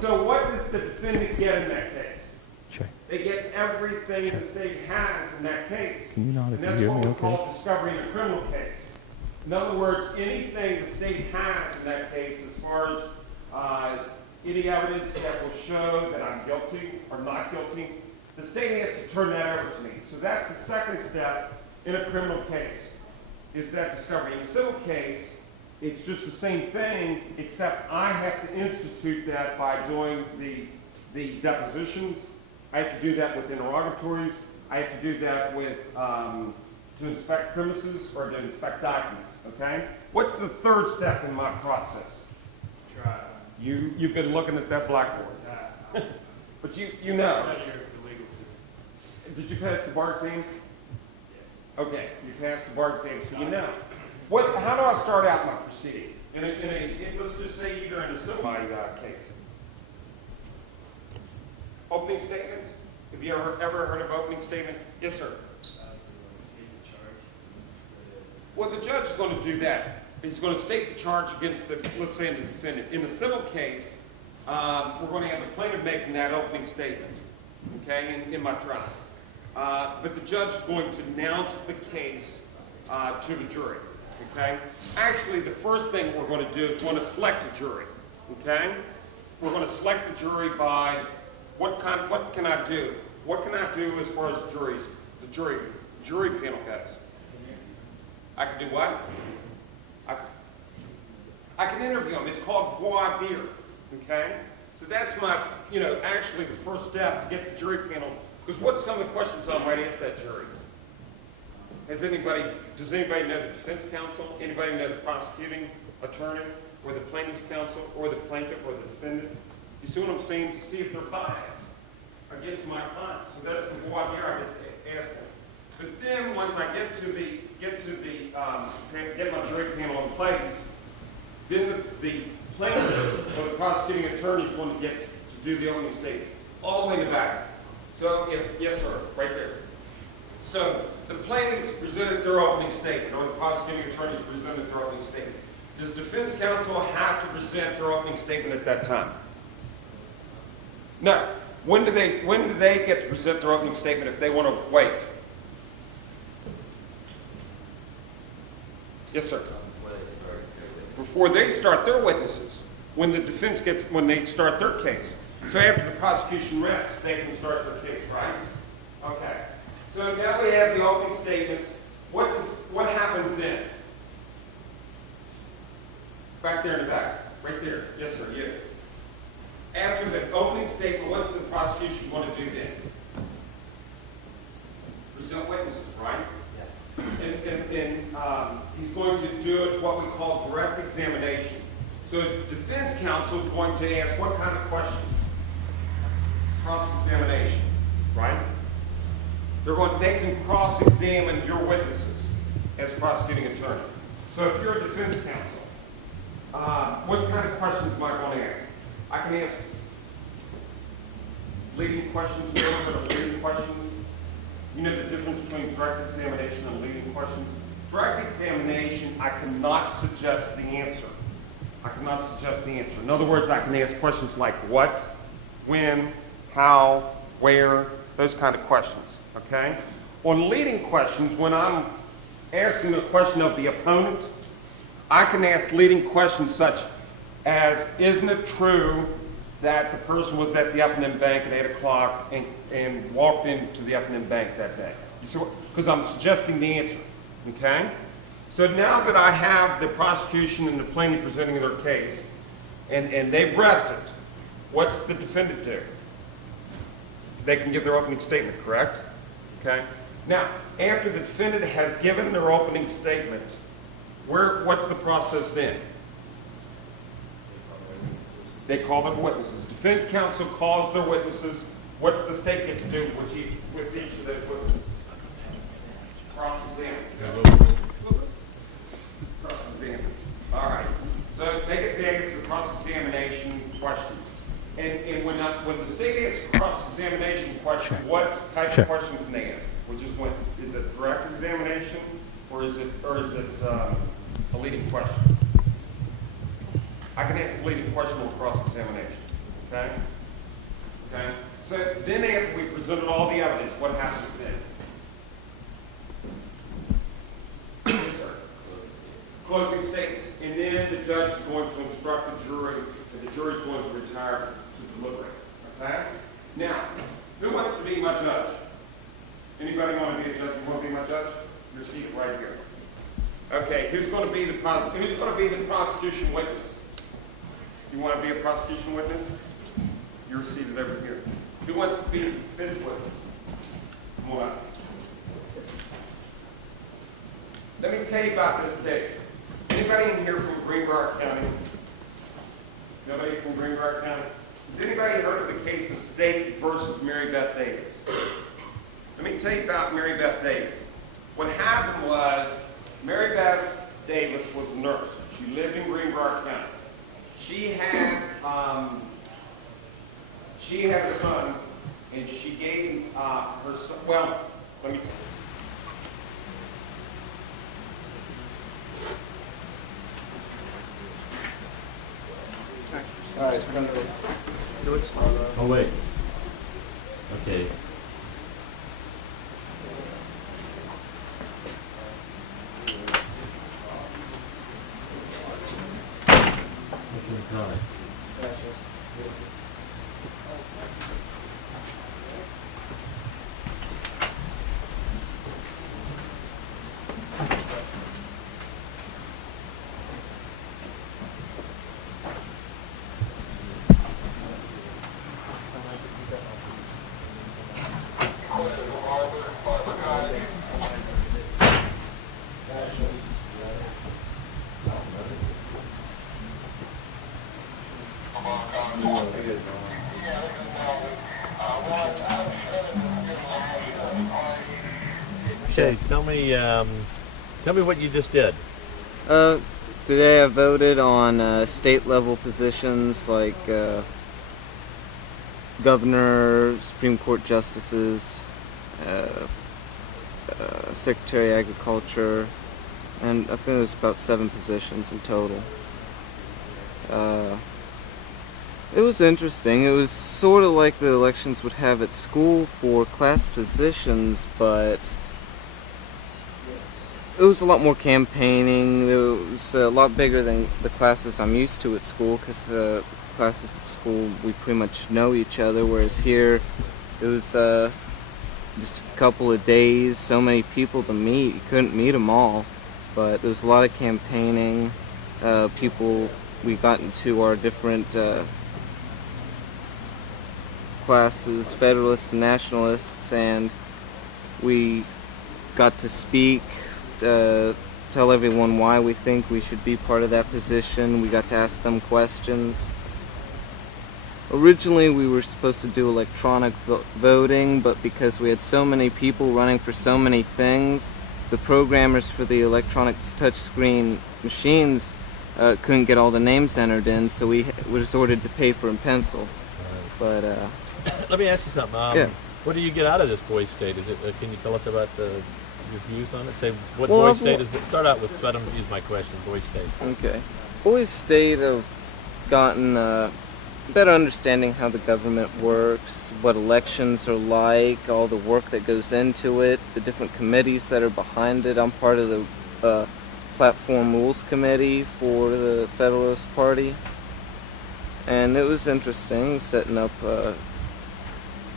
So what does the defendant get in that case? Check. They get everything the state has in that case. Can you nod if And you that's hear what me we okay? call discovery in a criminal case. In other words, anything the state has in that case as far as any evidence that will show that I'm guilty or not guilty, the state has to turn that over to me. So that's the second step in a criminal case, is that discovery. In a civil case, it's just the same thing, except I have to institute that by doing the depositions. I have to do that with interrogatories. I have to do that with to inspect premises or to inspect documents. Okay. What's the third step in my process? Try. You've been looking at that blackboard, but you know. The legal system. Did you pass the bar exam? Okay, you passed the bar exam, so you know. How do I start out my proceeding? Let's just say either in a civil case. Opening statement? Have you ever heard of opening statement? Yes, sir. Well, the judge is going to do that. He's going to state the charge against the, let's say, the defendant. In the civil case, we're going to have the plaintiff making that opening statement, okay, in my trial. But the judge is going to announce the case to the jury, okay? Actually, the first thing we're going to do is we're going to select a jury, okay? We're going to select the jury by what can I do? What can I do as far as the jury panel goes? I can do what? I can interview them. It's called voir dire, okay? So that's my, actually the first step to get the jury panel. Because what's some of the questions I might ask that jury? Does anybody know the defense counsel? Anybody know the prosecuting attorney? Or the plaintiff's counsel? Or the plaintiff or the defendant? You see what I'm saying? To see if they're biased against my client. So that's the voir dire I just asked them. But then once I get my jury panel in place, then the plaintiff or the prosecuting attorney is going to get to do the opening statement. All the way in the back. So yes sir, right there. So the plaintiffs presented their opening statement, or the prosecuting attorneys presented their opening statement. Does defense counsel have to present their opening statement at that time? No. When do they get to present their opening statement if they want to wait? Yes, sir. Before they start their witnesses. When they start their case. So after the prosecution rests, they can start their case, right? Okay. So now we have the opening statement. What happens then? Back there in the back. Right there. Yes, sir. You. After the opening statement, what's the prosecution going to do then? Present witnesses, right? And he's going to do it what we call direct examination. So defense counsel is going to ask what kind of questions? Cross-examination, right? They can cross-examine your witnesses as prosecuting attorney. So if you're a defense counsel, what kind of questions am I going to ask? I can ask leading questions, leading questions. You know the difference between direct examination and leading questions? Direct examination, I cannot suggest the answer. I cannot suggest the answer. In other words, I can ask questions like what, when, how, where, those kind of questions, okay? On leading questions, when I'm asking a question of the opponent, I can ask leading questions such as, isn't it true that the person was at the F&M Bank at 8 o'clock and walked into the F&M Bank that day? Because I'm suggesting the answer, okay? So now that I have the prosecution and the plaintiff presenting their case, and they've rested, what's the defendant do? They can give their opening statement, correct? Okay? Now, after the defendant has given their opening statement, what's the process then? They call their witnesses. Defense counsel calls their witnesses. What's the state get to do with each of those witnesses? Cross-examine. Cross-examine. All right. So they get to ask the cross-examination questions. And when the state asks a cross-examination question, what type of question can they ask? Is it direct examination, or is it a leading question? I can answer the leading question with cross-examination. Okay? Okay? So then after we presented all the evidence, what happens then? Yes, sir. Closing statements. And then the judge is going to instruct the jury, and the jury is going to retire to deliberate. Okay? Now, who wants to be my judge? Anybody want to be a judge? You want to be my judge? You're seated right here. Okay, who's going to be the prosecution witness? You want to be a prosecution witness? You're seated over here. Who wants to be the defense witness? Come on up. Let me tell you about this case. Anybody in here from Greenbrier County? Nobody from Greenbrier County? Has anybody heard of the case of State versus Mary Beth Davis? Let me tell you about Mary Beth Davis. What happened was Mary Beth Davis was a nurse. She lived in Greenbrier County. She had a son, and she gave her son. Well, let me. All right, we're going to do it smaller. Oh, wait. Okay. What's inside? Okay, tell me what you just did. Today I voted on state level positions like governor, Supreme Court justices, Secretary of Agriculture, and I think it was about 7 positions in total. It was interesting. It was sort of like the elections would have at school for class positions, but it was a lot more campaigning. It was a lot bigger than the classes I'm used to at school, because classes at school we pretty much know each other, whereas here it was just a couple of days, so many people to meet. You couldn't meet them all, but there was a lot of campaigning. We got into our different classes, Federalists and Nationalists, and we got to speak, tell everyone why we think we should be part of that position. We got to ask them questions. Originally we were supposed to do electronic voting, but because we had so many people running for so many things, the programmers for the electronic touchscreen machines couldn't get all the names entered in, so we resorted to paper and pencil. But Let me ask you something. Yeah. What do you get out of this boys' state? Is it? Can you tell us about your views on it? Say what Well, boys' state is. Start out with. So I don't use my question. Boys' state. okay. Boys State have gotten a better understanding how the government works, what elections are like, all the work that goes into it, the different committees that are behind it. I'm part of the Platform Rules Committee for the Federalist Party, and it was interesting setting up.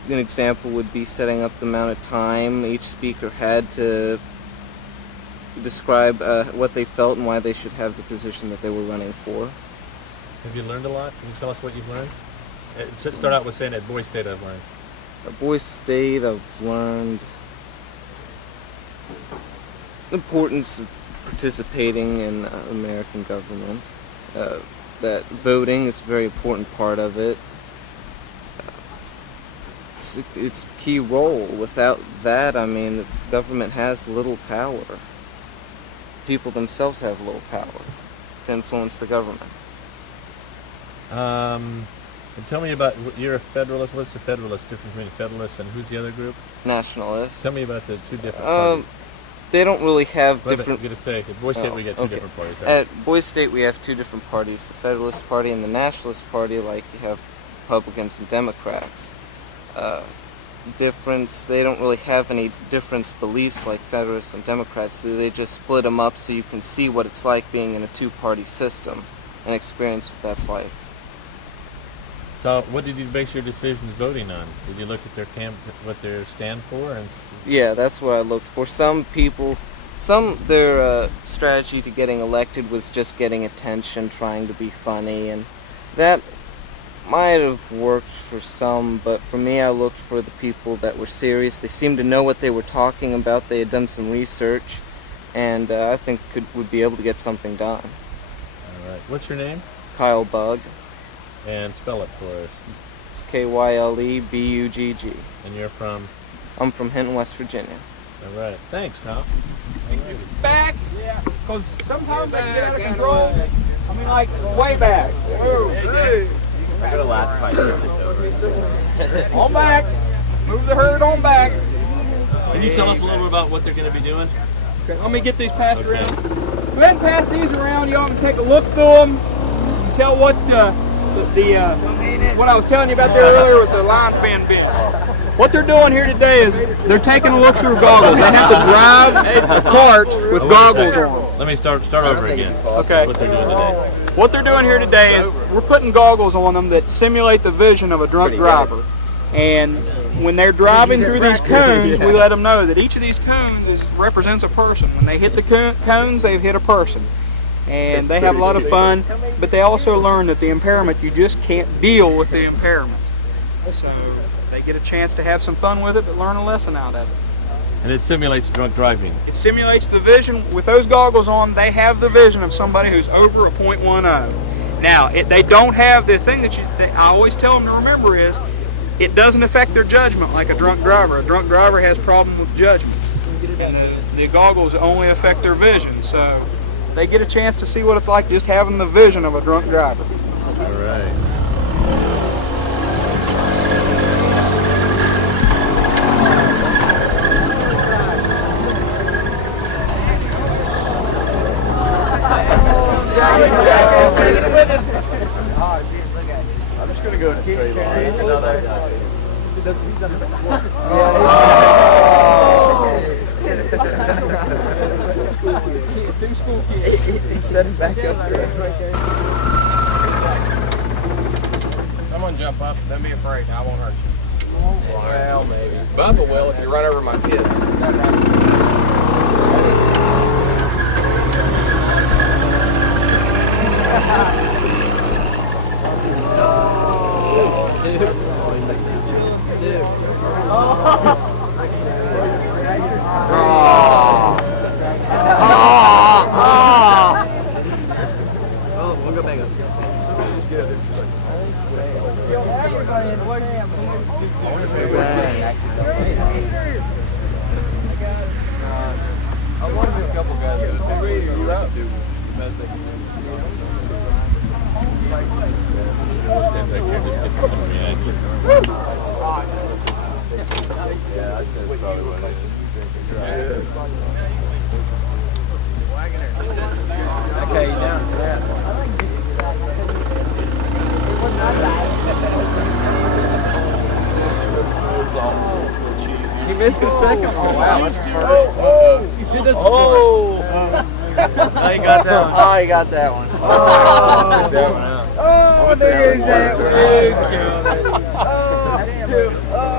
An example would be setting up the amount of time each speaker had to describe what they felt and why they should have the position that they were running for. Have you learned a lot? Can you tell us what you've learned? Start out with saying at boys' state I've learned. At Boys State, I've learned the importance of participating in American government, that voting is a very important part of it. It's a key role. Without that, I mean, the government has little power. People themselves have little power to influence the government. And tell me about, you're a Federalist. What's the Federalist difference between a Federalist and who's the other group? Nationalists. Tell me about the two different parties. They don't really have Wait a different... minute, get a stake. At Boys State we get two different parties. Right? At Boys State we have 2 different parties, the Federalist Party and the Nationalist Party. Like, you have Republicans and Democrats. They don't really have any difference beliefs like Federalists and Democrats do. They just split them up so you can see what it's like being in a two-party system and experience what that's like. So, what did you base your decisions voting on? Did you look at what they stand for? And Yeah, that's what I looked for. Some people, their strategy to getting elected was just getting attention, trying to be funny, and that might have worked for some, but for me, I looked for the people that were serious. They seemed to know what they were talking about. They had done some research, and I think would be able to get something done. all right, what's your name? Kyle Bug. And spell it for us. It's KYLEBUGG. And you're from? I'm from Hinton, West Virginia. All right, thanks, Kyle. Back, because sometimes they get out of control. I mean, like, way back. On back. Move the herd on back. Can you tell us a little bit about what they're going to be doing? Okay, let me get these passed around. Go ahead and pass these around. Y'all can take a look through them. Tell what what I was telling you about there earlier with the lines being bent. What they're doing here today is they're taking a look through goggles. They have to drive a cart with goggles on. Let me start over again. Okay. What they're doing today. What they're doing here today is we're putting goggles on them that simulate the vision of a drunk driver. And when they're driving through these cones, we let them know that each of these cones represents a person. When they hit the cones, they've hit a person. And they have a lot of fun, but they also learn that the impairment, you just can't deal with the impairment. So they get a chance to have some fun with it, but learn a lesson out of it. And it simulates drunk driving. It simulates the vision. With those goggles on, they have the vision of somebody who's over a .10. Now, they don't have the thing that I always tell them to remember is, it doesn't affect their judgment like a drunk driver. A drunk driver has problem with judgment. And the goggles only affect their vision, so they get a chance to see what it's like just having the vision of a drunk driver. All right. I'm just going to go to straight line. Set it back up there. Someone jump up, don't be afraid, I won't hurt you. Well, maybe. Bubba will if you run over my kids. We'll go back up. I wanted a couple guys to do the best they can. Stand back here, just get some reaction. Yeah, I'd say that's probably what it is. Okay, down to that. He missed the second one. Oh, wow, that's first. You did this I got that one. Oh, you got that one. Check that one out. Oh, there's that one. Oh, two. Oh.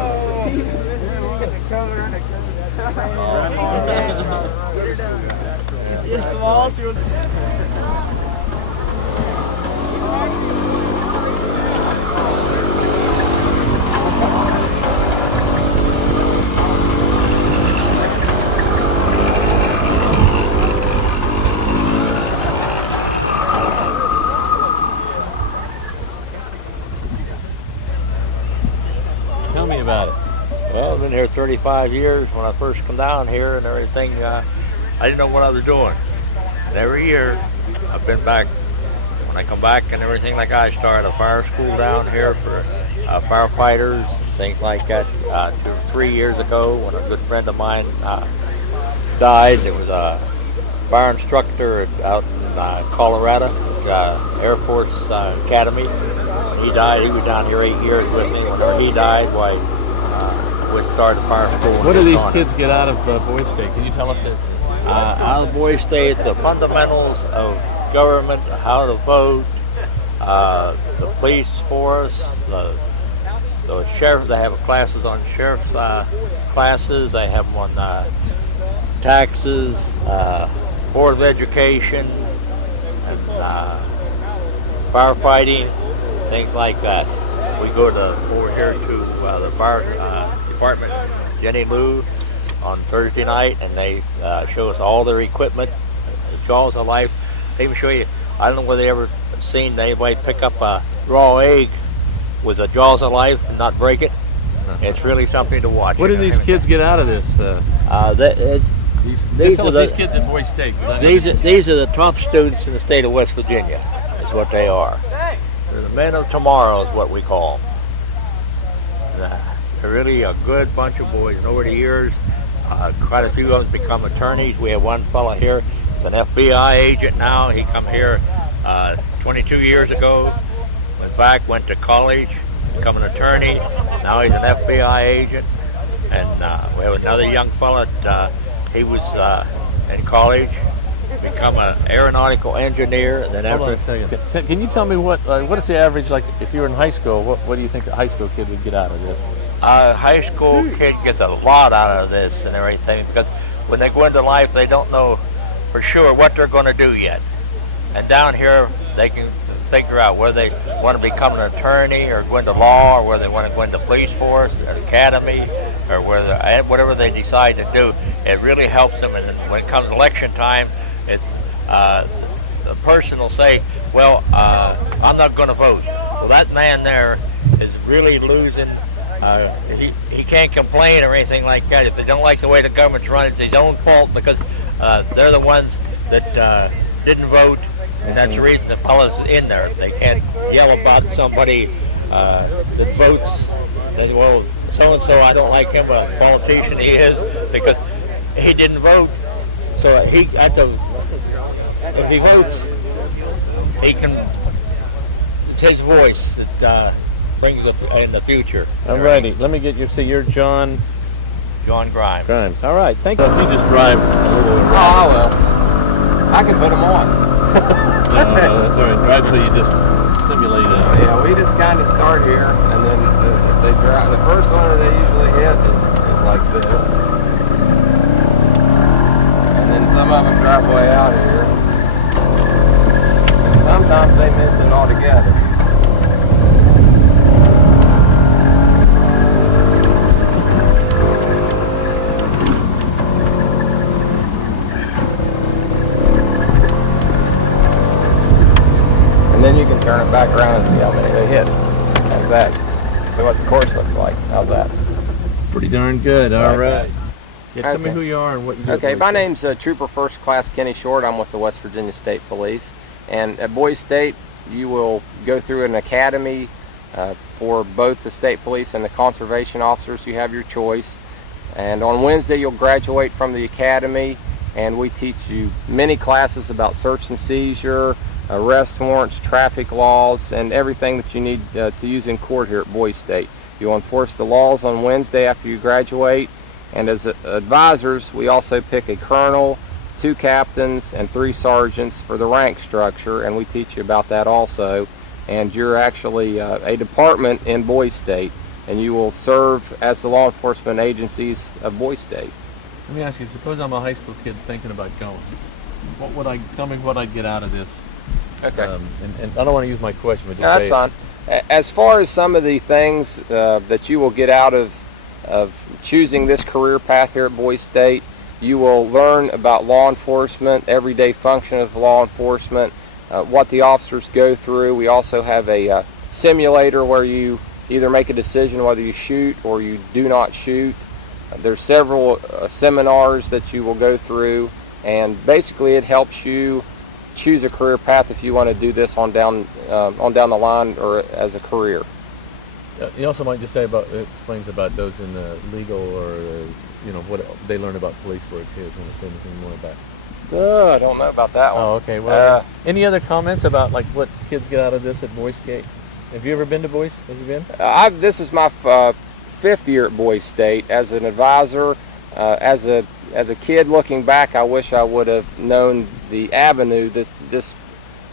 Yes, small, too. Tell me about it. Well, I've been here 35 years. When I first come down here and everything, I didn't know what I was doing. And every year, I've been back. When I come back and everything, like I started a fire school down here for firefighters, things like that. 2 or 3 years ago, when a good friend of mine died, there was a fire instructor out in Colorado, Air Force Academy. he died. He was down here 8 years with me. Whenever he died, why, we started fire school. What do these kids get out of Boys State? Can you tell us it? Out of Boys State, it's the fundamentals of government, how to vote, the police force, the sheriff. They have classes on sheriff classes. They have them on taxes, Board of Education, and firefighting, things like that. We go over here to the fire department, Jenny Lou, on Thursday night, and they show us all their equipment, the jaws of life. They even show you, I don't know whether they ever seen anybody pick up a raw egg with the jaws of life and not break it. It's really something to watch. What do these kids get out of this? These Tell are us the, these kids at Boys State. these are the top students in the state of West Virginia, is what they are. They're the men of tomorrow is what we call them. They're really a good bunch of boys, and over the years, quite a few of them become attorneys. We have one fellow here, he's an FBI agent now. He come here 22 years ago, went back, went to college, become an attorney. Now he's an FBI agent. And we have another young fellow that he was in college, become an aeronautical engineer. And then Hold on a second. Can you tell me what is the average, like if you were in high school, what do you think a high school kid would get out of this? High school kid gets a lot out of this and everything, because when they go into life, they don't know for sure what they're going to do yet. And down here, they can figure out whether they want to become an attorney or go into law, or whether they want to go into police force or academy, or whatever they decide to do. It really helps them. And when it comes election time, it's the person will say, well, I'm not going to vote. Well, that man there is really losing. He can't complain or anything like that. If they don't like the way the government's run, it's his own fault, because they're the ones that didn't vote, and that's the reason the fellow's in there. They can't yell about somebody that votes. Say, well, so-and-so, I don't like him, a politician he is, because he didn't vote. So if he votes, he can, it's his voice that brings it in the future. All righty. Let me get you. See, you're John Grimes. All right. Thank you. You just drive a little. Oh, well, I can put them on. No, that's all right. Drive so you just simulate it. Yeah, we just kind of start here, and then they drive. The first one they usually hit is like this, and then some of them drive way out here. Sometimes they miss it altogether. And then you can turn it back around and see how many they hit. Like that. See what the course looks like. How's that? Pretty darn good. All right. Okay. Yeah, tell me Okay. who you are and what you do. Okay, my name's Trooper First Class Kenny Short. I'm with the West Virginia State Police. And at Boys State, you will go through an academy for both the state police and the conservation officers. You have your choice. And on Wednesday, you'll graduate from the academy, and we teach you many classes about search and seizure, arrest warrants, traffic laws, and everything that you need to use in court here at Boys State. You'll enforce the laws on Wednesday after you graduate, and as advisors, we also pick a colonel, 2 captains, and 3 sergeants for the rank structure, and we teach you about that also. And you're actually a department in Boys State, and you will serve as the law enforcement agencies of Boys State. Let me ask you. Suppose I'm a high school kid thinking about going. Tell me what I'd get out of this? Okay. And I don't want to use my question, but just No, say that's fine. As far as some of the things that you will get out of choosing this career path here at Boys State, you will learn about law enforcement, everyday function of law enforcement, what the officers go through. We also have a simulator where you either make a decision whether you shoot or you do not shoot. There's several seminars that you will go through, and basically it helps you choose a career path if you want to do this on down the line or as a career. You also might just say explains about those in the legal or what they learn about police work here. If you want to say anything more about? I don't know about that one. Oh, okay. Well, any other comments about like what kids get out of this at Boys State? Have you ever been to Boise? Have you been? This is my 5th year at Boise State as an advisor. As a kid looking back, I wish I would have known the avenue that this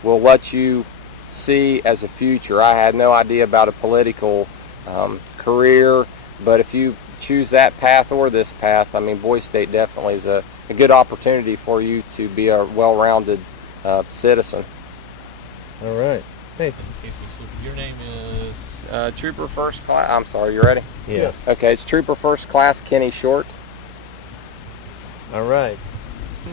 will let you see as a future. I had no idea about a political career, but if you choose that path or this path, I mean, Boise State definitely is a good opportunity for you to be a well-rounded citizen. All right. Nathan. Your name is? Trooper First Class. I'm sorry, you ready? Yes. Okay, it's Trooper First Class Kenny Short. All right. I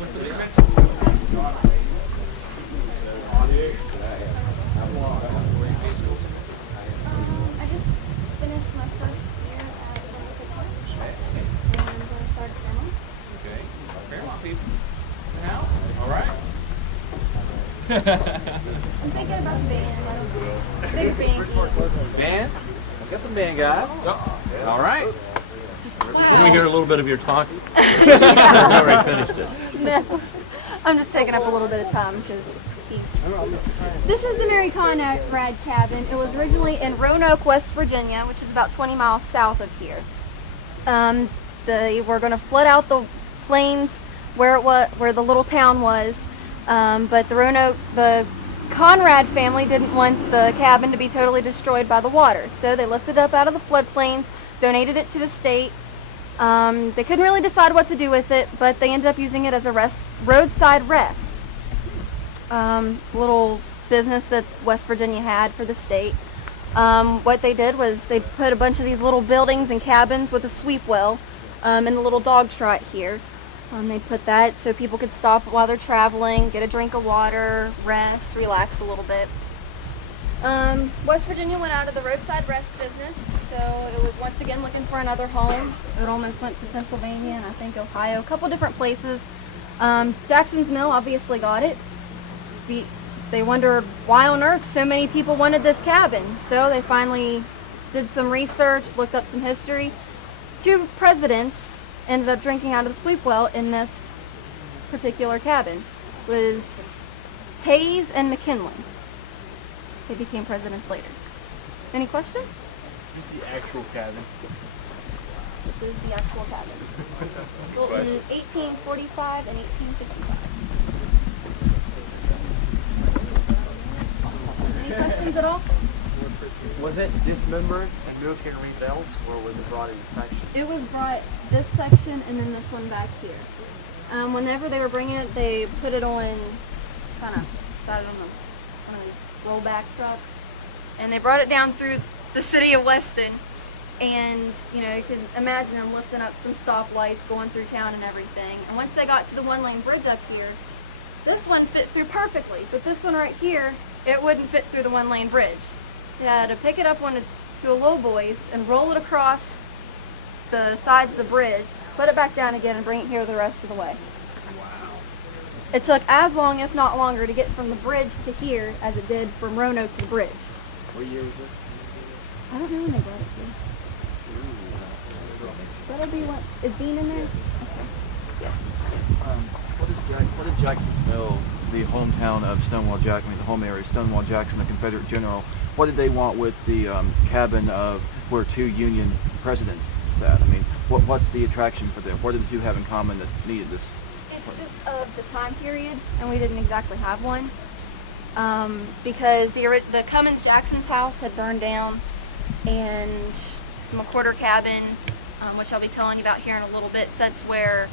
just finished my first year at the college and started family. Okay. Fairmont people. In the house? All right. I'm thinking about the band. Big band. Band? Got some band guys. All right. Let me hear a little bit of your talk. I've already finished it. No, I'm just taking up a little bit of time because this is the Mary Conrad cabin. It was originally in Roanoke, West Virginia, which is about 20 miles south of here. They were going to flood out the plains where the little town was, but the Conrad family didn't want the cabin to be totally destroyed by the water, so they lifted it up out of the floodplains, donated it to the state. They couldn't really decide what to do with it, but they ended up using it as a roadside rest. Little business that West Virginia had for the state. What they did was they put a bunch of these little buildings and cabins with a sweep well and the little dog trot here. They put that so people could stop while they're traveling, get a drink of water, rest, relax a little bit. West Virginia went out of the roadside rest business, so it was once again looking for another home. It almost went to Pennsylvania and I think Ohio, a couple different places. Jackson's Mill obviously got it. They wondered why on earth so many people wanted this cabin, so they finally did some research, looked up some history. 2 presidents ended up drinking out of the sweep well in this particular cabin. It was Hayes and McKinley. They became presidents later. Any questions? Is this the actual cabin? This is the actual cabin. Built in 1845 and 1855. Any questions at all? Was it dismembered and moved here and rebuilt, or was it brought in sections? It was brought this section and then this one back here. Whenever they were bringing it, they put it on, kind of started on one of these rollback trucks, and they brought it down through the city of Weston. And you know, you can imagine them lifting up some stoplights, going through town and everything. And once they got to the 1-lane bridge up here, this one fit through perfectly, but this one right here, it wouldn't fit through the 1-lane bridge. You had to pick it up onto a low boys and roll it across the sides of the bridge, put it back down again, and bring it here the rest of the way. Wow. It took as long, if not longer, to get from the bridge to here as it did from Roanoke to the bridge. What year was it? I don't know when they brought it here. That'll be what, is Dean in there? Okay. Yes. What did Jackson's Mill, the hometown of Stonewall Jackson, the home area, Stonewall Jackson, the Confederate general, what did they want with the cabin of where 2 Union presidents sat? I mean, what's the attraction for them? What did the 2 have in common that needed this? It's just of the time period, and we didn't exactly have one. Because the Cummins-Jackson's house had burned down, and the McWhorter cabin, which I'll be telling you about here in a little bit, sits where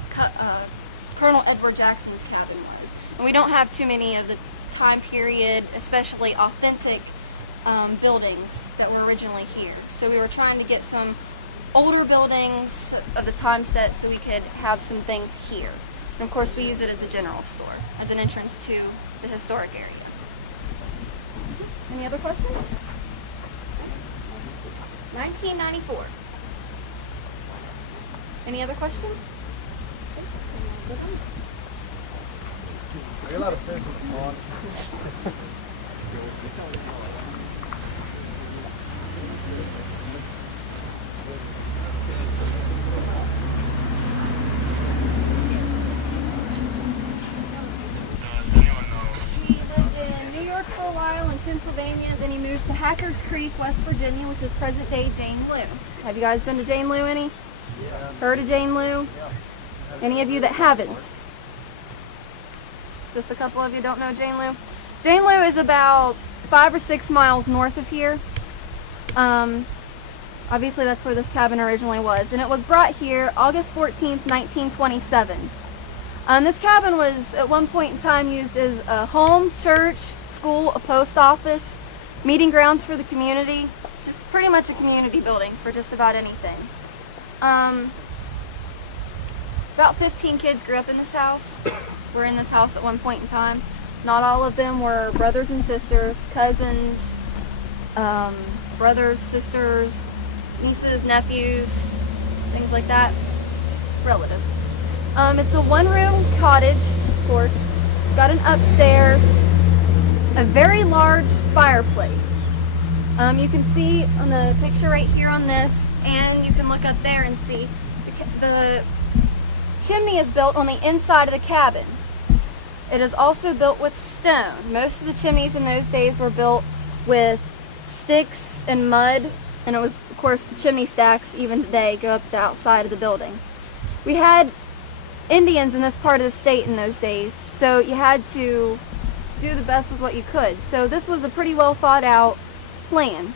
Colonel Edward Jackson's cabin was. And we don't have too many of the time period, especially authentic buildings that were originally here. So we were trying to get some older buildings of the time set so we could have some things here. And of course we use it as a general store, as an entrance to the historic area. Any other questions? 1994. Any other questions? Are you allowed to fish in the pond? We lived in New York for a while and Pennsylvania. Then he moved to Hackers Creek, West Virginia, which is present-day Jane Lou. Have you guys been to Jane Lou any? Yeah. Heard of Jane Lou? Yeah. Any of you that haven't? Just a couple of you don't know Jane Lou? Jane Lou is about 5 or 6 miles north of here. Obviously that's where this cabin originally was. And it was brought here August 14th, 1927. This cabin was at one point in time used as a home, church, school, a post office, meeting grounds for the community. Just pretty much a community building for just about anything. About 15 kids grew up in this house. Were in this house at one point in time. Not all of them were brothers and sisters, cousins, brothers, sisters, nieces, nephews, things like that. Relative. It's a one-room cottage, of course. It's got an upstairs, a very large fireplace. You can see on the picture right here on this, and you can look up there and see the chimney is built on the inside of the cabin. It is also built with stone. Most of the chimneys in those days were built with sticks and mud, and it was, of course, the chimney stacks even today go up the outside of the building. We had Indians in this part of the state in those days, so you had to do the best with what you could. So this was a pretty well thought out plan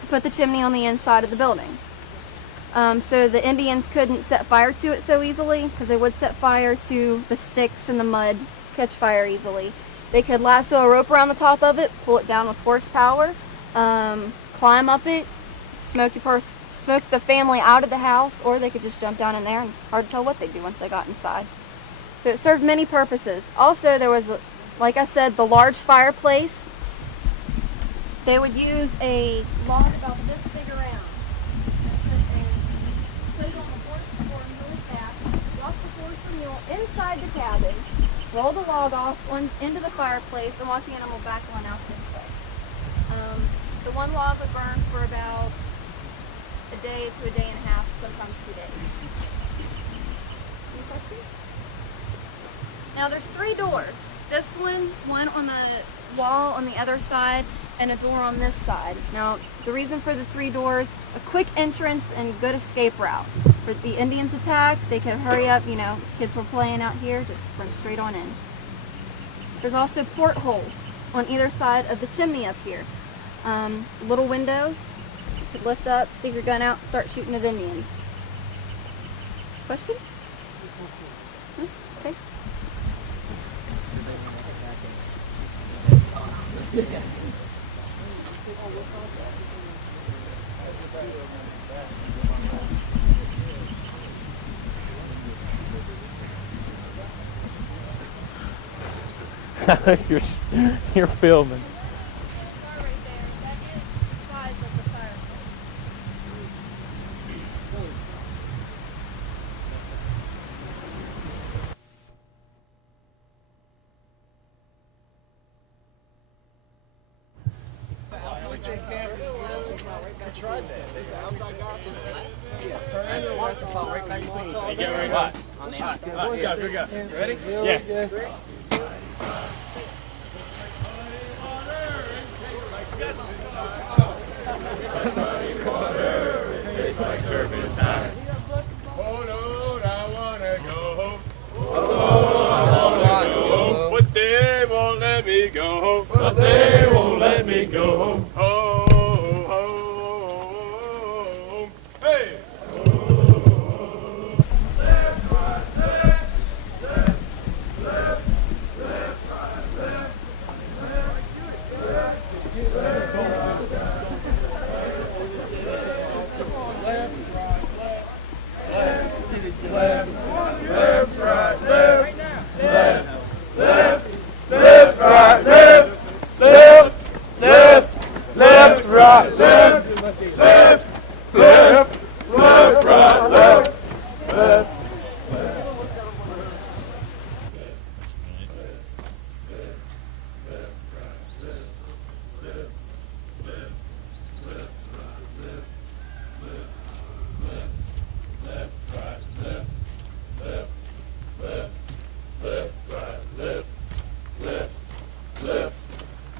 to put the chimney on the inside of the building. So the Indians couldn't set fire to it so easily, because they would set fire to the sticks and the mud, catch fire easily. They could lasso a rope around the top of it, pull it down with horsepower, climb up it, smoke the family out of the house, or they could just jump down in there, and it's hard to tell what they'd do once they got inside. So it served many purposes. Also, there was, like I said, the large fireplace. They would use a log about this big around. Put it on a horse or a mule's back, walk the horse or mule inside the cabin, roll the log off into the fireplace, and walk the animal back on out this way. The one log would burn for about a day to a day and a half, sometimes 2 days. Any questions? Now there's 3 doors. This one on the wall on the other side, and a door on this side. Now the reason for the 3 doors, a quick entrance and good escape route. For the Indians attack, they could hurry up, kids were playing out here, just run straight on in. There's also portholes on either side of the chimney up here. Little windows. You could lift up, stick your gun out, start shooting at Indians. Questions? Okay. You're filming. Ready? Yeah. Hold on, I wanna go home. But they won't let me go home. But they won't let me go home. Home, home. Hey!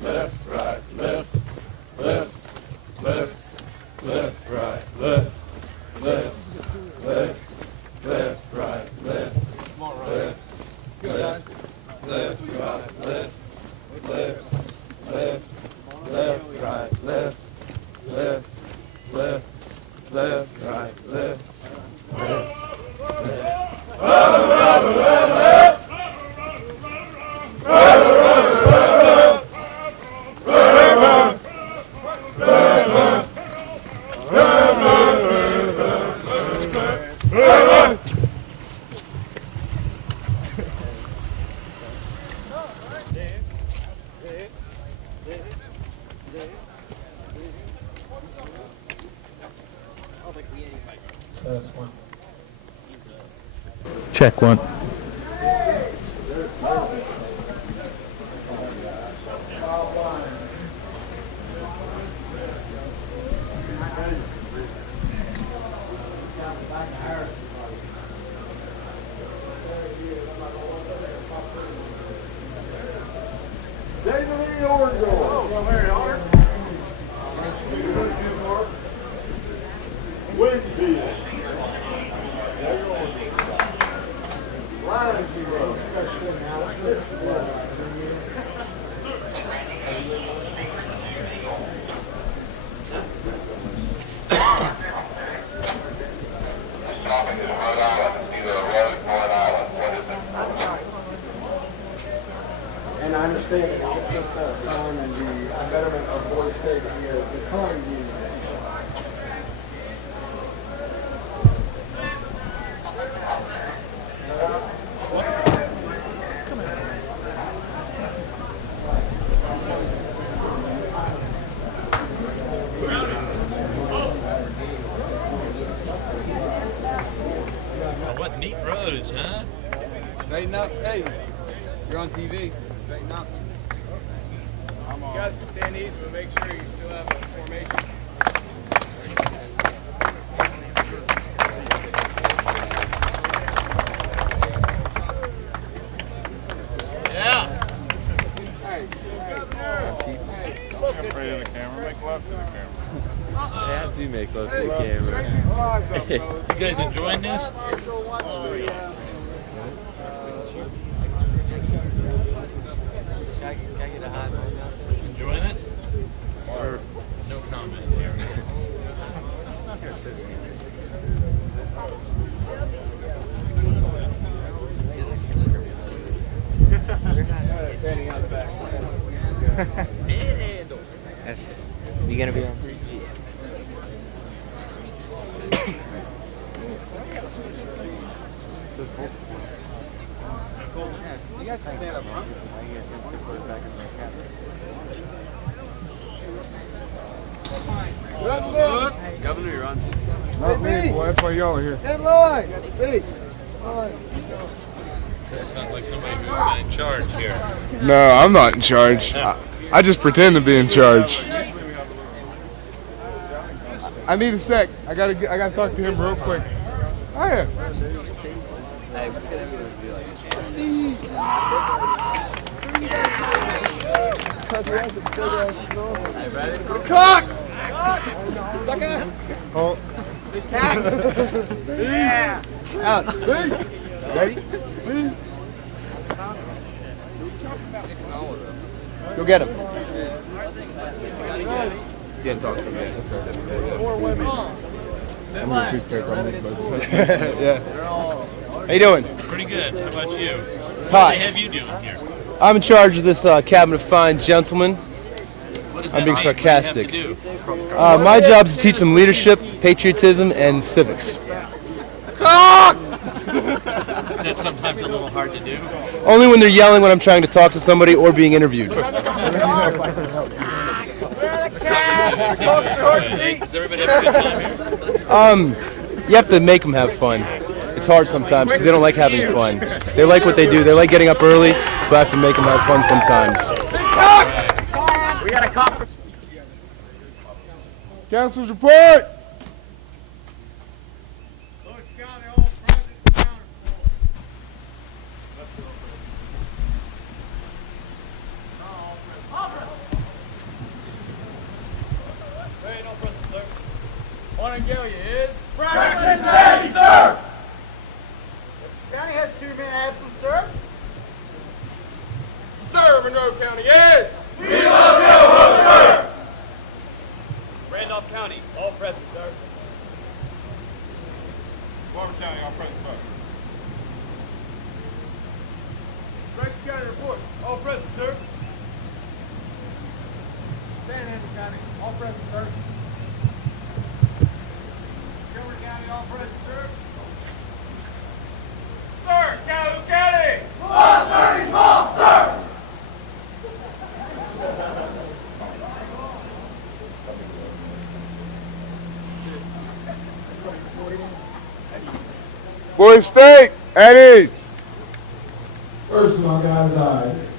Left, right, left, left, left, left, right, left, left, left, left, right, left, left, left, left, right, left, left, left, left, right, left, left, left, left, right, left, left, Check one. And I understand that it's just a sign and the betterment of Boise State here, the current union. What neat roads, huh? Straighten up. Hey, you're on TV. Straighten up. You guys can stand easy, but make sure you still have a formation. Yeah. I'm afraid of the camera. Make love to the camera. I have to make love to the camera. You guys enjoying this? Enjoying it? Sir. No comment here. You gonna be on TV? You guys can stand up front. Governor, you're on TV. Not me, boy. That's why y'all are here. This sounds like somebody who's in charge here. No, I'm not in charge. I just pretend to be in charge. I need a sec. I gotta talk to him real quick. Oh yeah. Hey, what's gonna be like? Cox! Oh. Alex! Yeah. Alex. Ready? Go get him. Yeah, talk to him. More women. I'm gonna yeah. How you doing? Pretty good. How about you? It's What hot. do they have you doing here? I'm in charge of this cabinet of fine gentlemen. What is I'm that being like? What sarcastic. do you have to do? My job is to teach them leadership, patriotism, and civics. Is that sometimes a little hard to do? Only when they're yelling when I'm trying to talk to somebody or being interviewed. Does everybody have a good time here? You have to make them have fun. It's hard sometimes because they don't like having fun. They like what they do. They like getting up early, so I have to make them have fun sometimes. We got a conference. Council's report. Monongalia is? Braxton City, sir! The county has 2 men absent, sir. Sir, Monroe County is? We love you, sir! Randolph County, all present, sir. Marvin County, all present, sir. Braxton County report, all present, sir. Panhandle County, all present, sir. Montgomery County, all present, sir. Sir, Calhoun County! 130 small, sir! Boys State, at ease. First of all, guys,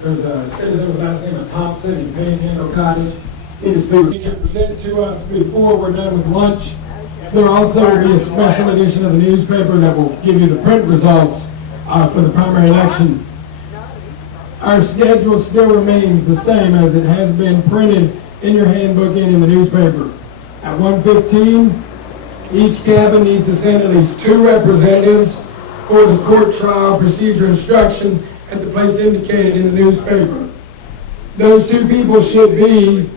there's a citizen with the last name of Thompson in Panhandle Cottage. He was presented to us before we're done with lunch. There also will be a special edition of the newspaper that will give you the print results for the primary election. Our schedule still remains the same as it has been printed in your handbook and in the newspaper. At 1:15, each cabin needs to send at least 2 representatives for the court trial procedure instruction at the place indicated in the newspaper. Those 2 people should be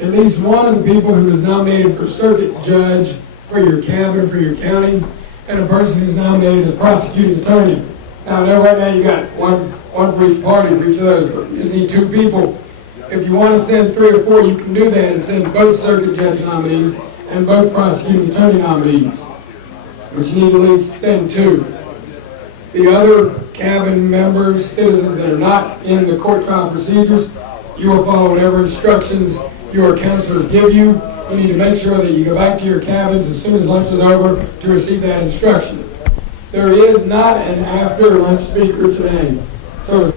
at least one of the people who is nominated for circuit judge for your cabin, for your county, and a person who's nominated as prosecuting attorney. Now, I know right now you got one for each party, for each of those, but you just need 2 people. If you want to send 3 or 4, you can do that and send both circuit judge nominees and both prosecuting attorney nominees. But you need to at least send 2. The other cabin members, citizens that are not in the court trial procedures, you will follow whatever instructions your counselors give you. You need to make sure that you go back to your cabins as soon as lunch is over to receive that instruction. There is not an after lunch speaker today. So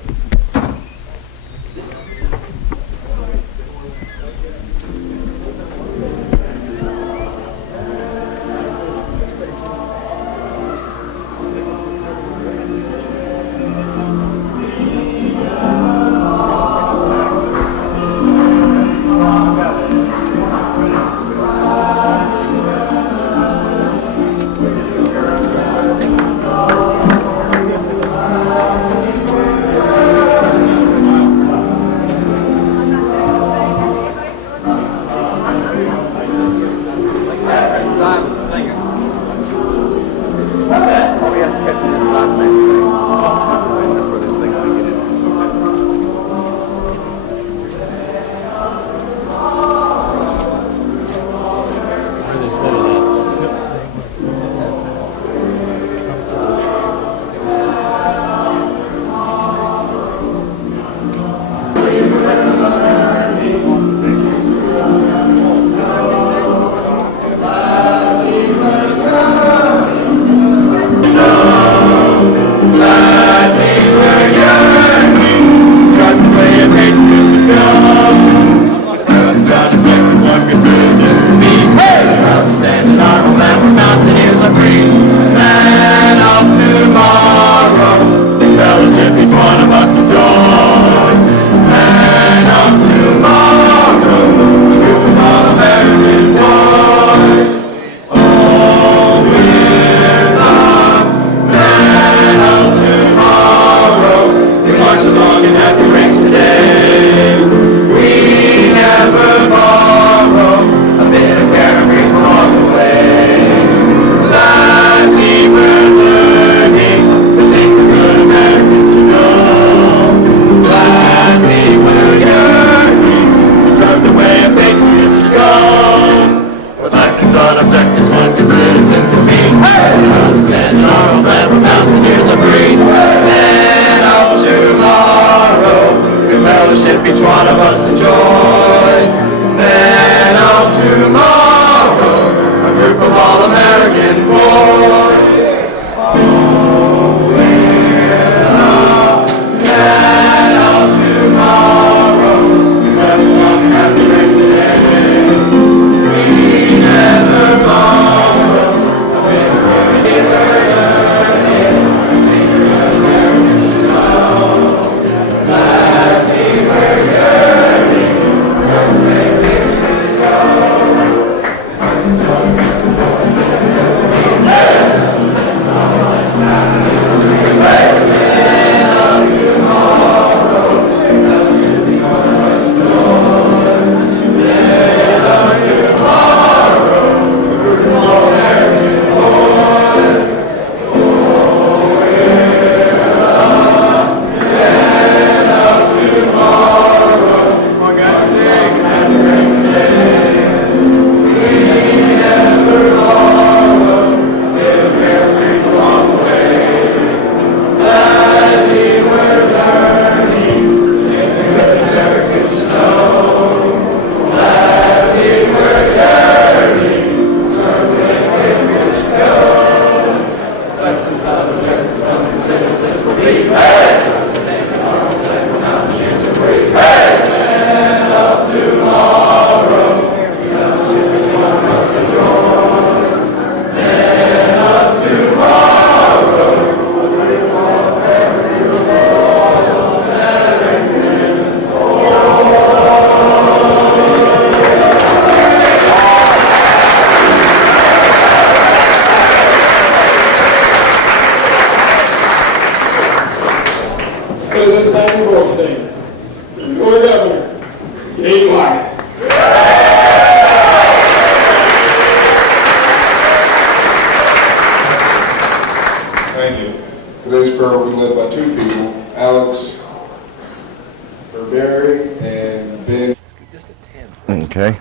Okay.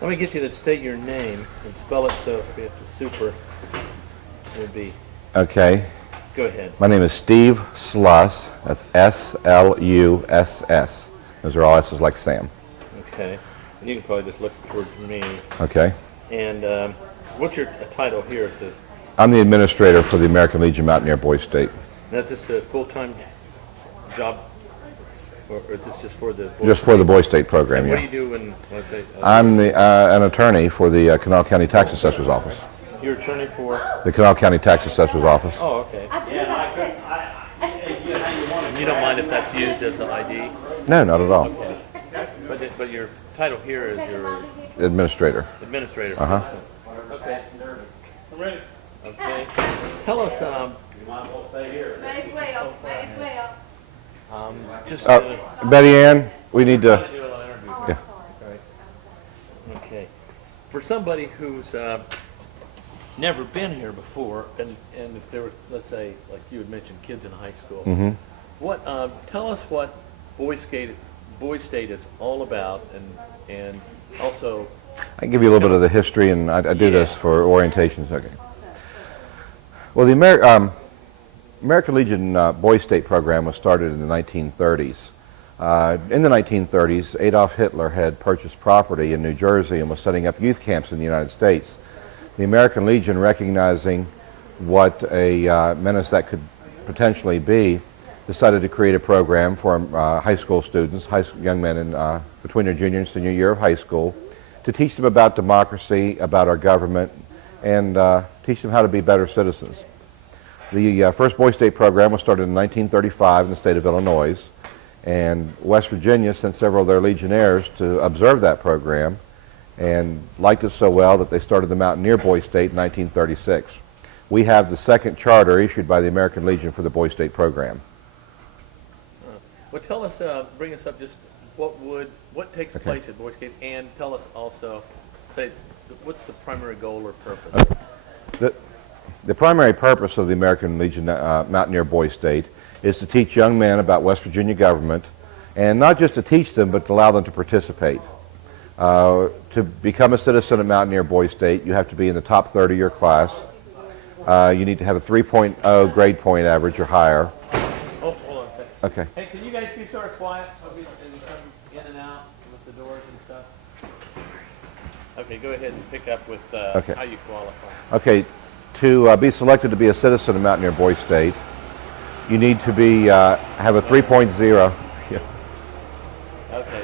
Let me get you to state your name and spell it, so if we have to super, it would be. Okay. Go ahead. My name is Steve Sluss. That's S-L-U-S-S. Those are all S's like Sam. Okay. And you can probably just look towards me. Okay. And what's your title here at the? I'm the administrator for the American Legion Mountaineer Boys State. That's just a full-time job, or is this just for the? Just for the Boys State program, and yeah. what do you do when, let's say? I'm an attorney for the Kanawha County Tax Assessor's Office. You're attorney for? The Kanawha County Tax Assessor's Office. Oh, okay. And you don't mind if that's used as an ID? No, not at all. Okay. But your title here is your? Administrator. Administrator. Uh-huh. Okay. I'm ready. Okay. Tell us, just Betty Ann, we need to. Yeah. Okay. For somebody who's never been here before, and if there were, let's say, like you had mentioned, kids in high school, Mm-hmm. what? Tell us what Boys State is all about, and also. I can give you a little bit of the history, and I do this for orientations. Okay. Well, the American Legion Boys State program was started in the 1930s. In the 1930s, Adolf Hitler had purchased property in New Jersey and was setting up youth camps in the United States. The American Legion, recognizing what a menace that could potentially be, decided to create a program for high school students, young men in, between their junior and senior year of high school, to teach them about democracy, about our government, and teach them how to be better citizens. The first Boys State program was started in 1935 in the state of Illinois, and West Virginia sent several of their Legionnaires to observe that program and liked it so well that they started the Mountaineer Boys State in 1936. We have the second charter issued by the American Legion for the Boys State program. Well, tell us, bring us up just what takes place at Boys State, and tell us also, say, what's the primary goal or purpose? The primary purpose of the American Legion Mountaineer Boys State is to teach young men about West Virginia government, and not just to teach them, but to allow them to participate. To become a citizen at Mountaineer Boys State, you have to be in the top third of your class. You need to have a 3.0 grade point average or higher. Oh, hold on a second. Okay. Hey, can you guys be sort of quiet as we come in and out with the doors and stuff? Okay, go ahead and pick up with how you qualify. Okay, to be selected to be a citizen of Mountaineer Boys State, you need to be have a 3.0. Yeah.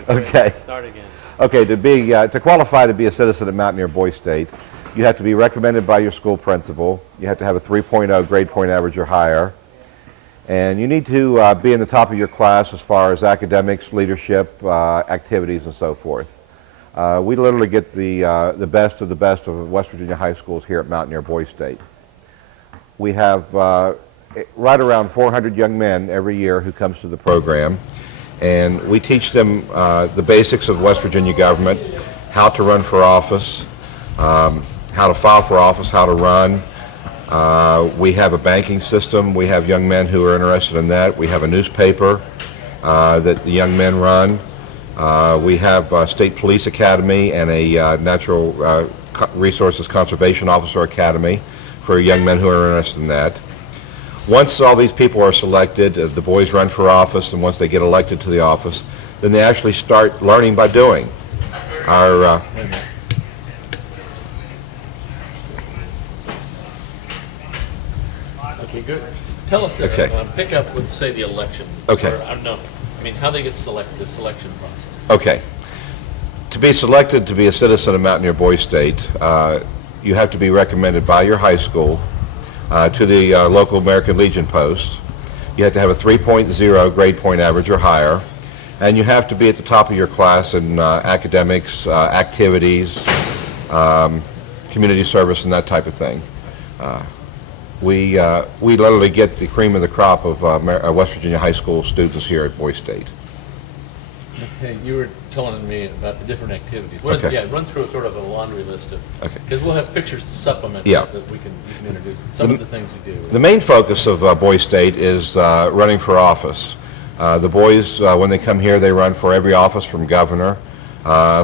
Okay. Start again. Okay, to qualify to be a citizen of Mountaineer Boys State, you have to be recommended by your school principal. You have to have a 3.0 grade point average or higher. And you need to be in the top of your class as far as academics, leadership, activities, and so forth. We literally get the best of West Virginia high schools here at Mountaineer Boys State. We have right around 400 young men every year who comes to the program, and we teach them the basics of West Virginia government, how to run for office, how to file for office, how to run. We have a banking system. We have young men who are interested in that. We have a newspaper that the young men run. We have a State Police Academy and a Natural Resources Conservation Officer Academy for young men who are interested in that. Once all these people are selected, the boys run for office, and once they get elected to the office, then they actually start learning by doing. Our Okay, good. Tell us, pick up with, say, the election. Okay. Or, I don't know. I mean, how they get selected, the selection process. Okay. To be selected to be a citizen of Mountaineer Boys State, you have to be recommended by your high school to the local American Legion post. You have to have a 3.0 grade point average or higher, and you have to be at the top of your class in academics, activities, community service, and that type of thing. We literally get the cream of the crop of West Virginia high school students here at Boys State. Okay, you were telling me about the different activities. What Okay. Yeah, run through a sort of a laundry list of, Okay. because we'll have pictures to supplement Yeah. that you can introduce. Some of the things you do. The main focus of Boys State is running for office. The boys, when they come here, they run for every office from governor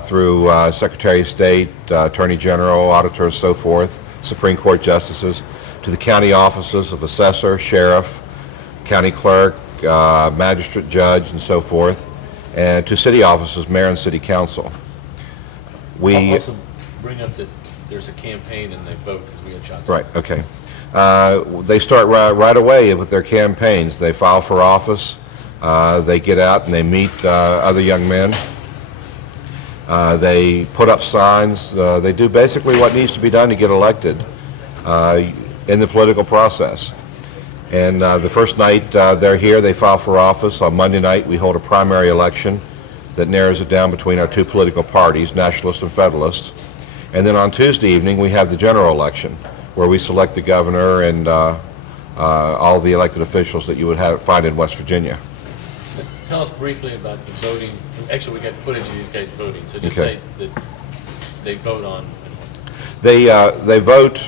through Secretary of State, Attorney General, auditors, so forth, Supreme Court justices, to the county offices of assessor, sheriff, county clerk, magistrate, judge, and so forth, and to city offices, mayor and city council. I'll also bring up that there's a campaign and they vote because we had shots. Right, okay. They start right away with their campaigns. They file for office, they get out and they meet other young men. They put up signs. They do basically what needs to be done to get elected in the political process. And the first night they're here, they file for office. On Monday night, we hold a primary election that narrows it down between our two political parties, Nationalist and Federalist. And then on Tuesday evening, we have the general election, where we select the governor and all the elected officials that you would find in West Virginia. Tell us briefly about the voting. Actually, we got footage of these guys voting, so just Okay. say that they vote on. They vote.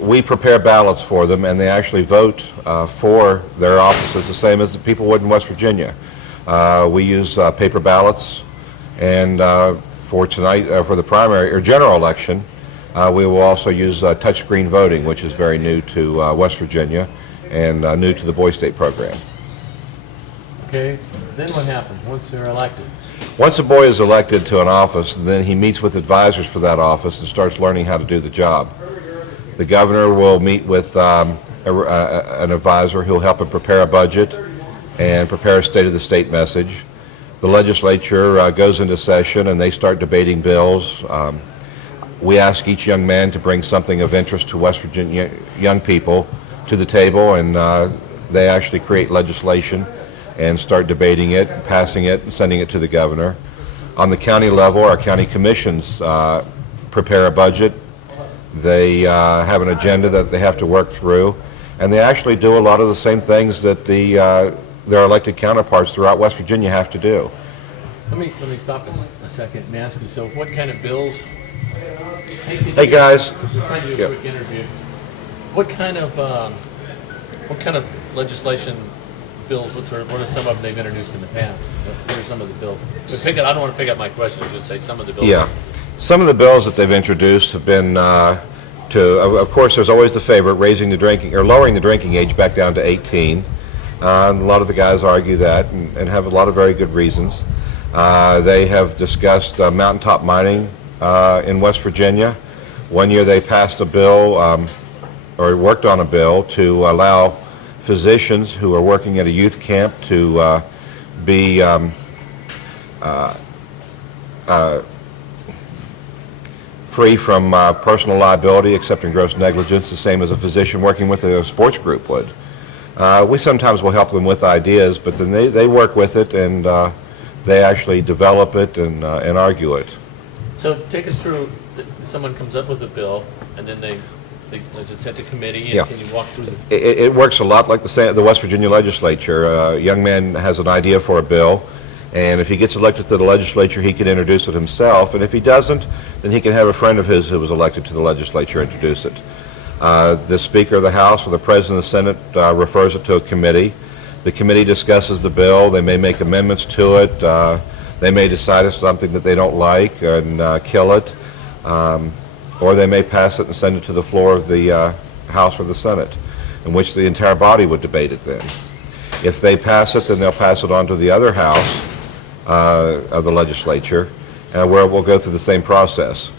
We prepare ballots for them, and they actually vote for their offices the same as the people would in West Virginia. We use paper ballots, and for tonight, for the primary or general election, we will also use touchscreen voting, which is very new to West Virginia and new to the Boy State program. Okay, then what happens once they're elected? Once a boy is elected to an office, then he meets with advisors for that office and starts learning how to do the job. The governor will meet with an advisor who will help him prepare a budget and prepare a State of the State message. The legislature goes into session and they start debating bills. We ask each young man to bring something of interest to West Virginia young people to the table, and they actually create legislation and start debating it, passing it, and sending it to the governor. On the county level, our county commissions prepare a budget. They have an agenda that they have to work through, and they actually do a lot of the same things that their elected counterparts throughout West Virginia have to do. Let me stop a second and ask you. So, what kind of bills? Hey guys. Just trying to do a quick interview. What kind of legislation? Bills, what are some of them they've introduced in the past? What are some of the bills? But I don't want to pick up my question, just say some of the bills. Yeah. Some of the bills that they've introduced have been of course, there's always the favorite, lowering the drinking age back down to 18. A lot of the guys argue that and have a lot of very good reasons. They have discussed mountaintop mining in West Virginia. One year they passed a bill, or worked on a bill, to allow physicians who are working at a youth camp to be free from personal liability except in gross negligence, the same as a physician working with a sports group would. We sometimes will help them with ideas, but then they work with it and they actually develop it and argue it. So take us through, someone comes up with a bill and then is it sent to committee? And Yeah. Can you walk through this? It works a lot like the West Virginia legislature. A young man has an idea for a bill, and if he gets elected to the legislature, he can introduce it himself, and if he doesn't, then he can have a friend of his who was elected to the legislature introduce it. The Speaker of the House or the President of the Senate refers it to a committee. The committee discusses the bill. They may make amendments to it. They may decide it's something that they don't like and kill it. Or they may pass it and send it to the floor of the House or the Senate, in which the entire body would debate it then. If they pass it, then they'll pass it on to the other house of the legislature, where we'll go through the same process.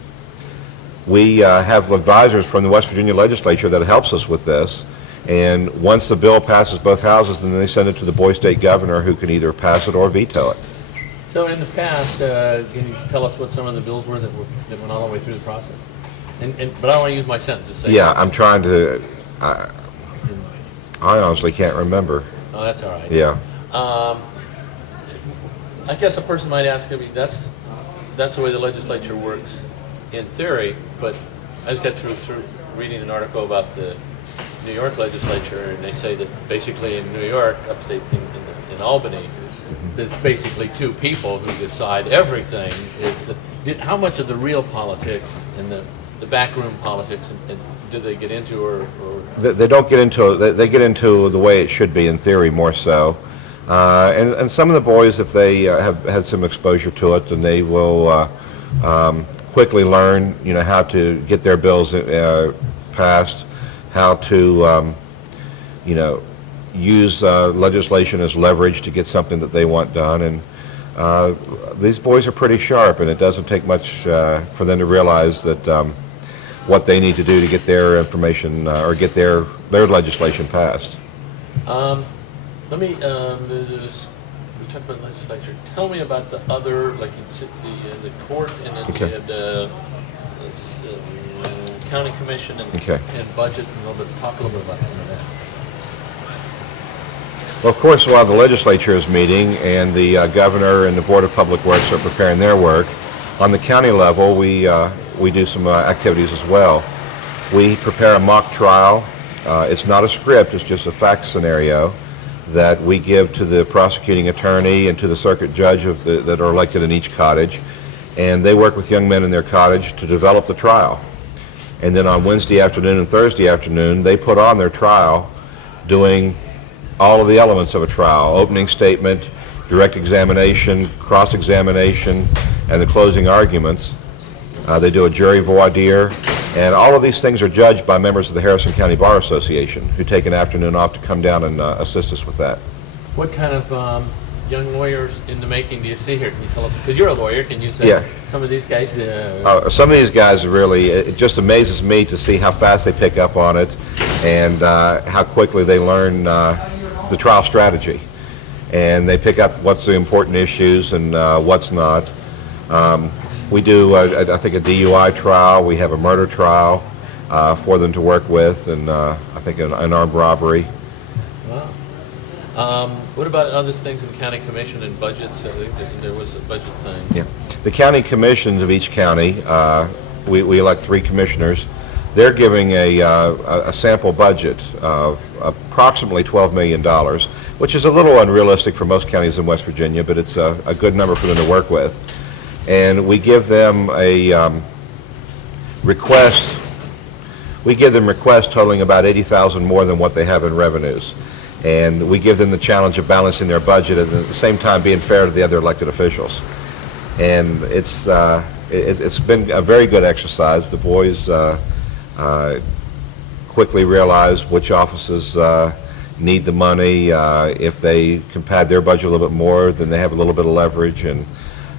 We have advisors from the West Virginia legislature that helps us with this, and once the bill passes both houses, then they send it to the Boy State governor, who can either pass it or veto it. So in the past, can you tell us what some of the bills were that went all the way through the process? But I don't want to use my sentence to say. Yeah, I'm trying to. I honestly can't remember. Oh, that's all right. Yeah. I guess a person might ask, I mean, that's the way the legislature works in theory, but I just got through reading an article about the New York legislature, and they say that basically in New York, upstate in Albany, there's basically two people who decide everything. How much of the real politics and the backroom politics and do they get into, or They don't get into. They get into the way it should be in theory more so. And some of the boys, if they have had some exposure to it, then they will quickly learn, how to get their bills passed, how to, use legislation as leverage to get something that they want done. And these boys are pretty sharp, and it doesn't take much for them to realize that what they need to do to get their information or get their legislation passed. Let me, we talked about legislature. Tell me about the other, like the court, and then Okay. you had this, county commission and, Okay. and budgets, and talk a little bit about some of that. Well, of course, while the legislature is meeting and the governor and the Board of Public Works are preparing their work, on the county level, we do some activities as well. We prepare a mock trial. It's not a script, it's just a fact scenario that we give to the prosecuting attorney and to the circuit judge that are elected in each cottage. And they work with young men in their cottage to develop the trial. And then on Wednesday afternoon and Thursday afternoon, they put on their trial doing all of the elements of a trial: opening statement, direct examination, cross-examination, and the closing arguments. They do a jury voir dire, and all of these things are judged by members of the Harrison County Bar Association, who take an afternoon off to come down and assist us with that. What kind of young lawyers in the making do you see here? Can you tell us? Because you're a lawyer, can you say Yeah. some of these guys? Some of these guys really, it just amazes me to see how fast they pick up on it and how quickly they learn the trial strategy. And they pick up what's the important issues and what's not. We do, I think, a DUI trial. We have a murder trial for them to work with, and I think an armed robbery. Wow. What about other things in county commission and budgets? I think there was a budget thing. Yeah. The county commissions of each county, we elect 3 commissioners. They're giving a sample budget of approximately $12 million, which is a little unrealistic for most counties in West Virginia, but it's a good number for them to work with. And we give them a request. We give them requests totaling about $80,000 more than what they have in revenues. And we give them the challenge of balancing their budget and at the same time being fair to the other elected officials. And it's been a very good exercise. The boys quickly realize which offices need the money. If they can pad their budget a little bit more, then they have a little bit of leverage. And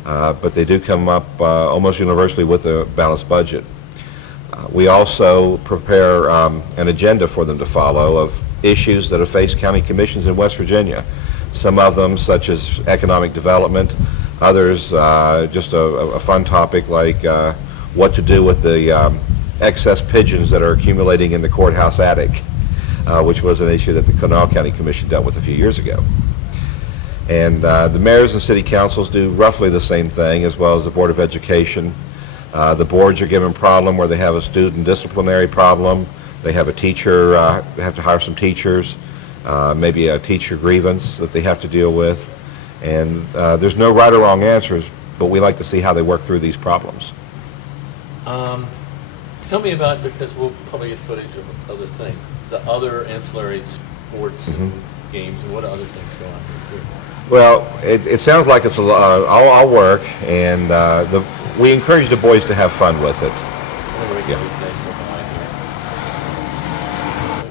but they do come up almost universally with a balanced budget. We also prepare an agenda for them to follow of issues that have faced county commissions in West Virginia. Some of them, such as economic development, others just a fun topic like what to do with the excess pigeons that are accumulating in the courthouse attic, which was an issue that the Kanawha County Commission dealt with a few years ago. And the mayors and city councils do roughly the same thing, as well as the Board of Education. The boards are given a problem where they have a student disciplinary problem. They have a teacher, they have to hire some teachers, maybe a teacher grievance that they have to deal with. And there's no right or wrong answers, but we like to see how they work through these problems. Tell me about, because we'll probably get footage of other things, the other ancillary sports and games, and what other things go on here too? Well, it sounds like it's all work, and we encourage the boys to have fun with it.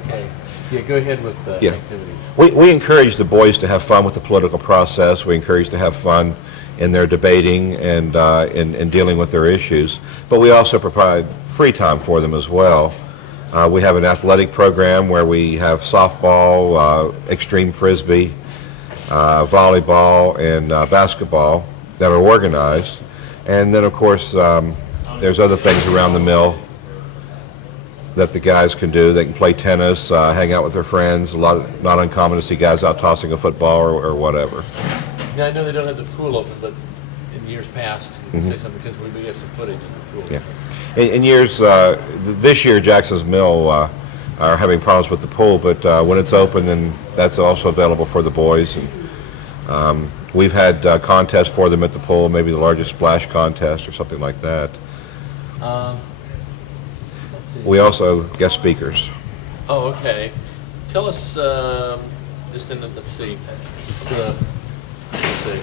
Okay. Yeah, go ahead with the activities. We encourage the boys to have fun with the political process. We encourage to have fun in their debating and in dealing with their issues. But we also provide free time for them as well. We have an athletic program where we have softball, extreme frisbee, volleyball, and basketball that are organized. And then, of course, there's other things around the mill that the guys can do. They can play tennis, hang out with their friends. Not uncommon to see guys out tossing a football or whatever. Now, I know they don't have the pool open, but in years past, you can say something, because we have some footage in the pool. Yeah. In years, this year, Jackson's Mill are having problems with the pool, but when it's open, then that's also available for the boys. And we've had contests for them at the pool, maybe the largest splash contest or something like that. We also guest speakers. Oh, okay. Tell us just in the, let's see, let's see,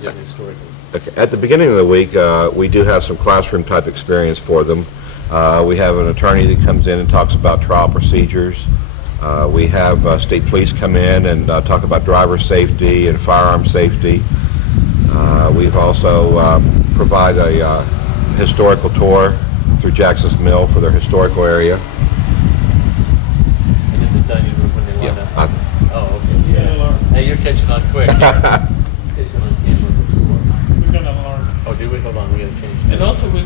yeah, historically. Okay. At the beginning of the week, we do have some classroom type experience for them. We have an attorney that comes in and talks about trial procedures. We have state police come in and talk about driver safety and firearm safety. We've also provide a historical tour through Jackson's Mill for their historical area. And in the dining room when they line up? Oh, okay. Yeah. Hey, you're catching on quick. Catching on camera before. We're gonna learn. Oh, do we? Hold on, we gotta change that. And also we.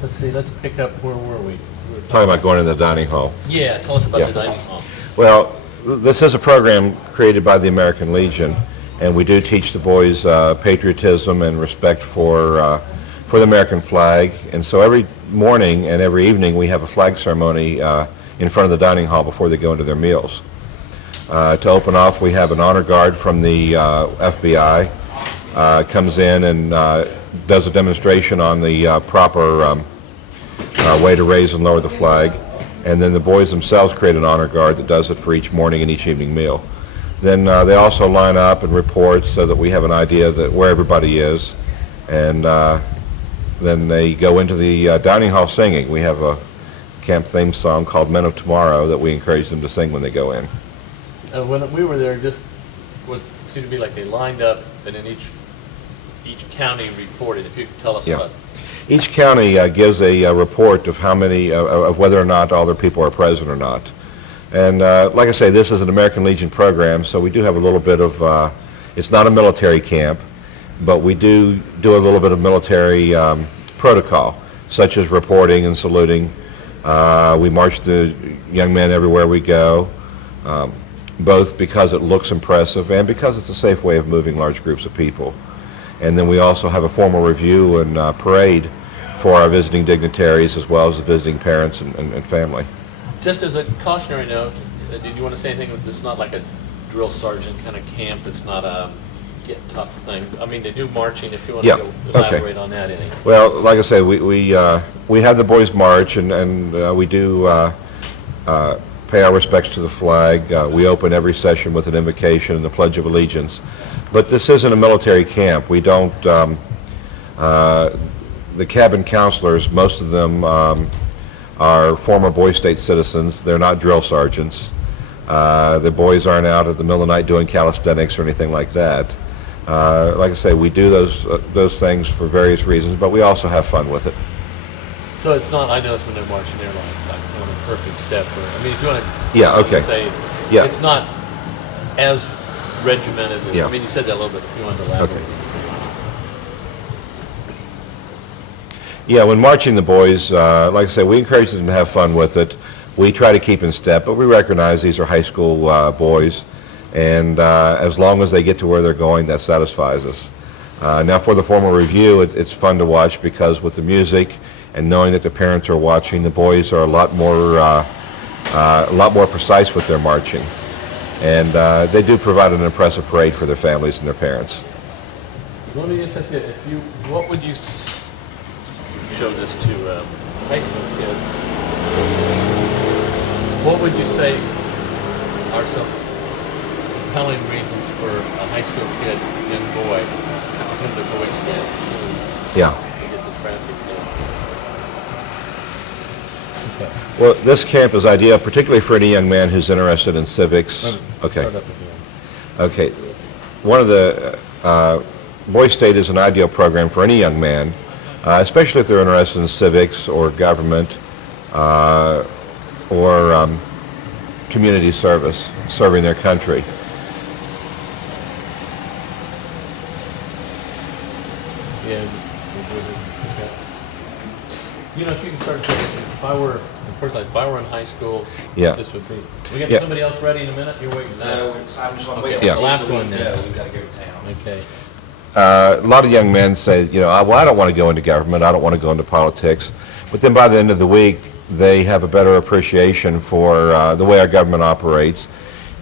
Let's see, let's pick up, where were we? Talking about going into the dining hall. Yeah, tell us about the dining hall. Well, this is a program created by the American Legion, and we do teach the boys patriotism and respect for the American flag. And so every morning and every evening we have a flag ceremony in front of the dining hall before they go into their meals. To open off, we have an honor guard from the FBI comes in and does a demonstration on the proper way to raise and lower the flag. And then the boys themselves create an honor guard that does it for each morning and each evening meal. Then they also line up and report so that we have an idea that where everybody is. And then they go into the dining hall singing. We have a camp theme song called Men of Tomorrow that we encourage them to sing when they go in. When we were there, just what seemed to be like they lined up, and then each county reported. If you could tell us about. Each county gives a report of how many, of whether or not all their people are present or not. And like I say, this is an American Legion program, so we do have a little bit of, it's not a military camp, but we do a little bit of military protocol, such as reporting and saluting. We march the young men everywhere we go, both because it looks impressive and because it's a safe way of moving large groups of people. And then we also have a formal review and parade for our visiting dignitaries as well as the visiting parents and family. Just as a cautionary note, did you want to say anything? It's not like a drill sergeant kind of camp. It's not a get tough thing. I mean, they do marching. If you want to elaborate on that, any. Well, like I say, we have the boys march and we do pay our respects to the flag. We open every session with an invocation and the Pledge of Allegiance. But this isn't a military camp. We don't, the cabin counselors, most of them are former Boy State citizens. They're not drill sergeants. The boys aren't out at the middle of the night doing calisthenics or anything like that. Like I say, we do those things for various reasons, but we also have fun with it. So it's not, I noticed when they're marching, they're like on a perfect step. Or, I mean, if you want to say, it's not as regimented. I mean, you said that a little bit, if you want to elaborate. Okay. Yeah, when marching the boys, like I say, we encourage them to have fun with it. We try to keep in step, but we recognize these are high school boys, and as long as they get to where they're going, that satisfies us. Now for the formal review, it's fun to watch because with the music and knowing that the parents are watching, the boys are a lot more precise with their marching. And they do provide an impressive parade for their families and their parents. Let me just ask you, what would you show this to high school kids? What would you say are some compelling reasons for a high school kid, young boy, to come to Boy Scout as soon as they get the traffic down? Okay. Well, this camp is ideal, particularly for any young man who's interested in civics. Okay. Okay. One of the Boy State is an ideal program for any young man, especially if they're interested in civics or government or community service, serving their country. Yeah. You know, if you can start thinking, if I were in high school, this would be. We got somebody else ready in a minute? You're waiting? No, I'm just waiting. Okay, last one then. We've got to go to town. Okay. A lot of young men say, you know, well, I don't want to go into government, I don't want to go into politics. But then by the end of the week, they have a better appreciation for the way our government operates.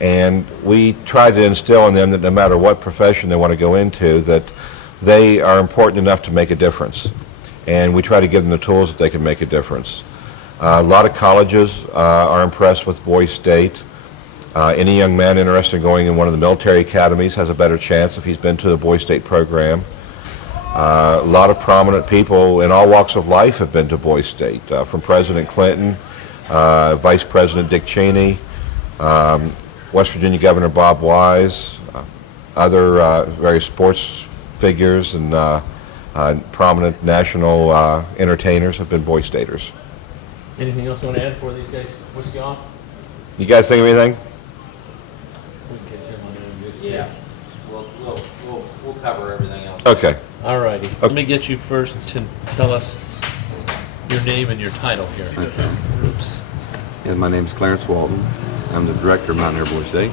And we try to instill in them that no matter what profession they want to go into, that they are important enough to make a difference. And we try to give them the tools that they can make a difference. A lot of colleges are impressed with Boys State. Any young man interested in going in one of the military academies has a better chance if he's been to the Boys State program. A lot of prominent people in all walks of life have been to Boys State, from President Clinton, Vice President Dick Cheney, West Virginia Governor Bob Wise, other various sports figures and prominent national entertainers have been Boys Staters. Anything else you want to add before these guys whisk you off? You guys think of anything? Yeah. We'll cover everything else. Okay. All righty. Let me get you first to tell us your name and your title here. Okay. Oops. Yeah, my name is Clarence Walton. I'm the director of Mountaineer Boys State.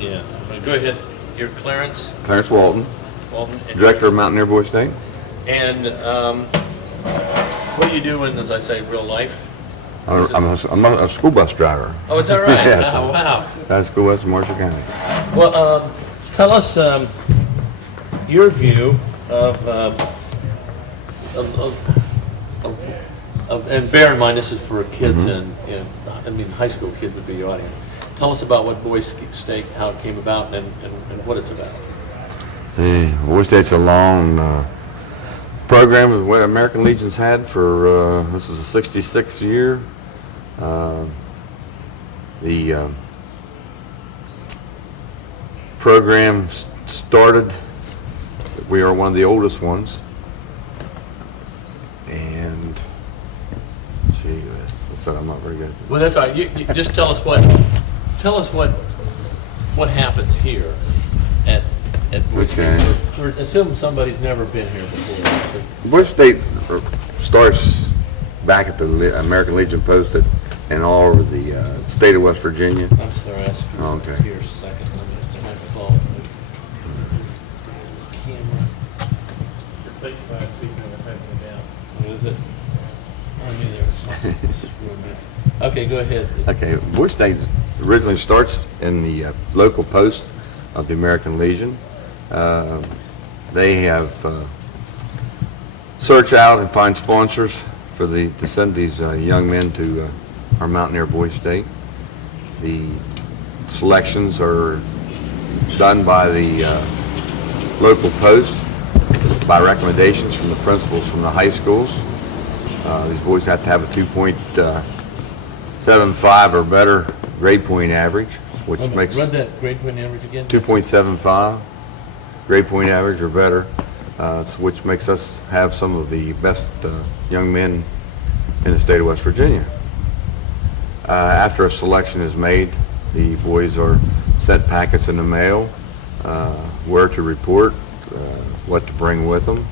Yeah. Go ahead. You're Clarence Clarence Walton. Walton. Director of Mountaineer Boys State. And what do you do in, as I say, real life? I'm a school bus driver. Oh, is that right? Yes. Oh, wow. That's school bus in Marshall County. Well, tell us your view of, and bear in mind this is for kids and I mean high school kid would be the audience. Tell us about what Boys State, how it came about, and what it's about. Boys State's a long program that the American Legion's had for, this is the 66th year. The program started, we are one of the oldest ones, and gee, I'm not very good. Well, that's all right. You just tell us what happens here at Boys State. Assume somebody's never been here before. So. Boys State starts back at the American Legion post and all over the state of West Virginia. I'm sorry, I screwed okay. Here a second. It's my fault. This camera. The plate's not speaking when it's happening down. What is it? I knew there was something screwing me. Okay, go ahead. Okay, Boys State originally starts in the local post of the American Legion. They have search out and find sponsors to send these young men to our Mountaineer Boys State. The selections are done by the local post by recommendations from the principals from the high schools. These boys have to have a 2.75 or better grade point average, which makes... Run that grade point average again? 2.75 grade point average or better, which makes us have some of the best young men in the state of West Virginia. After a selection is made, the boys are sent packets in the mail, where to report, what to bring with them,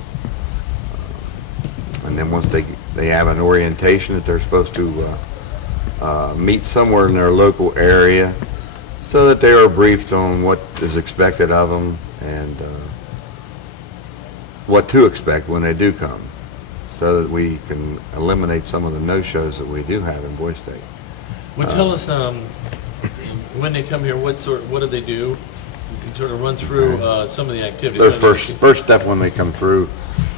and then once they have an orientation that they're supposed to meet somewhere in their local area so that they are briefed on what is expected of them and what to expect when they do come, so that we can eliminate some of the no-shows that we do have in Boys State. Well, tell us when they come here, what do they do? You can sort of run through some of the activities. The first step when they come through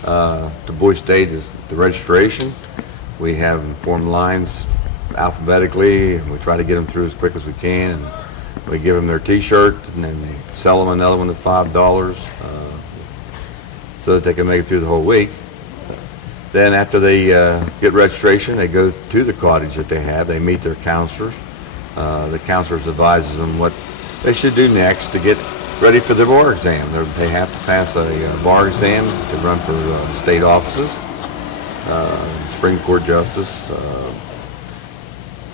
to Boys State is the registration. We have them form lines alphabetically, and we try to get them through as quick as we can. And we give them their T-shirt and then sell them another one at $5 so that they can make it through the whole week. Then after they get registration, they go to the cottage that they have. They meet their counselors. The counselors advises them what they should do next to get ready for their bar exam. They have to pass a bar exam to run for state offices, Supreme Court Justice.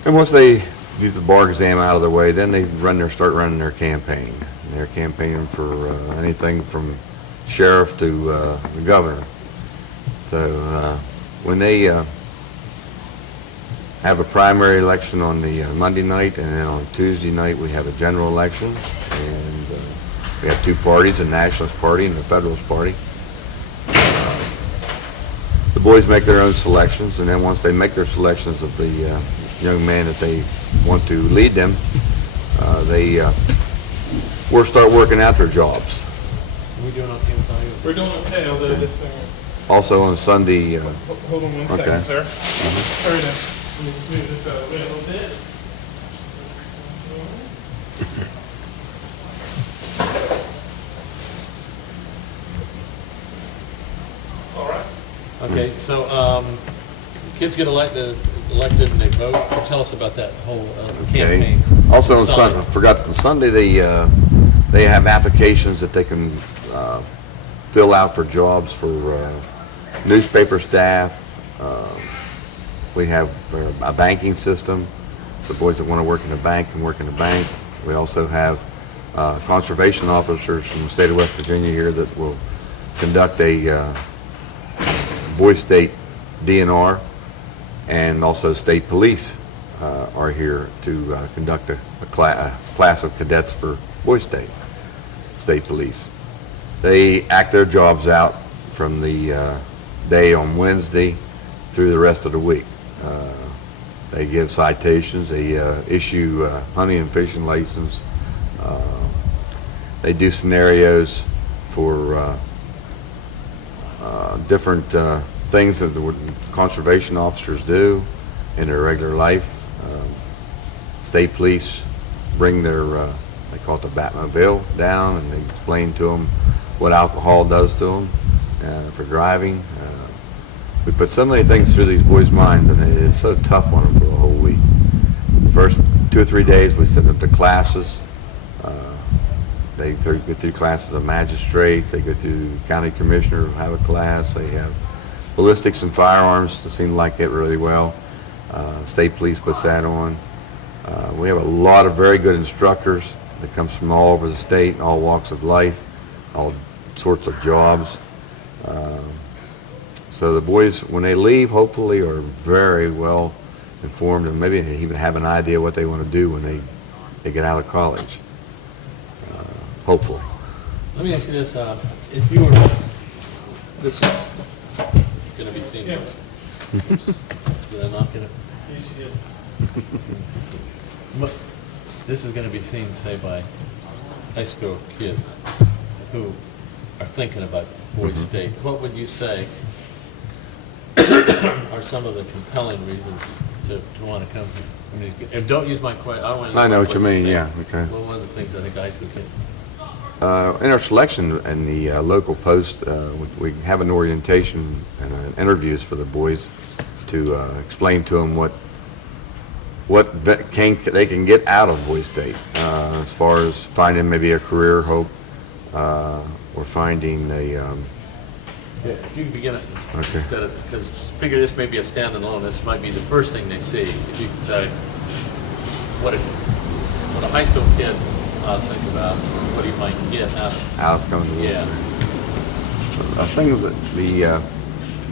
And once they get the bar exam out of the way, then they start running their campaign. And they're campaigning for anything from sheriff to the governor. So when they have a primary election on the Monday night, and then on Tuesday night we have a general election, and we have two parties, a Nationalist Party and a Federalist Party. The boys make their own selections, and then once they make their selections of the young man that they want to lead them, they or start working out their jobs. Are we doing okay with audio? We're doing okay, although this thing. Also on Sunday. Hold on one second, sir. Sorry to, let me just move this out of the way a little bit. All right. Okay, so the kids get elected and they vote. Tell us about that whole campaign. Also on Sunday, I forgot, on Sunday they have applications that they can fill out for jobs for newspaper staff. We have a banking system, so boys that want to work in a bank can work in a bank. We also have conservation officers from the state of West Virginia here that will conduct a Boys State DNR, and also state police are here to conduct a class of cadets for Boys State Police. They act their jobs out from the day on Wednesday through the rest of the week. They give citations, they issue hunting and fishing license, they do scenarios for different things that the conservation officers do in their regular life. State police bring their, they call it the Batmobile down, and they explain to them what alcohol does to them for driving. We put so many things through these boys' minds, and it is so tough on them for the whole week. The first 2 or 3 days we send them to classes. They go through classes of magistrates, they go through county commissioner, have a class, they have ballistics and firearms, they seem to like it really well. State police puts that on. We have a lot of very good instructors that comes from all over the state, all walks of life, all sorts of jobs. So the boys, when they leave, hopefully are very well informed, and maybe they even have an idea what they want to do when they get out of college. Hopefully. Let me ask you this: if you were this is going to be seen, did I not get it? Yes, you did. This is going to be seen, say, by high school kids who are thinking about Boys State. What would you say are some of the compelling reasons to want to come here? I mean, and don't use my question. I know what you mean. Yeah. Okay. Well, one of the things I think guys would think. In our selection in the local post, we have an orientation and interviews for the boys to explain to them what they can get out of Boys State as far as finding maybe a career hope or finding a. Yeah, if you can begin it instead of, because figure this may be a standalone. This might be the first thing they see. If you could say what a high school kid think about, what he might get out of coming to yeah. Things that the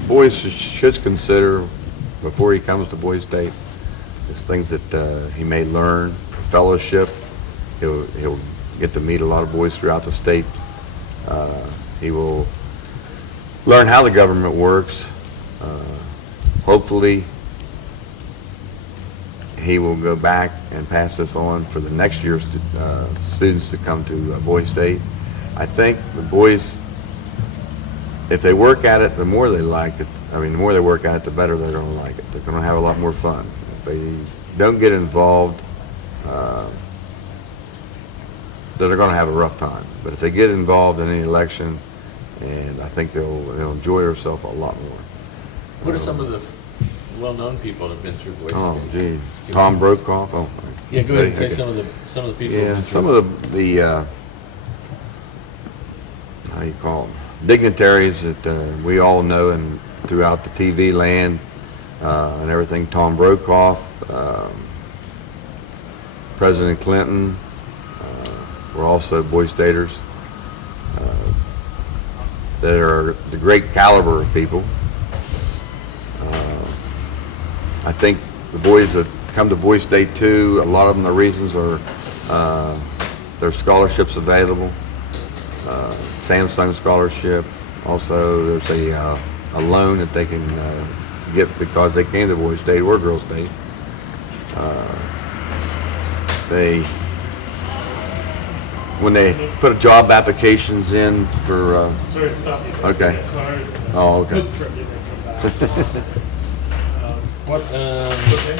boys should consider before he comes to Boys State is things that he may learn, fellowship. He'll get to meet a lot of boys throughout the state. He will learn how the government works. Hopefully he will go back and pass this on for the next year's students to come to Boys State. I think the boys, if they work at it, the more they like it, the more they work at it, the better they're going to like it. They're going to have a lot more fun. If they don't get involved, then they're going to have a rough time. But if they get involved in any election, and I think they'll enjoy themselves a lot more. What are some of the well-known people that have been through Boys State? Oh, gee, Tom Brokaw. Oh, yeah, go ahead and say some of the people. Yeah, some of the how you call them, dignitaries that we all know and throughout the TV land and everything. Tom Brokaw, President Clinton, were also Boy Staters. That are the great caliber of people. I think the boys that come to Boys State too, a lot of them, the reasons are there's scholarships available, Samsung scholarship. Also, there's a loan that they can get because they came to Boys State or Girls State. when they put job applications in for, Sorry to stop you. Okay. Cars. Oh, okay. Food truck didn't come back. What, Okay.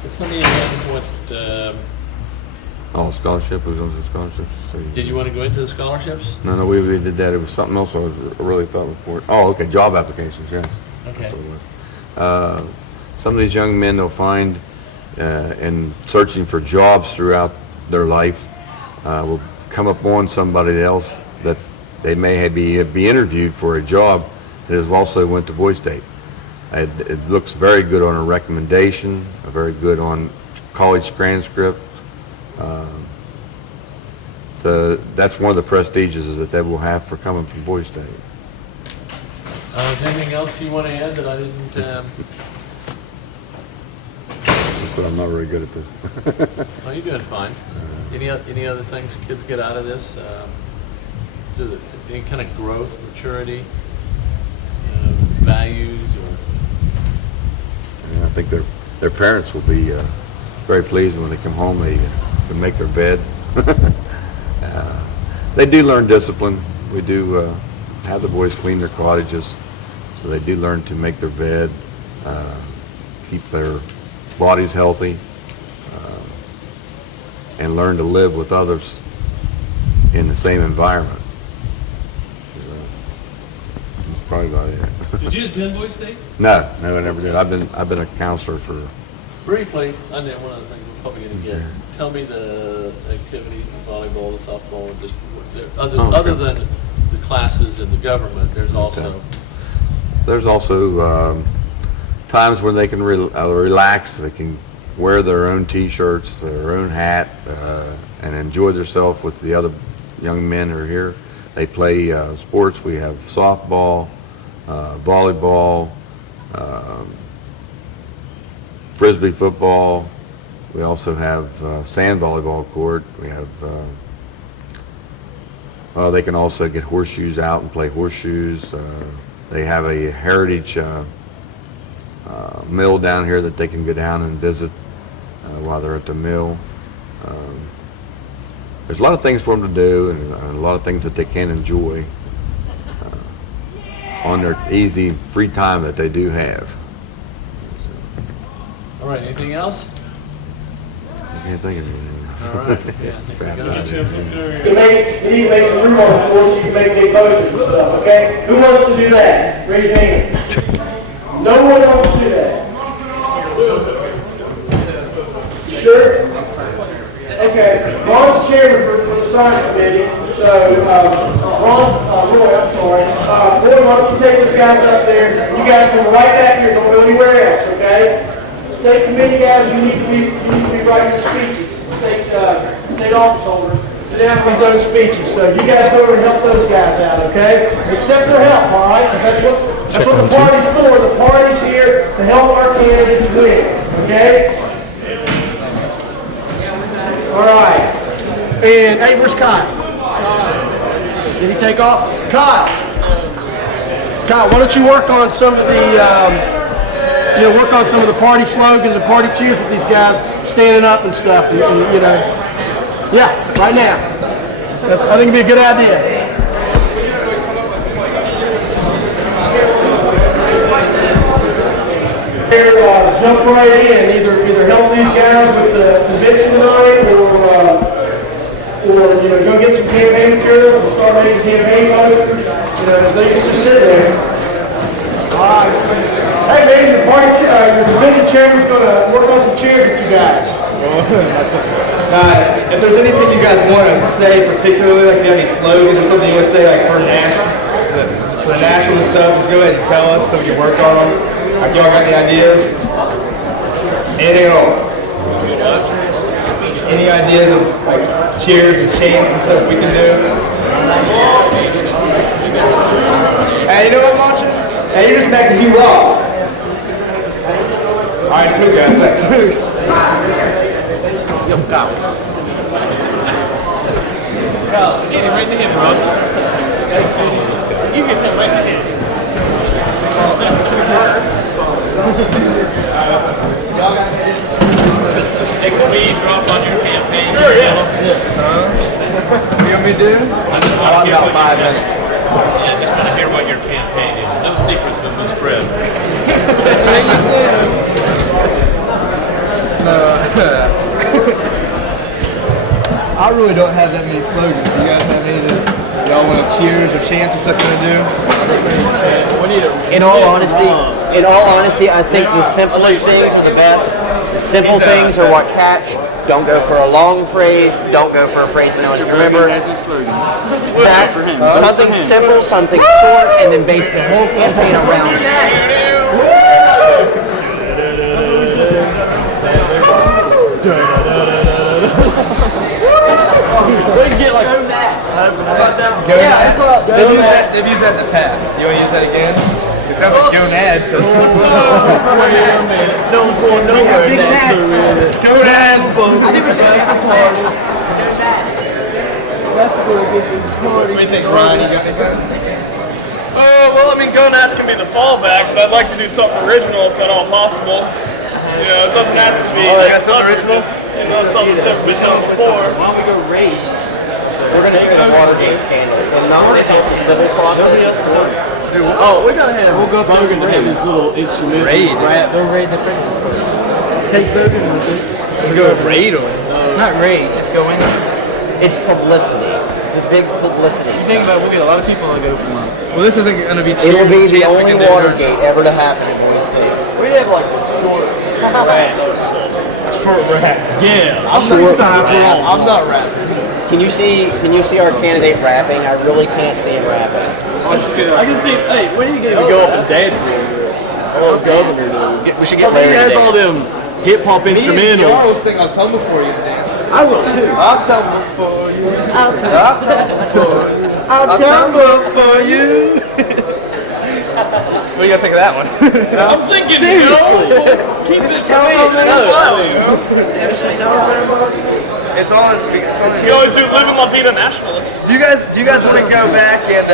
so tell me again what, Oh, scholarship, it was on the scholarships. So did you want to go into the scholarships? No, we did that. It was something else I really thought was important. Oh, okay, job applications, yes. Okay. That's what it was. Some of these young men they'll find in searching for jobs throughout their life will come upon somebody else that they may be interviewed for a job that has also went to Boise State. It looks very good on a recommendation, very good on college transcript. So that's one of the prestiges that they will have for coming from Boise State. Is there anything else you want to add that I didn't? Just that I'm not very good at this. Oh, you're doing fine. Any other things kids get out of this? Any kind of growth, maturity, values, or? And I think their parents will be very pleased when they come home. They can make their bed. They do learn discipline. We do have the boys clean their cottages, so they do learn to make their bed, keep their bodies healthy, and learn to live with others in the same environment. That's probably about it. Did you attend Boise State? No, I never did. I've been a counselor for. Briefly, I know one of the things we're probably going to get. Tell me the activities, the volleyball, the softball, just other than the classes and the government. There's also Times when they can relax. They can wear their own T-shirts, their own hat, and enjoy themselves with the other young men who are here. They play sports. We have softball, volleyball, frisbee football. We also have sand volleyball court. We have. They can also get horseshoes out and play horseshoes. They have a heritage mill down here that they can go down and visit while they're at the mill. There's a lot of things for them to do, and a lot of things that they can enjoy on their easy free time that they do have. all right. Anything else? I can't think of anything else. All right. Yeah, I think we got it. We need to make some room on the floor so you can make big posters and stuff, okay? Who wants to do that? Raise your hand. No one wants to do that. You sure? Okay. Ron's the chairman for the science committee. So, Roy, I'm sorry. Roy, why don't you take those guys up there? You guys come right back here. Don't go anywhere else, okay? State committee guys, you need to be writing your speeches. State office holders, sit down for his own speeches. So you guys go over and help those guys out, okay? Accept their help, all right? 'Cause that's what the party's for. The party's here to help our candidates win, okay? All right. And hey, where's Kyle? Did he take off? Kyle, why don't you work on some of the party slogans and party cheers with these guys standing up and stuff, and yeah, right now. I think it'd be a good idea. Jump right in. Either help these guys with the convention tonight, or go get some campaign materials and start making campaign posters. As they used to sit there. All right. Hey, man, your convention chairman's going to work on some cheers with you guys. If there's anything you guys want to say particularly, like if you have any slogans or something you want to say, like for the national stuff, just go ahead and tell us so we can work on them. If y'all got any ideas? Anything at all? Any ideas of like cheers and chants and stuff we can do? Hey, you know what, Mancha? Hey, you're just mad because you lost. All right, smooth guys, thanks. Yo, Kyle. Kyle, get it right in the head, bros. You get that right in the head. Take the lead, drop on your campaign. Sure, yeah. we do? I just I want want to hear about what 5 your- minutes. Yeah, I just want to hear what your campaign is. No secrets will be spread. I really don't have that many slogans. Do you guys have any that y'all want to cheers or chants or something to do? In all honesty, I think the simplest things are the best. The simple things are what catch. Don't go for a long phrase. Don't go for a phrase no one can remember. That something simple, something short, and then base the whole campaign around it. So you get like go nuts. They've used that in the past. You want to use that again? It sounds like go nads. So No one's going nowhere. Big nads. Go nads. I think we should get the parts. That's going to get this party. What do you think, Ryan? You got anything? Well, I mean, Gonads can be the fallback, but I'd like to do something original if at all possible. You know, it doesn't have to be. Oh, you got something original? You know, something that's ever been done before. Why don't we go raid? We're going to do the Watergate scandal. And not if it's a civil process. Oh, we're gonna have. We'll go up there and have this little instrument. Raid. Rap. Go raid the prisons. Take Bogan with us. We go raid them. Not raid. Just go in there. It's publicity. It's a big publicity. You think about it, we'll get a lot of people to go from up. Well, this isn't going to be It'll be the only Watergate ever to happen in Boise State. We have like a short rap. A short rap. Yeah. I'm Short not rap. I'm not rapping. Can you see our candidate rapping? I really can't see him rapping. I can see. Hey, when are you gonna go up and dance for Oh, governor. We should get Larry. He has all them hip hop instrumentals. Me and Jarl will sing "I'll Tumble For You" and dance. I will too. I'll tumble for you. I'll tumble for you. I'll tumble for you. What do you guys think of that one? I'm thinking, keep it Telephone man. It's on. You always do Living La Vida Nationalist. Do you guys want to go back and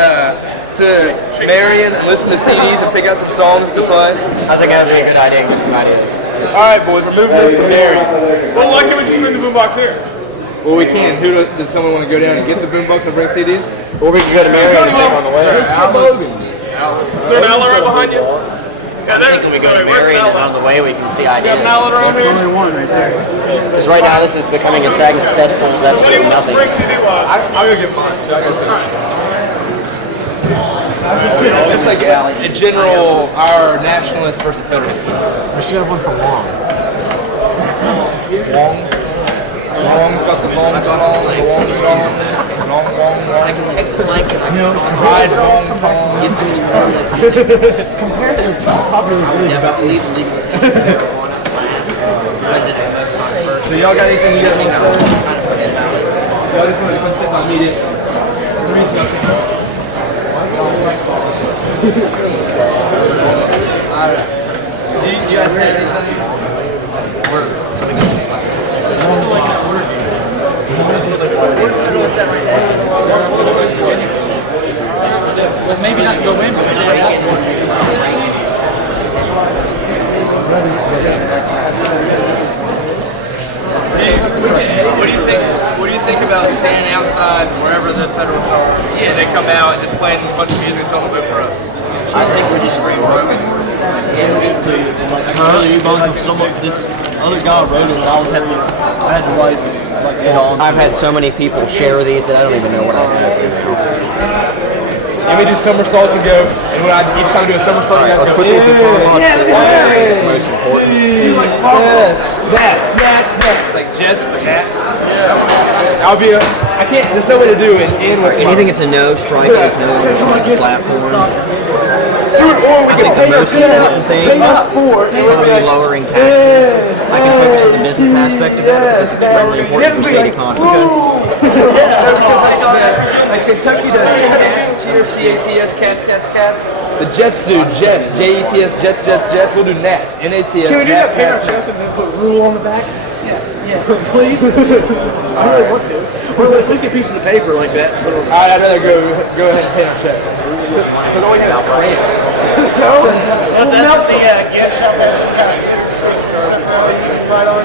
to Marion and listen to CDs and pick out some songs to play? I think that'd be a good idea and get some ideas. All right, boys, we're moving this to Marion. Well, why can't we just bring the boombox here? Well, we can. Does someone want to go down and get the boombox and bring CDs? Or we can go to Marion and take on the way. Is there an outlet right behind you? Yeah, there Can we go to Marion and on the way we can see ideas? an outlet around That's here? only one right there. Because right now this is becoming a segment cesspool. Is absolutely Wants to nothing. bring CD-wise. I'll go get mine. Too. I'll go get mine. It's like a general, our nationalist versus federalist. We should have one for Long. Long. Long's got the long song, the long song, long. I can take the mic and I can Ride long song. Compared to popular never believe in legalism. So y'all got anything you got to say? So I just wanted to come sit by me. There's a reason I came. Alright. You guys have anything? Well, maybe not go in, but stay out. What do you think about standing outside wherever the Federalists are? Yeah, they come out and just playing a bunch of music and tell them to vote for us. I think we just scream Rogan. This other guy wrote it, and I had to write it on. I've had so many people share these that I don't even know what I have. And we do somersaults and go, and when each time we do a somersault, you guys Let's go, put these in chronological Yeah, that'd be hilarious. Most important. Nats. It's like jets, but nats. Yeah. I can't, there's no way to do it in with Anything that's a no, strike it as no on the platform. Dude, or we I think the most important thing is probably lowering taxes. I can focus on the business aspect of it because it's extremely important for state economy. Like Kentucky does cats, cheers, C-A-T-S, cats. The Jets do jets, J-E-T-S, jets. We'll do nats, N-A-T-S. Can we do that paint our chest and then put rule on the back? Yeah. Please? I really want to. Or at least get pieces of paper like that. I'd rather go ahead and paint our chest. Because all we have is crayons. So? We'll melt the gift shop has some kind of right on.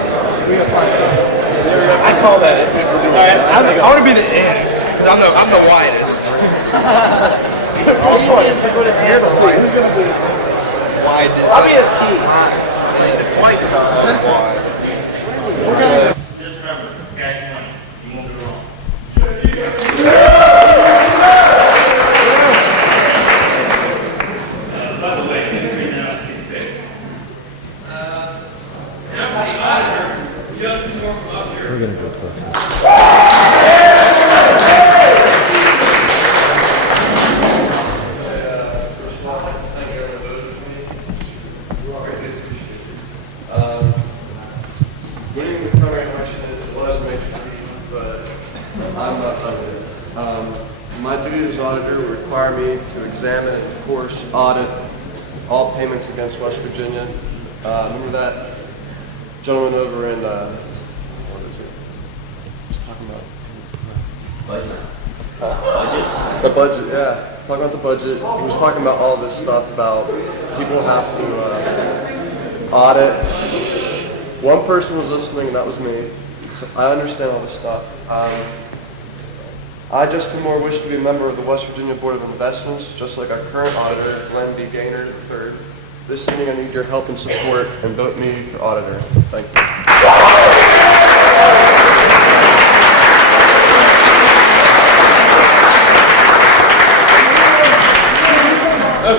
We got to find something. I call that if we're doing I want to be the end. because I'm the whitest. I'll be a T. Honest. He said whitest. Just remember, catch one. You won't be wrong. By the way, can you read that off the piece of paper? Now for the auditor, Justin Moore from Upshur. We're gonna go first. Winning the primary election was a major feat, but I'm not done with it. My duty as auditor would require me to examine and, of course, audit all payments against West Virginia. Remember that gentleman over in, what is it? Just talking about budget. The budget, yeah. Talking about the budget. He was talking about all this stuff about people have to audit. One person was listening, and that was me. So I understand all this stuff. I, Justin Moore, wish to be a member of the West Virginia Board of Investments, just like our current auditor, Glenn B. Gaynor III. This evening, I need your help and support, and vote me for auditor. Thank you.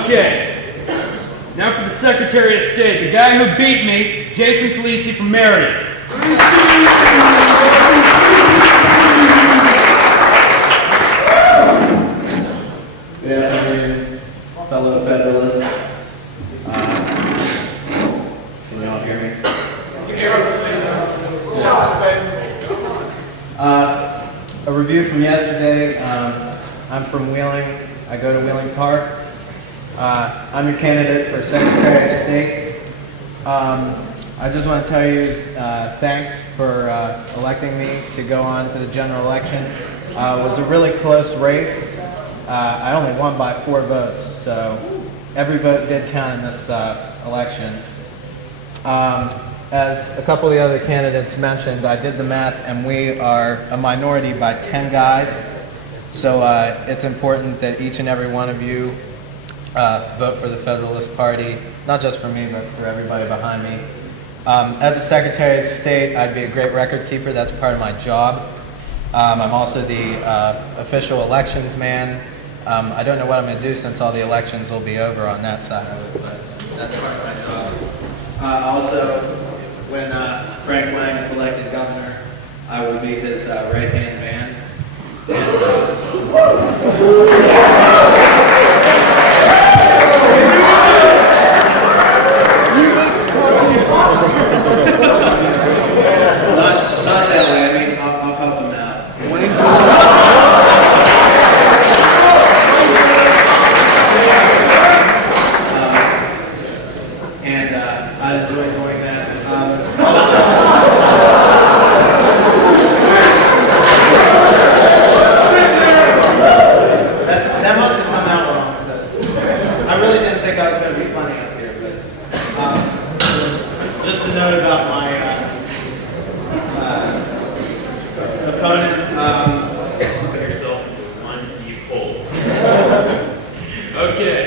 Okay. Now for the Secretary of State, the guy who beat me, Jason Felici from Meriden. Good afternoon, fellow Federalists. Can you all hear me? A review from yesterday. I'm from Wheeling. I go to Wheeling Park. I'm your candidate for Secretary of State. I just want to tell you thanks for electing me to go on to the general election. It was a really close race. I only won by 4 votes, so every vote did count in this election. As a couple of the other candidates mentioned, I did the math, and we are a minority by 10 guys. So it's important that each and every one of you vote for the Federalist Party, not just for me, but for everybody behind me. As a Secretary of State, I'd be a great record keeper. That's part of my job. I'm also the official elections man. I don't know what I'm going to do since all the elections will be over on that side of it, but that's part of my job. Also, when Frank Lang is elected governor, I will be his right-hand man. Not that way. I mean, I'll help him out. And I enjoy doing that. That must have come out wrong because I really didn't think I was going to be funny up here. But just a note about my opponent. Put yourself on you cold. Okay.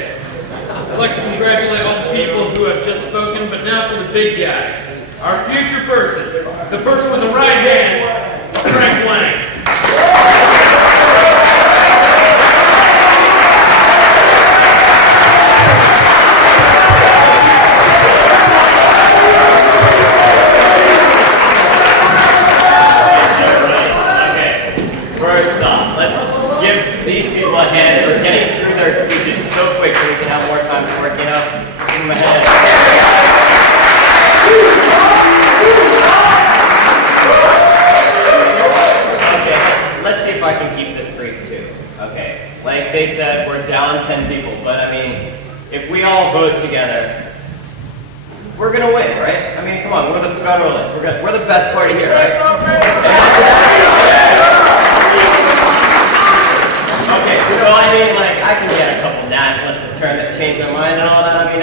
I'd like to congratulate all the people who have just spoken, but now for the big guy. Our future person. The person with the right hand, Frank Lang. First off, let's give these people a hand for getting through their speeches so quick so we can have more time to work, you know? Give them a hand. Okay, let's see if I can keep this brief too. Okay, like they said, we're down 10 people, but I mean, if we all vote together, we're gonna win, right? I mean, come on, we're the Federalists. We're the best party here, right? Okay, so I mean, like, I can get a couple nationalists to change their mind and all that. I mean,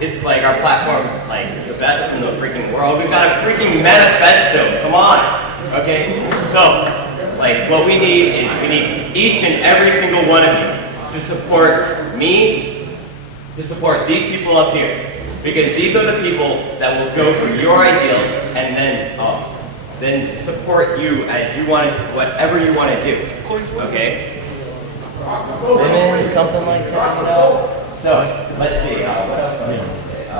it's like our platform's like the best in the freaking world. We've got a freaking manifesto. Come on. Okay, so Like, what we need is we need each and every single one of you to support me, to support these people up here. Because these are the people that will go for your ideals and then support you as you want to, whatever you want to do. Okay? Women, something like that, you know? So, let's see. What else do I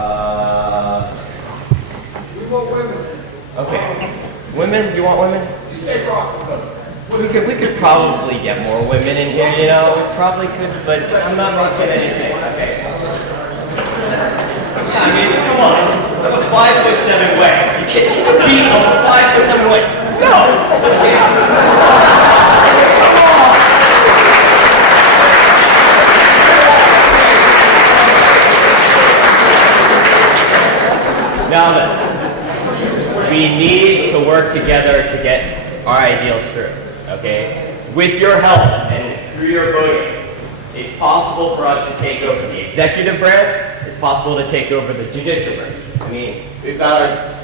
want to say? We want women. Okay. Women? You want women? You say rock them. We could probably get more women in here, you know? We probably could, but I'm not making anything, okay? Yeah, I mean, come on. I'm a 5'7" weight. You can't beat a 5'7" weight. No! Now then, we need to work together to get our ideals through, okay? With your help and through your voting, it's possible for us to take over the executive branch. It's possible to take over the judicial branch. I mean, we've got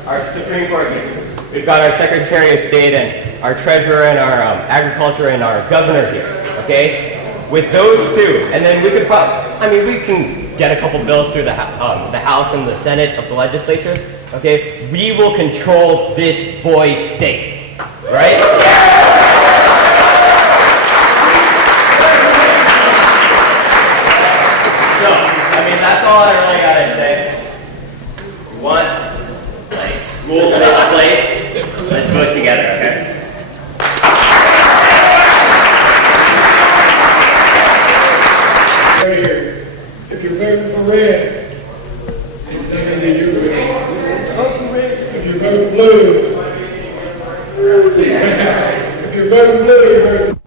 our Supreme Court here. We've got our Secretary of State and our Treasurer and our Agriculture and our Governor here, okay? With those two, and then we could we can get a couple bills through the House and the Senate of the legislature, okay? We will control this boy's state, right? So, I mean, that's all I really gotta say. We want, rules in its place. Let's vote together, okay? Right here. If you're voting for red, it's not going to be your red. If you're voting blue, if you're voting blue, you're voting.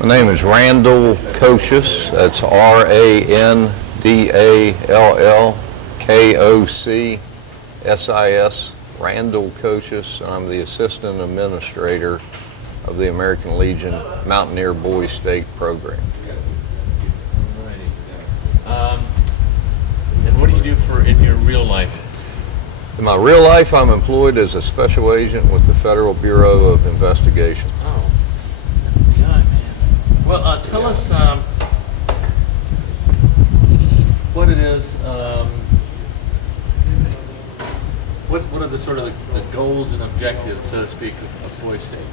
My name is Randall Kocius. That's RANDALLKOCSIS. Randall Kocius. I'm the Assistant Administrator of the American Legion Mountaineer Boys State Program. And what do you do in your real life? In my real life, I'm employed as a special agent with the Federal Bureau of Investigation. Oh, God, man. Well, tell us what it is. What are the sort of the goals and objectives, so to speak, of Boys State?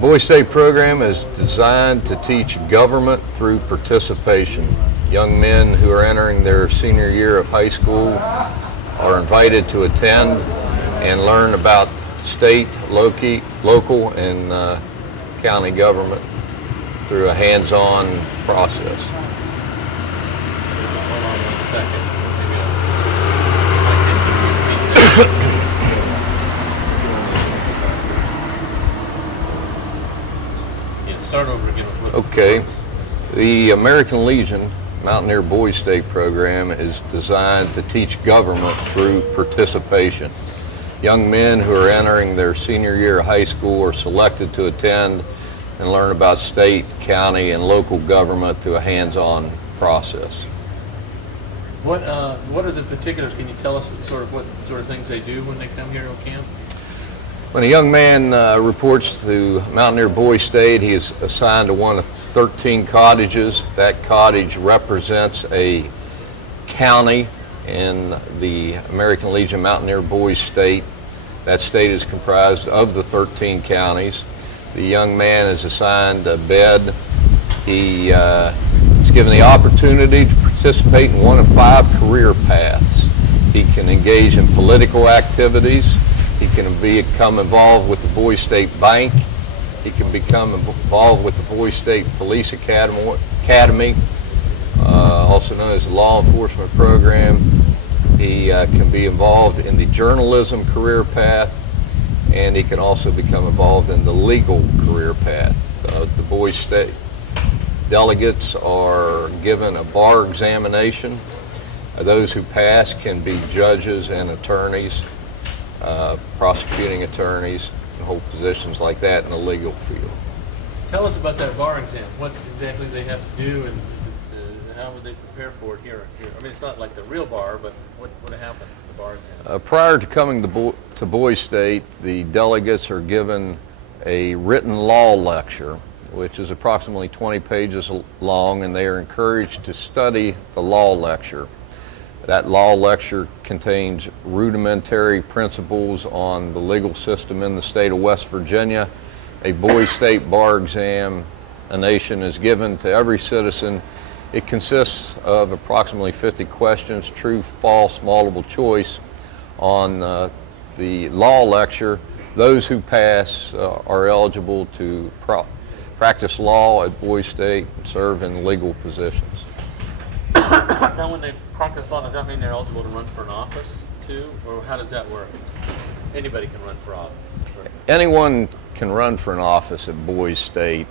Boys State program is designed to teach government through participation. Young men who are entering their senior year of high school are invited to attend and learn about state, local, and county government through a hands-on process. Hold on 1 second. Yeah, start over again. Okay. The American Legion Mountaineer Boys State program is designed to teach government through participation. Young men who are entering their senior year of high school are selected to attend and learn about state, county, and local government through a hands-on process. What are the particulars? Can you tell us what sort of things they do when they come here to camp? When a young man reports to Mountaineer Boys State, he is assigned to one of 13 cottages. That cottage represents a county in the American Legion Mountaineer Boys State. That state is comprised of the 13 counties. The young man is assigned a bed. He is given the opportunity to participate in one of 5 career paths. He can engage in political activities. He can become involved with the Boys State Bank. He can become involved with the Boys State Police Academy, also known as the Law Enforcement Program. He can be involved in the journalism career path, and he can also become involved in the legal career path. The Boys State delegates are given a bar examination. Those who pass can be judges and attorneys, prosecuting attorneys, and hold positions like that in the legal field. Tell us about that bar exam. What exactly they have to do, and how would they prepare for it here? I mean, it's not like the real bar, but what happened at the bar exam? Prior to coming to Boise State, the delegates are given a written law lecture, which is approximately 20 pages long, and they are encouraged to study the law lecture. That law lecture contains rudimentary principles on the legal system in the state of West Virginia. A Boise State bar examination is given to every citizen. It consists of approximately 50 questions, true, false, multiple choice on the law lecture. Those who pass are eligible to practice law at Boise State and serve in legal positions. Now, when they practice law, does that mean they're eligible to run for an office too, or how does that work? Anybody can run for office. Right? Anyone can run for an office at Boise State,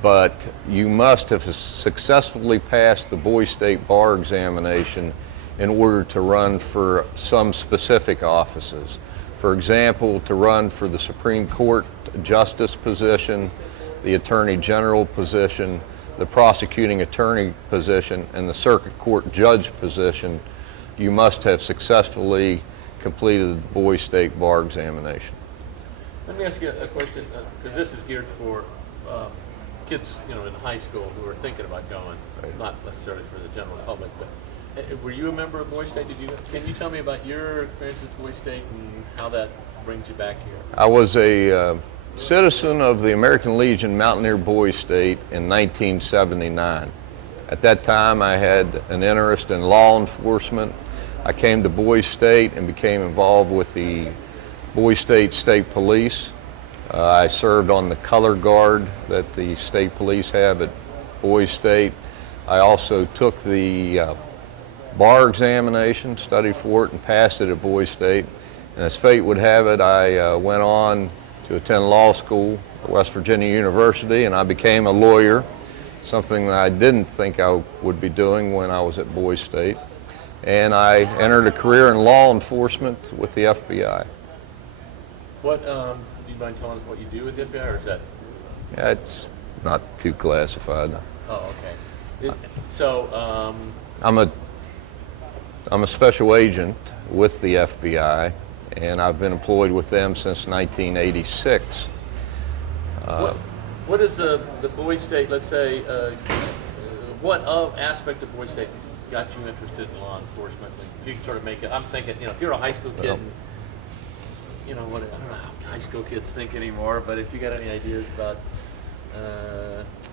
but you must have successfully passed the Boise State bar examination in order to run for some specific offices. For example, to run for the Supreme Court justice position, the Attorney General position, the prosecuting attorney position, and the circuit court judge position, you must have successfully completed the Boise State bar examination. Let me ask you a question, because this is geared for kids, in high school who are thinking about going, not necessarily for the general public, but were you a member of Boise State? Can you tell me about your experience at Boise State and how that brings you back here? I was a citizen of the American Legion Mountaineer Boise State in 1979. At that time, I had an interest in law enforcement. I came to Boise State and became involved with the Boise State State Police. I served on the color guard that the state police have at Boise State. I also took the bar examination, studied for it, and passed it at Boise State. And as fate would have it, I went on to attend law school at West Virginia University, and I became a lawyer, something that I didn't think I would be doing when I was at Boise State. And I entered a career in law enforcement with the FBI. What, do you mind telling us what you do with the FBI, or is that? Yeah, it's not too classified. Oh, okay. I'm a special agent with the FBI, and I've been employed with them since 1986. What is the Boise State, let's say, what aspect of Boise State got you interested in law enforcement? If you can sort of make it, I'm thinking, if you're a high school kid, I don't know how high school kids think anymore, but if you got any ideas about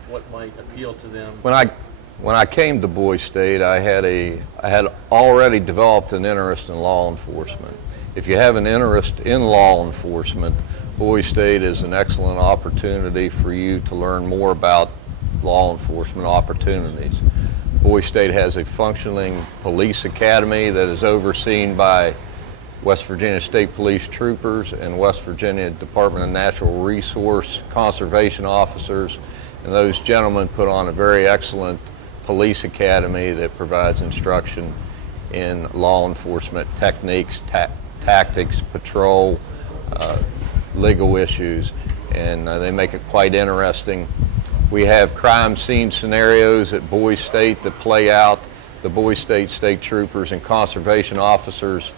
what might appeal to them. When I came to Boise State, I had already developed an interest in law enforcement. If you have an interest in law enforcement, Boise State is an excellent opportunity for you to learn more about law enforcement opportunities. Boise State has a functioning police academy that is overseen by West Virginia State Police troopers and West Virginia Department of Natural Resource conservation officers, and those gentlemen put on a very excellent police academy that provides instruction in law enforcement techniques, tactics, patrol, legal issues, and they make it quite interesting. We have crime scene scenarios at Boise State that play out. The Boise State State Troopers and conservation officers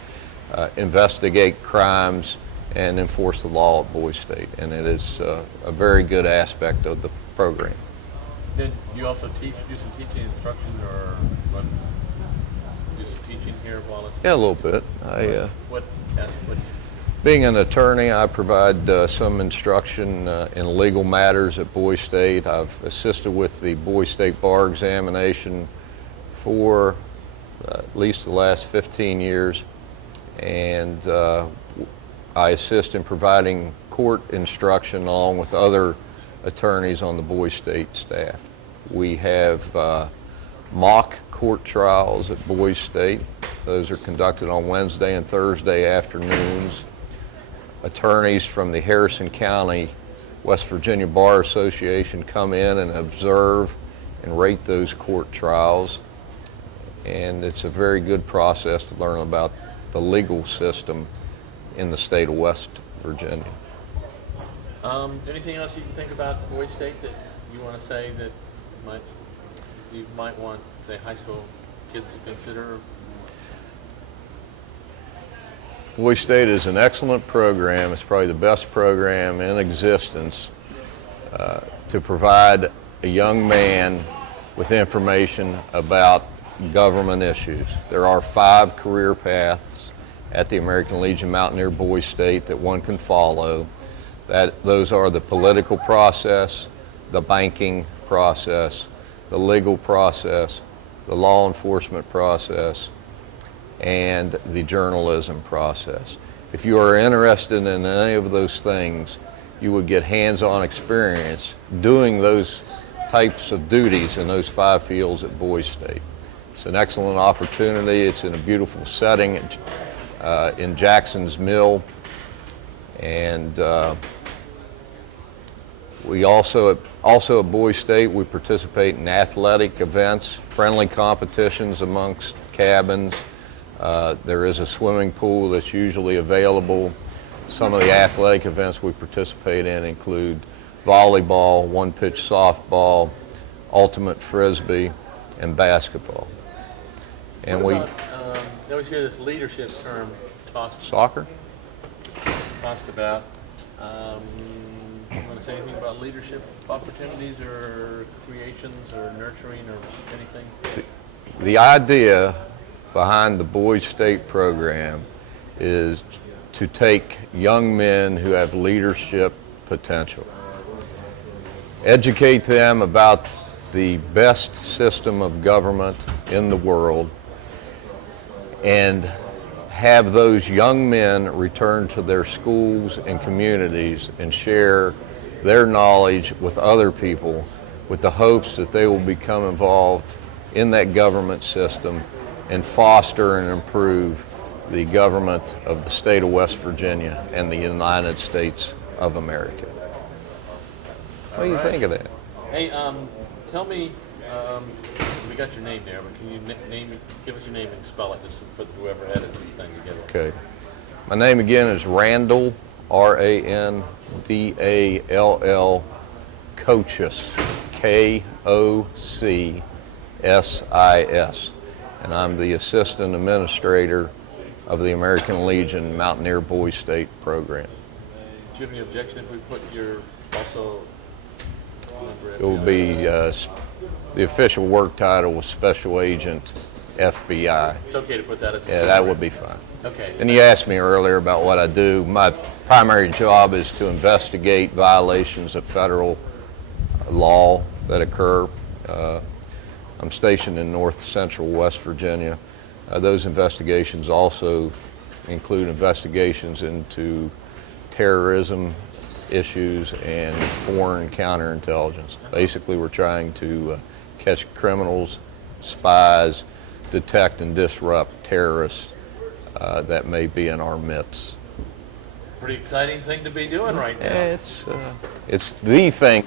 investigate crimes and enforce the law at Boise State, and it is a very good aspect of the program. Then you also do some teaching instruction, or do some teaching here while it's... Yeah, a little bit. Being an attorney, I provide some instruction in legal matters at Boise State. I've assisted with the Boise State bar examination for at least the last 15 years, and I assist in providing court instruction along with other attorneys on the Boise State staff. We have mock court trials at Boise State. Those are conducted on Wednesday and Thursday afternoons. Attorneys from the Harrison County West Virginia Bar Association come in and observe and rate those court trials, and it's a very good process to learn about the legal system in the state of West Virginia. Anything else you can think about Boise State that you want to say that you might want, say, high school kids to consider? Boise State is an excellent program. It's probably the best program in existence to provide a young man with information about government issues. There are 5 career paths at the American Legion Mountaineer Boise State that one can follow. Those are the political process, the banking process, the legal process, the law enforcement process, and the journalism process. If you are interested in any of those things, you would get hands-on experience doing those types of duties in those 5 fields at Boise State. It's an excellent opportunity. It's in a beautiful setting in Jackson's Mill, and we also at Boise State, we participate in athletic events, friendly competitions amongst cabins. There is a swimming pool that's usually available. Some of the athletic events we participate in include volleyball, one-pitch softball, ultimate frisbee, and basketball. And what about, I always hear this leadership term tossed about. You want to say anything about leadership opportunities or creations or nurturing or anything? The idea behind the Boise State program is to take young men who have leadership potential, educate them about the best system of government in the world, and have those young men return to their schools and communities and share their knowledge with other people with the hopes that they will become involved in that government system and foster and improve the government of the state of West Virginia and the United States of America. What do you think of that? Hey, tell me, we got your name there, but can you give us your name and spell it just for whoever edits this thing together? Okay. My name again is Randall, R-A-N-D-A-L-L, Kochis, K-O-C-S-I-S. And I'm the Assistant Administrator of the American Legion Mountaineer Boise State program. Do you have any objection if we put your also? It will be, the official work title was Special Agent FBI. It's okay to put that as a Yeah, that would be fine. Okay. And you asked me earlier about what I do. My primary job is to investigate violations of federal law that occur. I'm stationed in north central West Virginia. Those investigations also include investigations into terrorism issues and foreign counterintelligence. Basically, we're trying to catch criminals, spies, detect and disrupt terrorists that may be in our midst. Pretty exciting thing to be doing right now. Yeah, it's the thing.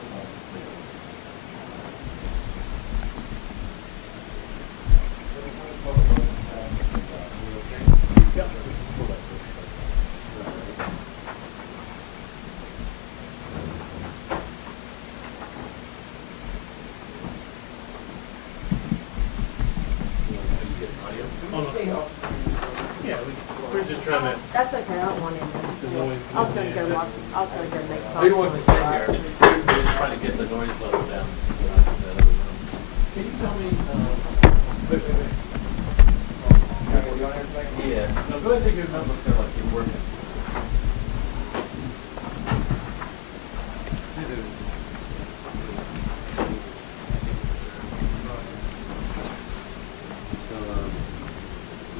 We're just trying to. That's okay, I don't want it. I was gonna go walk, I was gonna go make coffee. We don't want to sit here. We're just trying to get the noise level down. Can you tell me, yeah. No, go ahead and take your number, feel like you're working.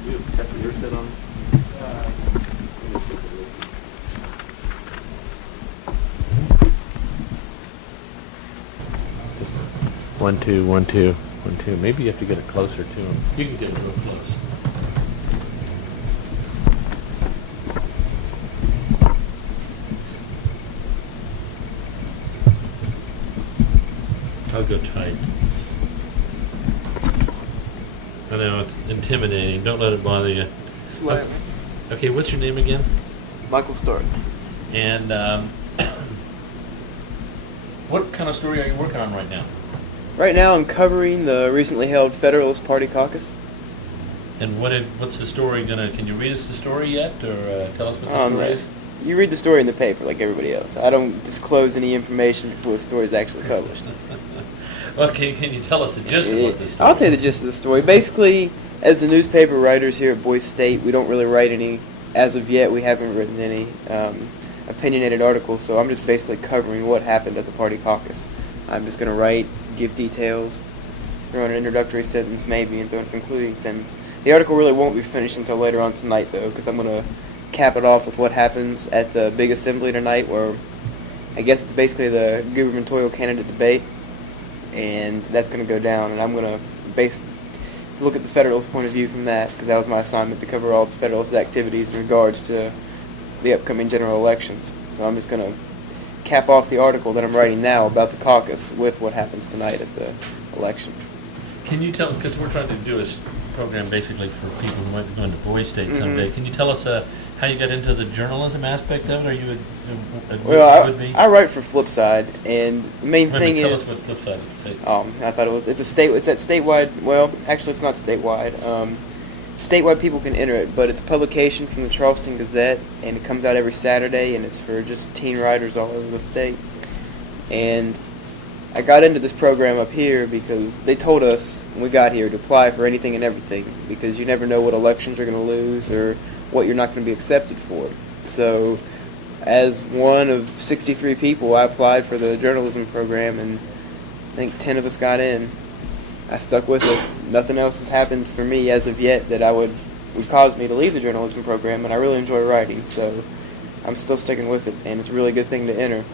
You have your set on? 1 2 1 2 1 2. Maybe you have to get it closer to him. You can get it real close. I'll go tight. I know, it's intimidating. Don't let it bother you. Okay, what's your name again? Michael Stark. And What kind of story are you working on right now? Right now, I'm covering the recently held Federalist Party caucus. And what's the story gonna? Can you read us the story yet, or tell us what the story is? You read the story in the paper like everybody else. I don't disclose any information before the story is actually published. Okay, can you tell us the gist of what this story? I'll tell you the gist of the story. Basically, as the newspaper writers here at Boise State, we don't really write any. As of yet, we haven't written any opinionated articles, so I'm just basically covering what happened at the party caucus. I'm just going to write, give details, throw in an introductory sentence maybe, and throw in a concluding sentence. The article really won't be finished until later on tonight, though, because I'm going to cap it off with what happens at the big assembly tonight, where I guess it's basically the gubernatorial candidate debate, and that's going to go down, and I'm going to look at the Federalist point of view from that, because that was my assignment to cover all the Federalist activities in regards to the upcoming general elections. So I'm just going to cap off the article that I'm writing now about the caucus with what happens tonight at the election. Can you tell us, because we're trying to do a program basically for people who might be going to Boise State someday, can you tell us how you got into the journalism aspect of it? Are you I write for Flipside, and the main thing tell is... us what Flipside is. I thought it's that statewide, well, actually it's not statewide. Statewide people can enter it, but it's a publication from the Charleston Gazette, and it comes out every Saturday, and it's for just teen writers all over the state. And I got into this program up here because they told us when we got here to apply for anything and everything, because you never know what elections you're going to lose or what you're not going to be accepted for. So as one of 63 people, I applied for the journalism program, and I think 10 of us got in. I stuck with it. Nothing else has happened for me as of yet that would cause me to leave the journalism program, and I really enjoy writing, so I'm still sticking with it, and it's a really good thing to enter.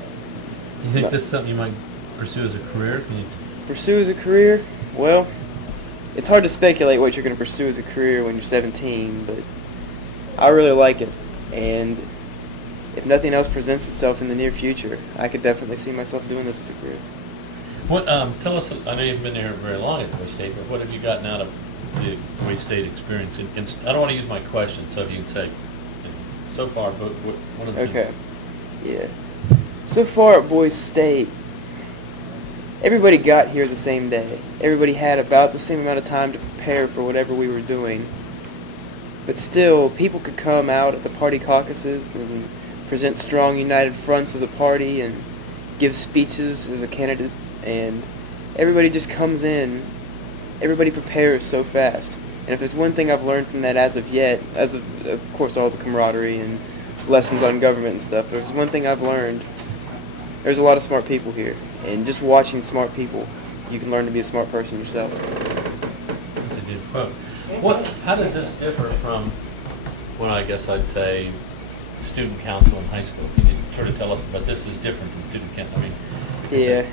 You think this is something you might pursue as a career? Pursue as a career? Well, it's hard to speculate what you're going to pursue as a career when you're 17, but I really like it, and if nothing else presents itself in the near future, I could definitely see myself doing this as a career. What? Tell us. I know you've been there very long at Boise State, but what have you gotten out of the Boise State experience? And I don't want to use my question, so if you can say, so far, but what have Okay. Yeah. So far at Boise State, everybody got here the same day. Everybody had about the same amount of time to prepare for whatever we were doing. But still, people could come out at the party caucuses and present strong united fronts as a party and give speeches as a candidate, and everybody just comes in. Everybody prepares so fast. And if there's one thing I've learned from that as of yet, of course all the camaraderie and lessons on government and stuff, but if there's one thing I've learned, there's a lot of smart people here. And just watching smart people, you can learn to be a smart person yourself. That's a good quote. How does this differ from what I guess I'd say student council in high school? Can you sort of tell us about this is different than student council? I mean, Yeah.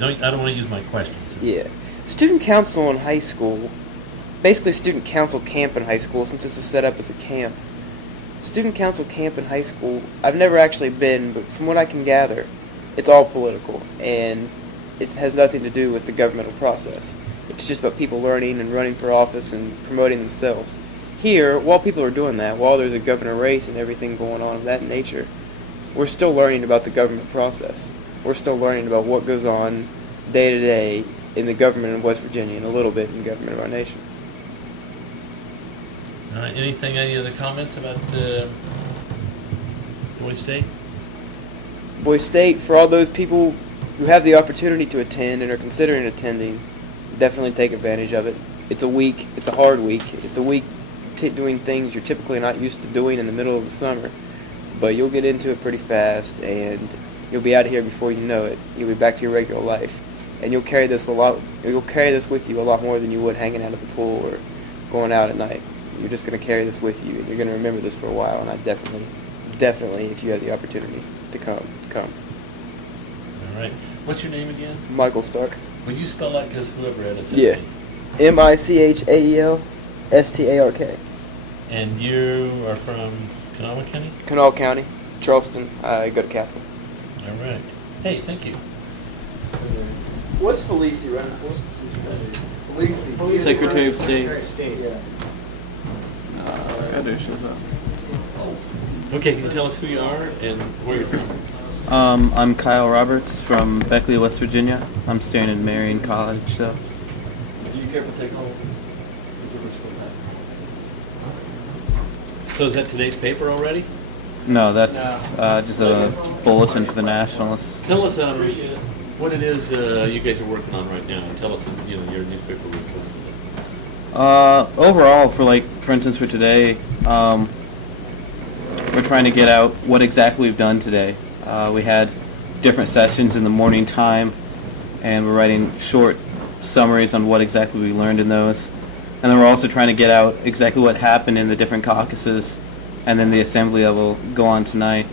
no, I don't want to use my question. Yeah. Student council in high school, basically student council camp in high school, since this is set up as a camp. Student council camp in high school, I've never actually been, but from what I can gather, it's all political, and it has nothing to do with the governmental process. It's just about people learning and running for office and promoting themselves. Here, while people are doing that, while there's a governor race and everything going on of that nature, we're still learning about the government process. We're still learning about what goes on day to day in the government of West Virginia and a little bit in the government of our nation. All right. Any other comments about Boise State? Boise State, for all those people who have the opportunity to attend and are considering attending, definitely take advantage of it. It's a hard week. It's a week doing things you're typically not used to doing in the middle of the summer, but you'll get into it pretty fast, and you'll be out of here before you know it. You'll be back to your regular life, and you'll carry this with you a lot more than you would hanging out at the pool or going out at night. You're just going to carry this with you, and you're going to remember this for a while, and I definitely, if you had the opportunity to come. All right. What's your name again? Michael Stark. Would you spell that, because whoever edits it? Yeah. Michaelstark. And you are from Kanawha County? Kanawha County, Charleston. I go to Capital. All right. Hey, thank you. What's Felice running for? Felice. Secretary of State. Yeah. Okay, can you tell us who you are and where you're from? I'm Kyle Roberts from Beckley, West Virginia. I'm staying in Marion College, so. Do you care to take home? So is that today's paper already? No, that's just a bulletin for the Nationalists. Tell us what it is you guys are working on right now. Tell us, your newspaper report. Overall, for instance, for today, we're trying to get out what exactly we've done today. We had different sessions in the morning time, and we're writing short summaries on what exactly we learned in those. And then we're also trying to get out exactly what happened in the different caucuses, and then the assembly that will go on tonight.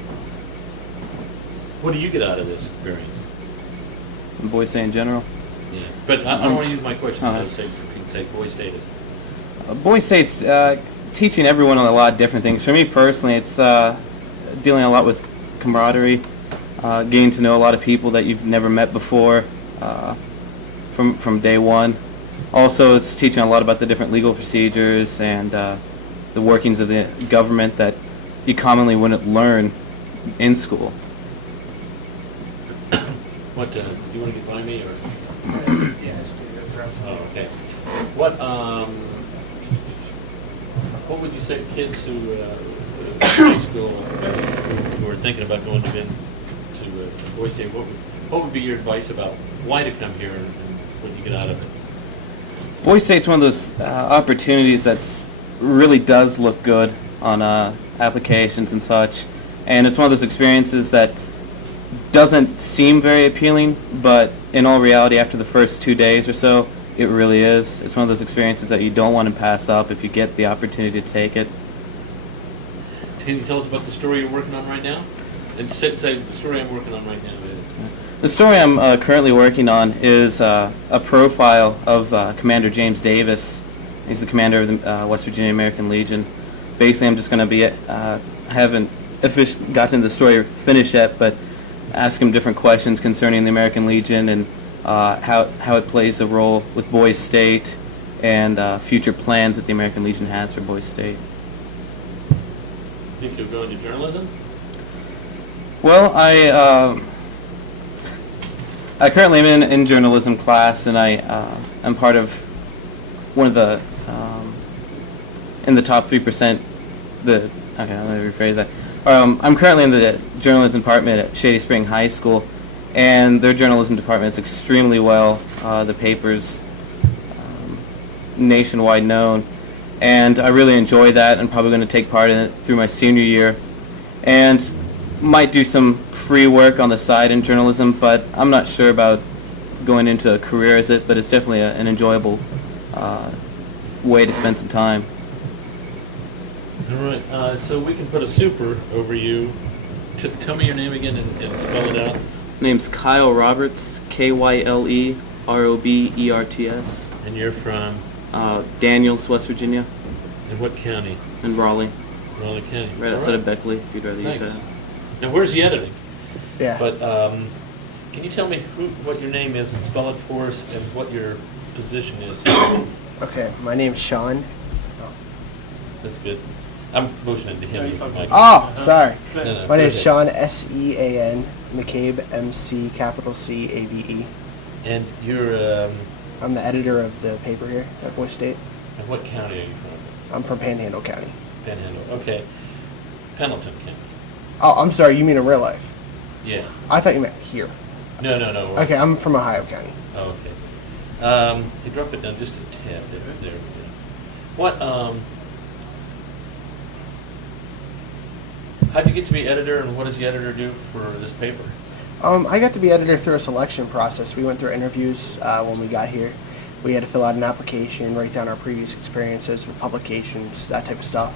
What do you get out of this experience? Boys State in general? Yeah, but I don't want to use my question, so say Boys State is. Boys State's teaching everyone a lot of different things. For me personally, it's dealing a lot with camaraderie, getting to know a lot of people that you've never met before from day one. Also, it's teaching a lot about the different legal procedures and the workings of the government that you commonly wouldn't learn in school. What, do you want to get by me, or? Yes, oh, okay. What would you say to kids who, high school, who are thinking about going to Boise State, what would be your advice about why to come here and what you get out of it? Boise State's one of those opportunities that's really does look good on applications and such, and it's one of those experiences that doesn't seem very appealing, but in all reality, after the first 2 days or so, it really is. It's one of those experiences that you don't want to pass up if you get the opportunity to take it. Can you tell us about the story you're working on right now? And say the story I'm working on right now. The story I'm currently working on is a profile of Commander James Davis. He's the commander of the West Virginia American Legion. Basically, I'm just going to be, I haven't gotten the story finished yet, but ask him different questions concerning the American Legion and how it plays a role with Boise State and future plans that the American Legion has for Boise State. Think you'll go into journalism? Well, I currently am in journalism class, and I'm part of one of the in the top 3%. Okay, let me rephrase that. I'm currently in the journalism department at Shady Spring High School, and their journalism department is extremely well. The paper's nationwide known, and I really enjoy that. I'm probably going to take part in it through my senior year, and might do some free work on the side in journalism, but I'm not sure about going into a career as it, but it's definitely an enjoyable way to spend some time. All right, so we can put a super over you. Tell me your name again and spell it out. Name's Kyle Roberts, Kyle-Roberts. And you're from? Daniels, West Virginia. In what county? In Raleigh. Raleigh County. Right outside of Beckley, if you'd rather use that. Now, where's the editing? Yeah. But can you tell me what your name is and spell it for us and what your position is? Okay, my name's Sean. That's good. I'm motioning to him. Oh, sorry. No, my name's Sean, S-E-A-N, McCabe, M-C-C-A-B-E. And you're... I'm the editor of the paper here at Boise State. And what county are you from? I'm from Panhandle County. Panhandle, okay. Pendleton County. Oh, I'm sorry, you mean in real life? Yeah. I thought you meant here. No. Okay, I'm from Ohio County. Oh, okay. You drop it down just a tad. There. What, how'd you get to be editor, and what does the editor do for this paper? I got to be editor through a selection process. We went through interviews when we got here. We had to fill out an application, write down our previous experiences with publications, that type of stuff.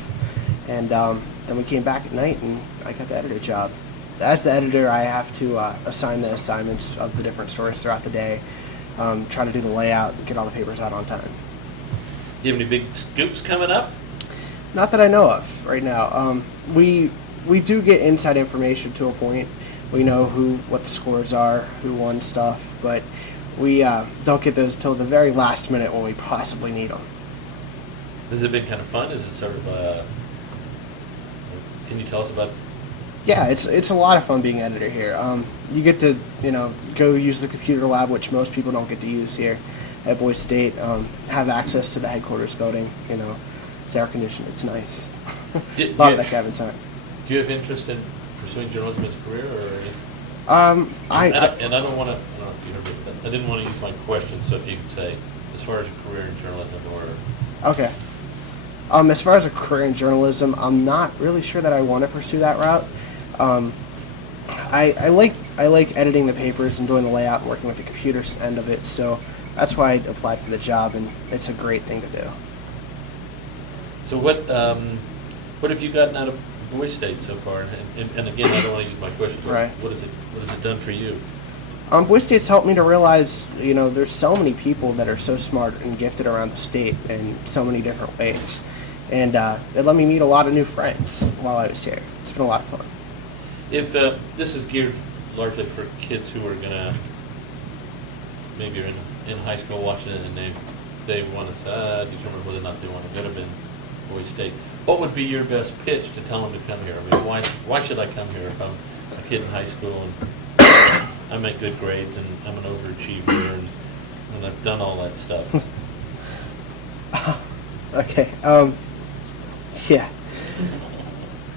And then we came back at night, and I got the editor job. As the editor, I have to assign the assignments of the different stories throughout the day, try to do the layout, and get all the papers out on time. Do you have any big scoops coming up? Not that I know of right now. We do get inside information to a point. We know what the scores are, who won stuff, but we don't get those till the very last minute when we possibly need them. Has it been kind of fun? Is it sort of, can you tell us about Yeah, it's a lot of fun being editor here. You get to go use the computer lab, which most people don't get to use here at Boise State. Have access to the headquarters building. It's air conditioned. It's nice. A lot of that cabin time. Do you have interest in pursuing journalism as a career, or anything? I don't want to. I didn't want to use my question, so if you could say, as far as a career in journalism, or okay. As far as a career in journalism, I'm not really sure that I want to pursue that route. I like editing the papers and doing the layout and working with the computer end of it, so that's why I applied for the job, and it's a great thing to do. So what have you gotten out of Boise State so far? And again, I don't want to use my question, but Right. what has it done for you? Boise State's helped me to realize, there's so many people that are so smart and gifted around the state in so many different ways. And it let me meet a lot of new friends while I was here. It's been a lot of fun. If this is geared largely for kids who are gonna maybe are in high school watching it and they want to determine whether or not they want to go to Boise State, what would be your best pitch to tell them to come here? I mean, why should I come here if I'm a kid in high school and I make good grades and I'm an overachiever and I've done all that stuff? Okay. Yeah.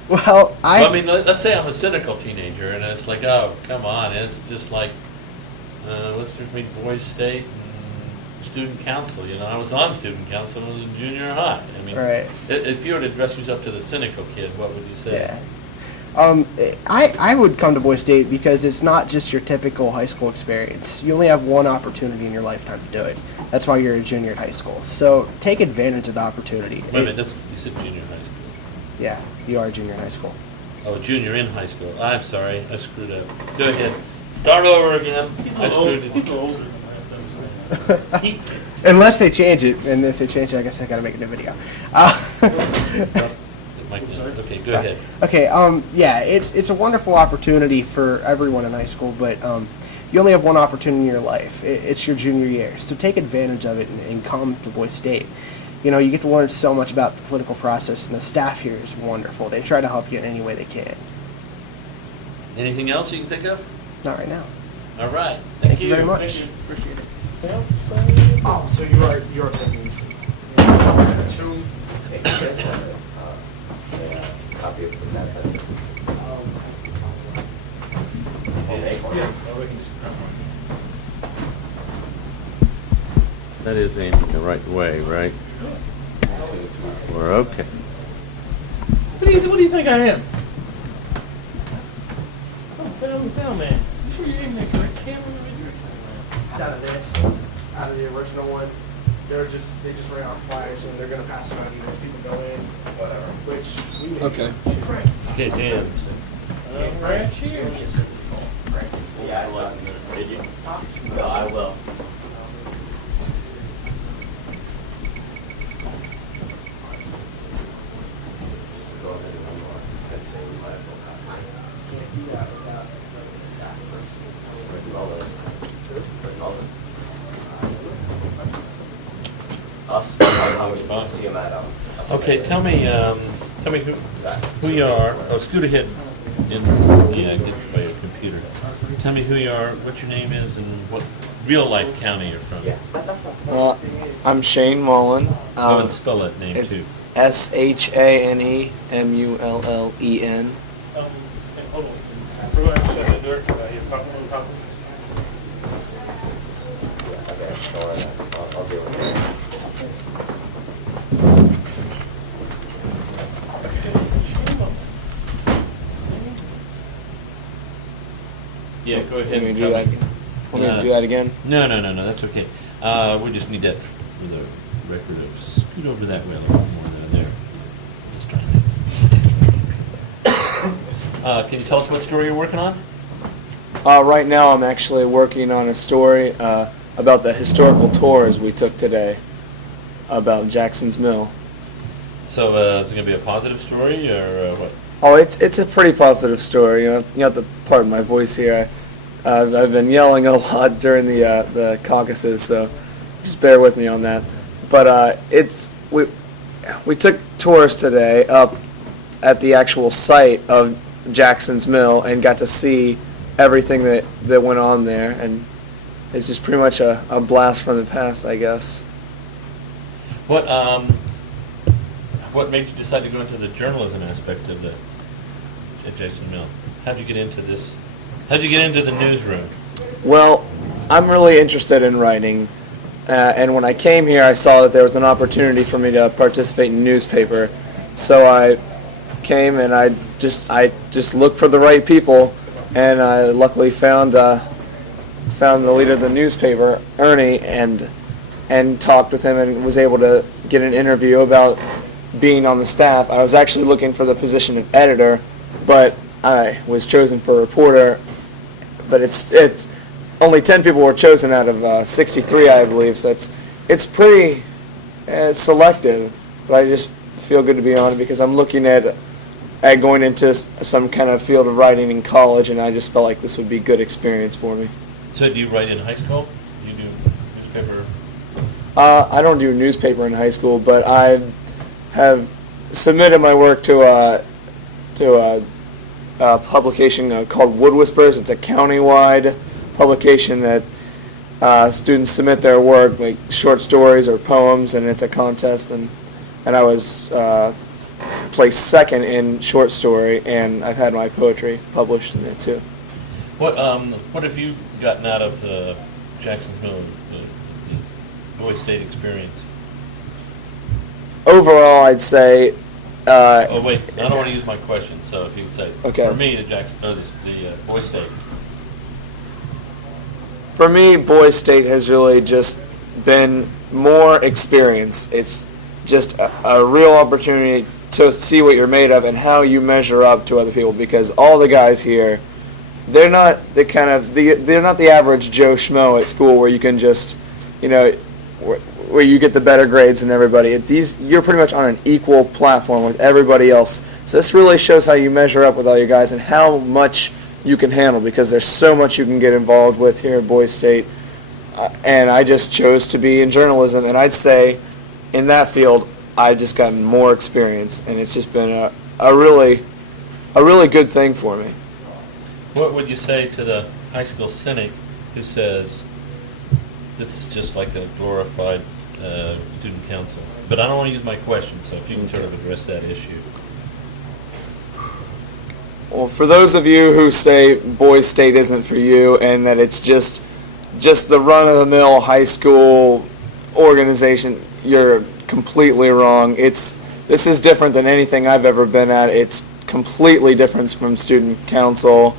Well, I mean, let's say I'm a cynical teenager, and it's like, oh, come on, it's just like, let's just meet Boise State and student council. I was on student council when I was in junior high. I mean, right. If you were to address yourself to the cynical kid, what would you say? Yeah. I would come to Boise State because it's not just your typical high school experience. You only have one opportunity in your lifetime to do it. That's why you're a junior in high school. So take advantage of the opportunity. Wait a minute, you said junior in high school. Yeah, you are a junior in high school. Oh, junior in high school. I'm sorry, I screwed up. Go ahead. Start over again. He's I screwed it. a little older than last time. Unless they change it, and if they change it, I guess I gotta make a new video. Okay, go ahead. Okay, yeah, it's a wonderful opportunity for everyone in high school, but you only have one opportunity in your life. It's your junior year, so take advantage of it and come to Boise State. You get to learn so much about the political process, and the staff here is wonderful. They try to help you in any way they can. Anything else you can think of? Not right now. All right. Thank you very much. Thank you. Appreciate it. Oh, so you're taking Copy of the manifesto. That is aiming the right way, right? We're okay. What do you think I am? Oh, sound man. You sure you aiming that correct camera? out of this, out of the original one. They just ran out of flyers and they're gonna pass them out and those people go in, whatever. Which we need. Okay. Okay, Dan. Right here. Yeah, I saw it. Did you? No, I will. Okay, tell me who you are. Oh, scoot ahead. Get by your computer. Tell me who you are, what your name is, and what real life county you're from. Well, I'm Shane Mullen. Go and spell that name too. ShaneMullen. Hold on. Shut the door. You're talking. I'll deal with it. Yeah, go ahead. Want me to do that again? Want me to do that again? No, that's okay. We just need that for the record of scoot over that way a little more than there. Just trying to. Can you tell us what story you're working on? Right now I'm actually working on a story about the historical tours we took today about Jackson's Mill. So is it going to be a positive story or what? Oh, it's a pretty positive story. You have to pardon my voice here. I've been yelling a lot during the caucuses, so just bear with me on that. But we took tours today up at the actual site of Jackson's Mill and got to see everything that went on there, and it's just pretty much a blast from the past, I guess. What made you decide to go into the journalism aspect of the Jackson Mill? How did you get into this? How did you get into the newsroom? Well, I'm really interested in writing, and when I came here, I saw that there was an opportunity for me to participate in newspaper. So I came and I just looked for the right people, and I luckily found the leader of the newspaper, Ernie, and talked with him and was able to get an interview about being on the staff. I was actually looking for the position of editor, but I was chosen for reporter. But it's only 10 people were chosen out of 63, I believe. So it's pretty selective. But I just feel good to be on it because I'm looking at going into some kind of field of writing in college, and I just felt like this would be good experience for me. So do you write in high school? You do newspaper? I don't do newspaper in high school, but I have submitted my work to a publication called Wood Whispers. It's a county-wide publication that students submit their work, like short stories or poems, and it's a contest. And I was placed second in short story, and I've had my poetry published in there too. What have you gotten out of the Jackson's Mill, the Boy State experience? Overall, I'd say. Oh wait, I don't want to use my question. So if you could say, okay. For me, the Boy State. For me, Boy State has really just been more experience. It's just a real opportunity to see what you're made of and how you measure up to other people. Because all the guys here, they're not they're not the average Joe Schmo at school where you can just, where you get the better grades than everybody. You're pretty much on an equal platform with everybody else. So this really shows how you measure up with all your guys and how much you can handle, because there's so much you can get involved with here at Boise State. And I just chose to be in journalism, and I'd say in that field I've just gotten more experience, and it's just been a really good thing for me. What would you say to the high school cynic who says, this is just like a glorified student council? But I don't want to use my question, so if you can sort of address that issue. Well, for those of you who say Boise State isn't for you and that it's just the run-of-the-mill high school organization, you're completely wrong. This is different than anything I've ever been at. It's completely different from student council.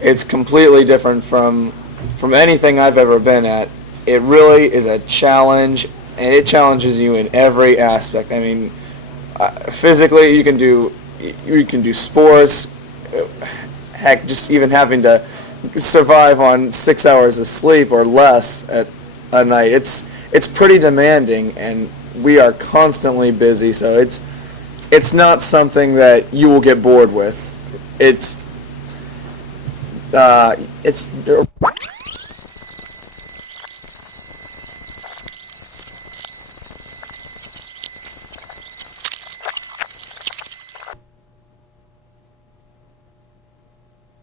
It's completely different from anything I've ever been at. It really is a challenge, and it challenges you in every aspect. I mean, physically, you can do sports. Heck, just even having to survive on 6 hours of sleep or less at a night. It's pretty demanding, and we are constantly busy. So it's not something that you will get bored with. It's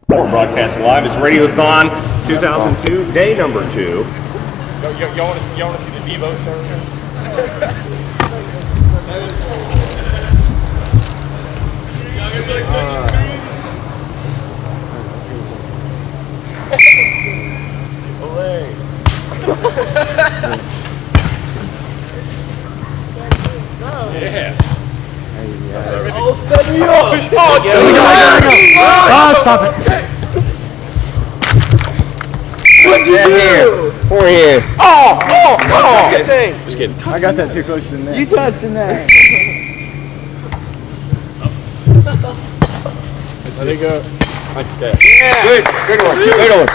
We're broadcasting live. It's Radiothon 2002, day number 2. Y'all want to see the Devo server? Yeah. Oh, set me up! Oh, stop it! What'd you do? We're here. Oh! Good thing. Just kidding. I got that too close to the net. You touched the net. There you go. Nice step. Yeah. Good one. Good one.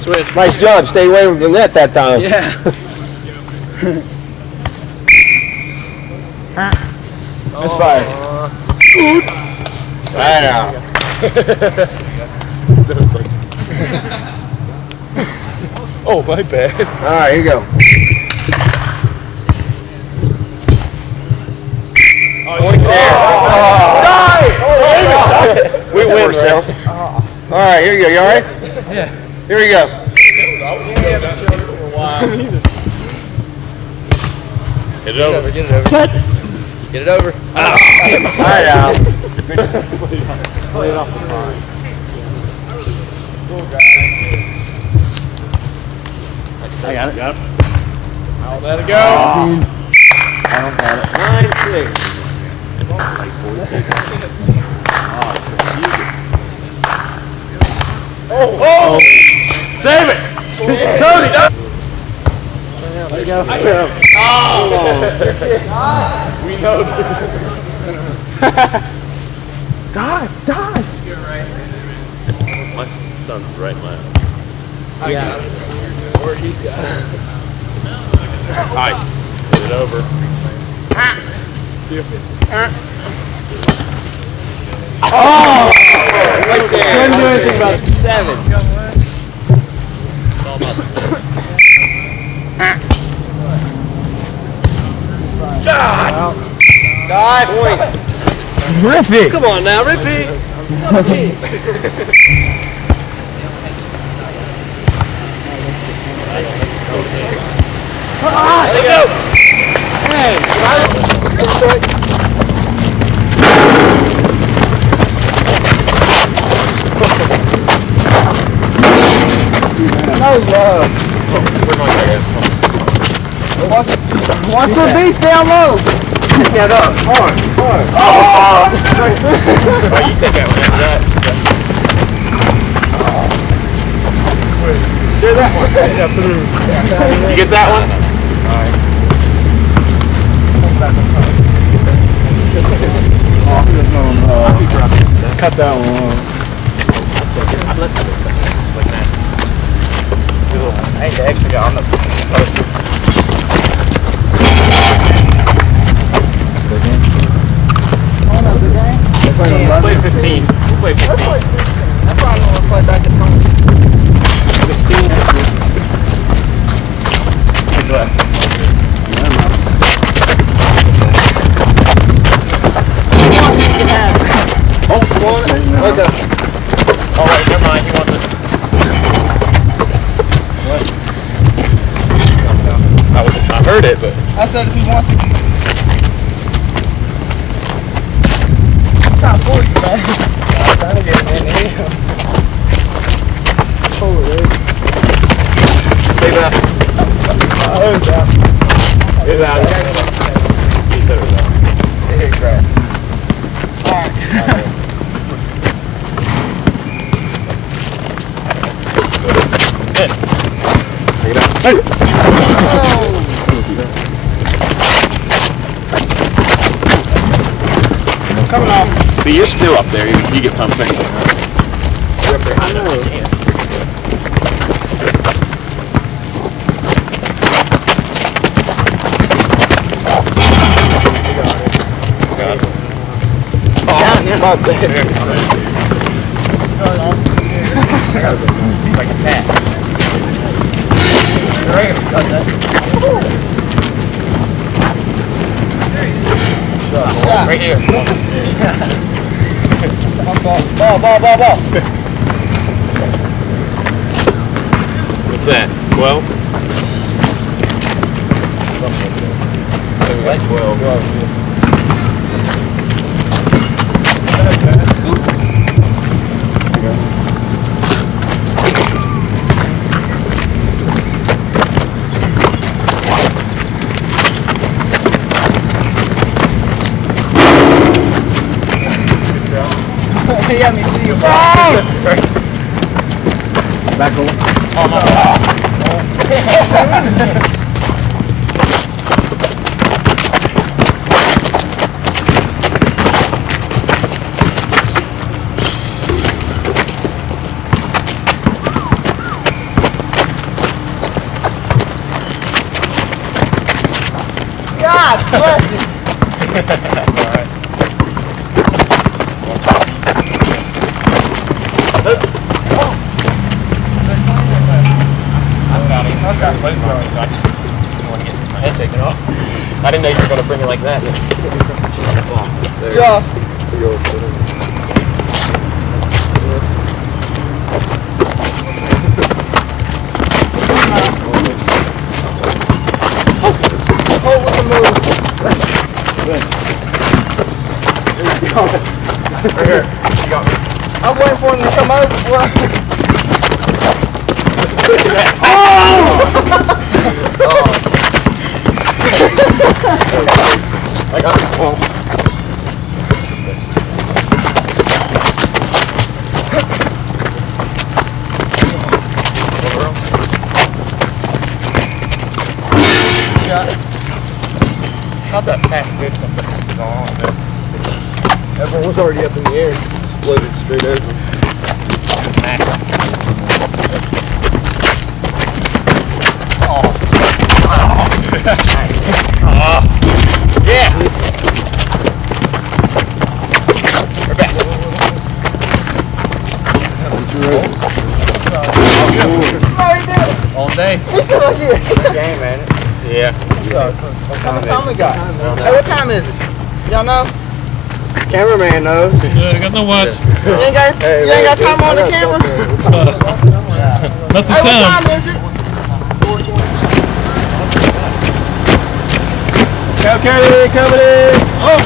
Switch. Nice job. Stay away from the net that time. Yeah. That's fire. Wow. That was like... Oh, my bad. All right, here you go. Oh, We win, Ralph. Here we go. Yeah, been showing it for a while. Get it over. Get it over. Set. Get it over. All right, Al. Play it off the line. I got it. Got it. I'll let it go. I don't have it. 9-6. Oh! Save it! Tony! There you go. Oh! We know. Dive! My son's right now. I got it. Or he's got it. Nice. Get it over. Oh! Right there. Couldn't do anything about it. 7. It's all about the God! Dive point. Rippy! Come on now, Rippy. There you go. Hey, no love. Where's my guy? Want some beef down low? Get up, hard. Oh, you take that one after that. Share that one. You get that one? Cut that one. I ain't the extra guy on the poster. We'll play 15. We'll play 15. That's why I don't want to play back at home. 16. Oh, come on. Okay. All right, never mind. He wants it. I heard it, but I said if he wants it. Top 40, man. I'm trying to get him in here. Holy. say that. It's out. It's out. He said it was out. It hit grass. Alright. Take it out. Hey! Coming off. See, you're still up there. You get pumped face. You're up there. I know. Got it. Oh, my bad. I gotta go. It's like a cat. Right here. Ball. What's that? 12? Like 12. Let me see you. Back over. Oh my God bless it. I didn't know you were going to bring it like that. Josh. Right here. You got me. I'm waiting for him to come over. I got it. How'd that pass good something on there? Everyone was already up in the air. Exploded straight over. Yeah. We're back. All day. He's still like this. Game, man. Yeah. How much time we got? Hey, what time is it? Y'all know? Cameraman knows. I got no watch. You ain't got time on the camera? Not the Hey, time. what time is it? Kelly, coming in. Oh.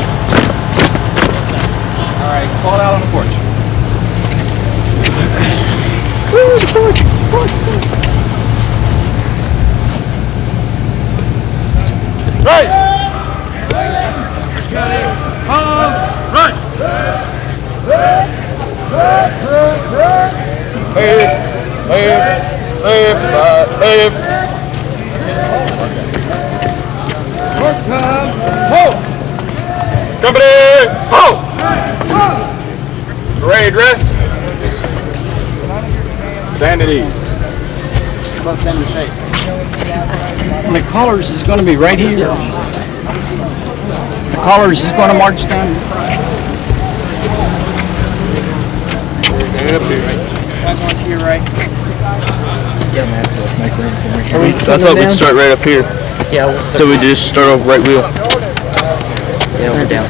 All right, call it out on the porch. Woo, the porch. Right. Right. Company, ho! Ready, dress. Stand at ease. About standing in shape. The colors is going to be right here. The colors is going to march down in front. Stand up here, right? That's one to your right. Yeah, man, to make room for me. So I thought we'd start right up here. Yeah, So we just start off right wheel. Yeah, we're down.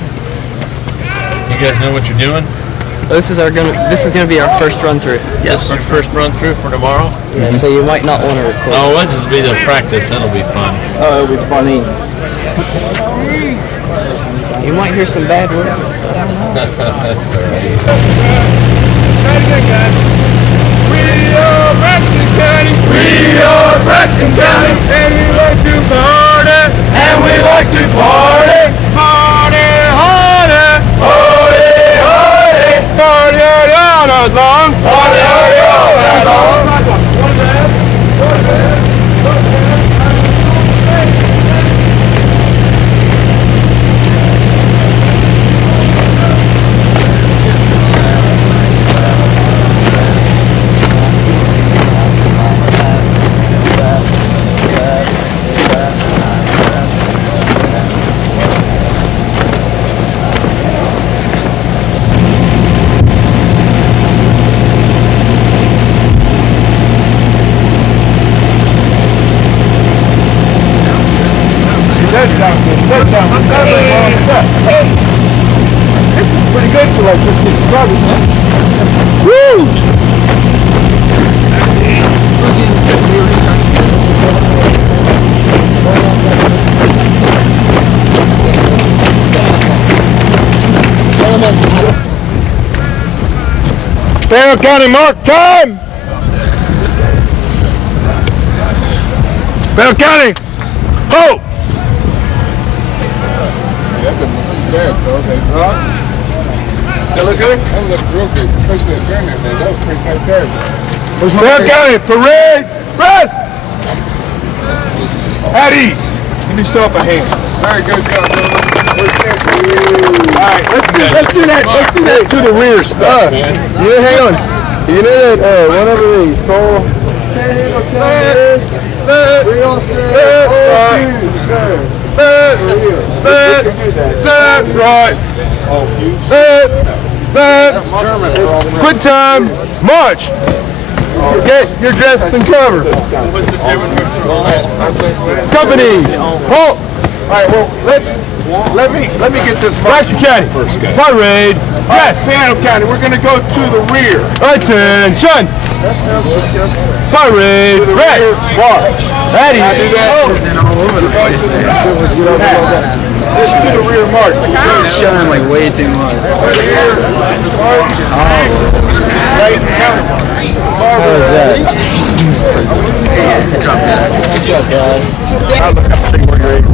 You guys know what you're doing? This is gonna be our first run through. Yes. This is your first run through for tomorrow? Yeah, so you might not want to record. Oh, let's just be the practice. That'll be fun. Oh, it'll be funny. You might hear some bad words. That's all right. Try it again, guys. We are Braxton County. We are Braxton County. And we like to party. And we like to party. Party harder. Party harder. Party all night long. Party all night long. That sounds good. That sounds like long stuff. This is pretty good for like just getting started, man. Woo! Barrow County mark time! Barrow County! Ho! That look good? That looked real good, especially at Turner, man. That was pretty tight there. Barrow County, parade, rest! At ease. Give yourself a hand. Very good job, gentlemen. Alright, let's do that to the rear stuff, man. You know, hang on. You know that one over the pole? We all say, right. Quit time. March. Get your dress and cover. Company. Halt. All right. Well, let me get this. Braxton County. Parade. Yes, San County. We're gonna go to the rear. Attention. That sounds disgusting. Parade. Rest. March. That is. All over the place. Just to the rear march. It's showing like way too much. How was that? Good job, guys. Good job, guys. I'll look up and see where you're at.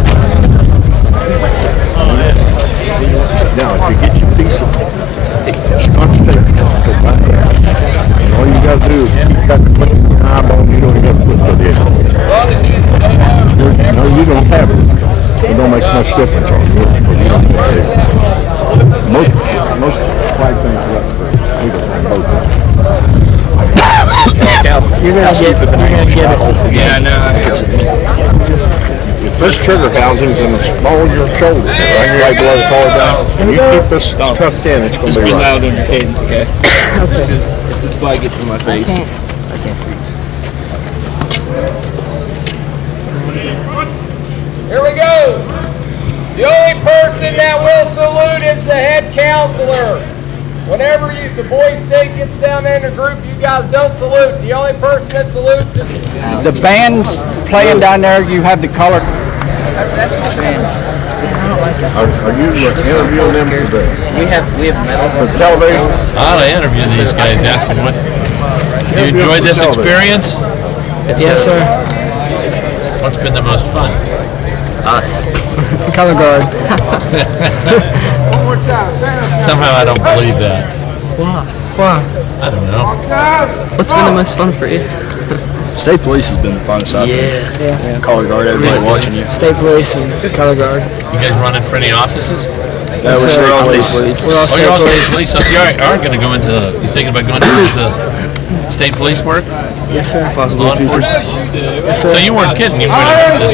Now, if you get your piece of scotch tape, go back there. And all you gotta do is keep that foot in your eyeball, you don't even have to put it in. No, you don't have it. It don't make much difference on yours, but you don't have it. Most flag things are up for either on both. You're gonna get it. Yeah, I know. If this trigger housing's in the small of your shoulder, right below the collarbone, and you keep this tucked in, it's going to be right. Loud on your cadence, okay? Okay. Because if this flag gets in my face, I can't see. Here we go. The only person that will salute is the head counselor. Whenever the boys' state gets down there in a group, you guys don't salute. The only person that salutes is the band's playing down there. You have the color. Are you interviewing them for the? We have metal for television. I interview these guys, ask them what. You enjoyed this experience? Yes, sir. What's been the most fun? Us. Color guard. Somehow I don't believe that. Why? I don't know. What's been the most fun for you? State police has been the funnest out there. Yeah. Color guard, everybody watching you. State police and color guard. You guys running for any offices? No, we're state police. We're all You're all state state police. So you are going to go into the. You thinking about going into the state police work? Yes, sir. Possibly Law future. Yes, sir. So you weren't kidding. You were going to this.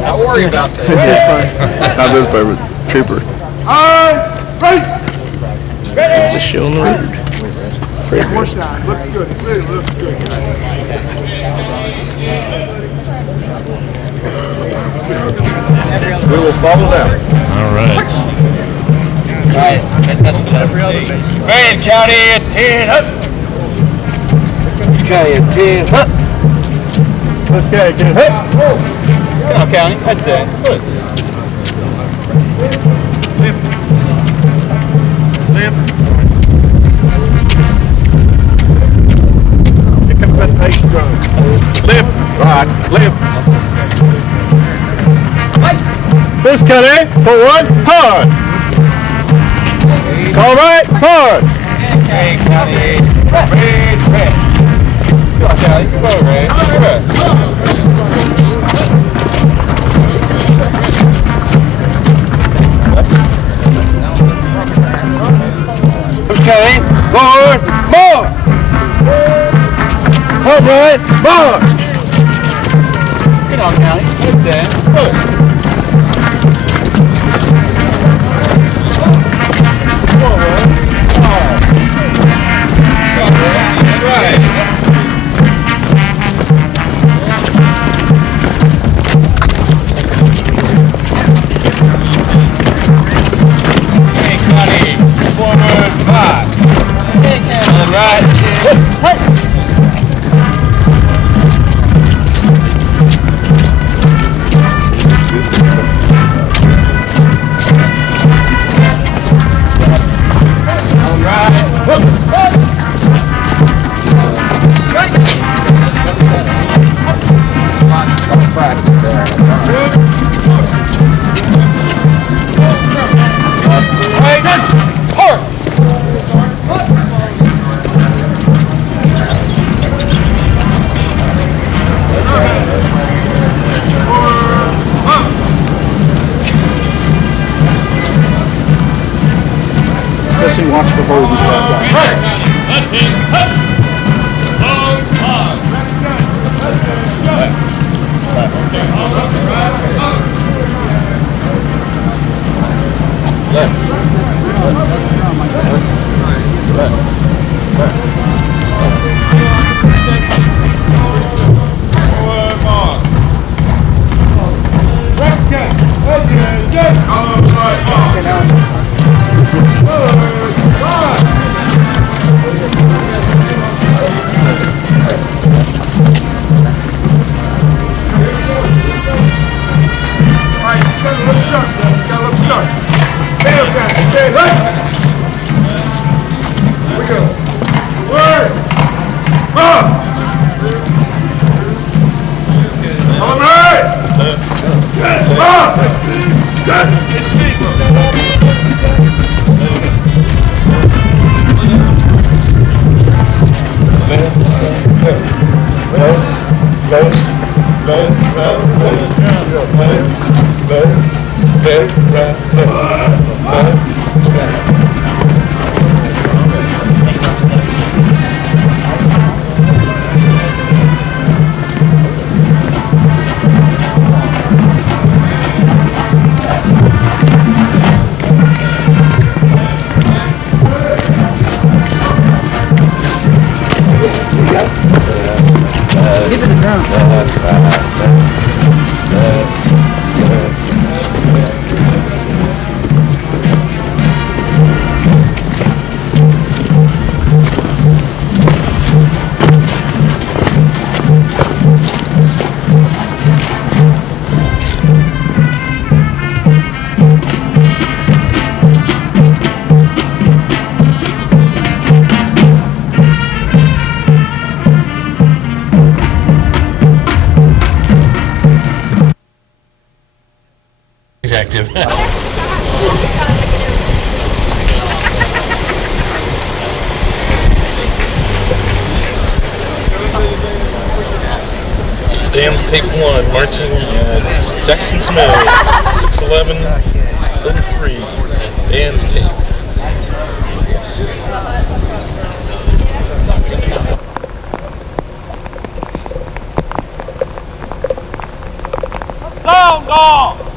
Don't worry about this. This is fun. Not this favorite trooper. Ready? Just showing the road. More shine. Looks good. It really looks good, guys. We will follow them. All right. Marion County at 10 up. County at 10. Let's go, 10 up. Come on, County. That's it. Look. Pick up that pace drum. Left, right, left. This County, forward, hard. Call right, hard. Hey, County. Red. Come on, County. Come on, Red. Okay, forward, more. All right, more. Get on, County. That's it. Look. Especially watch for holes and stuff. effective. Dan's tape 1, marching Jackson Smith, 6'11", 03. Dan's tape. Sound off!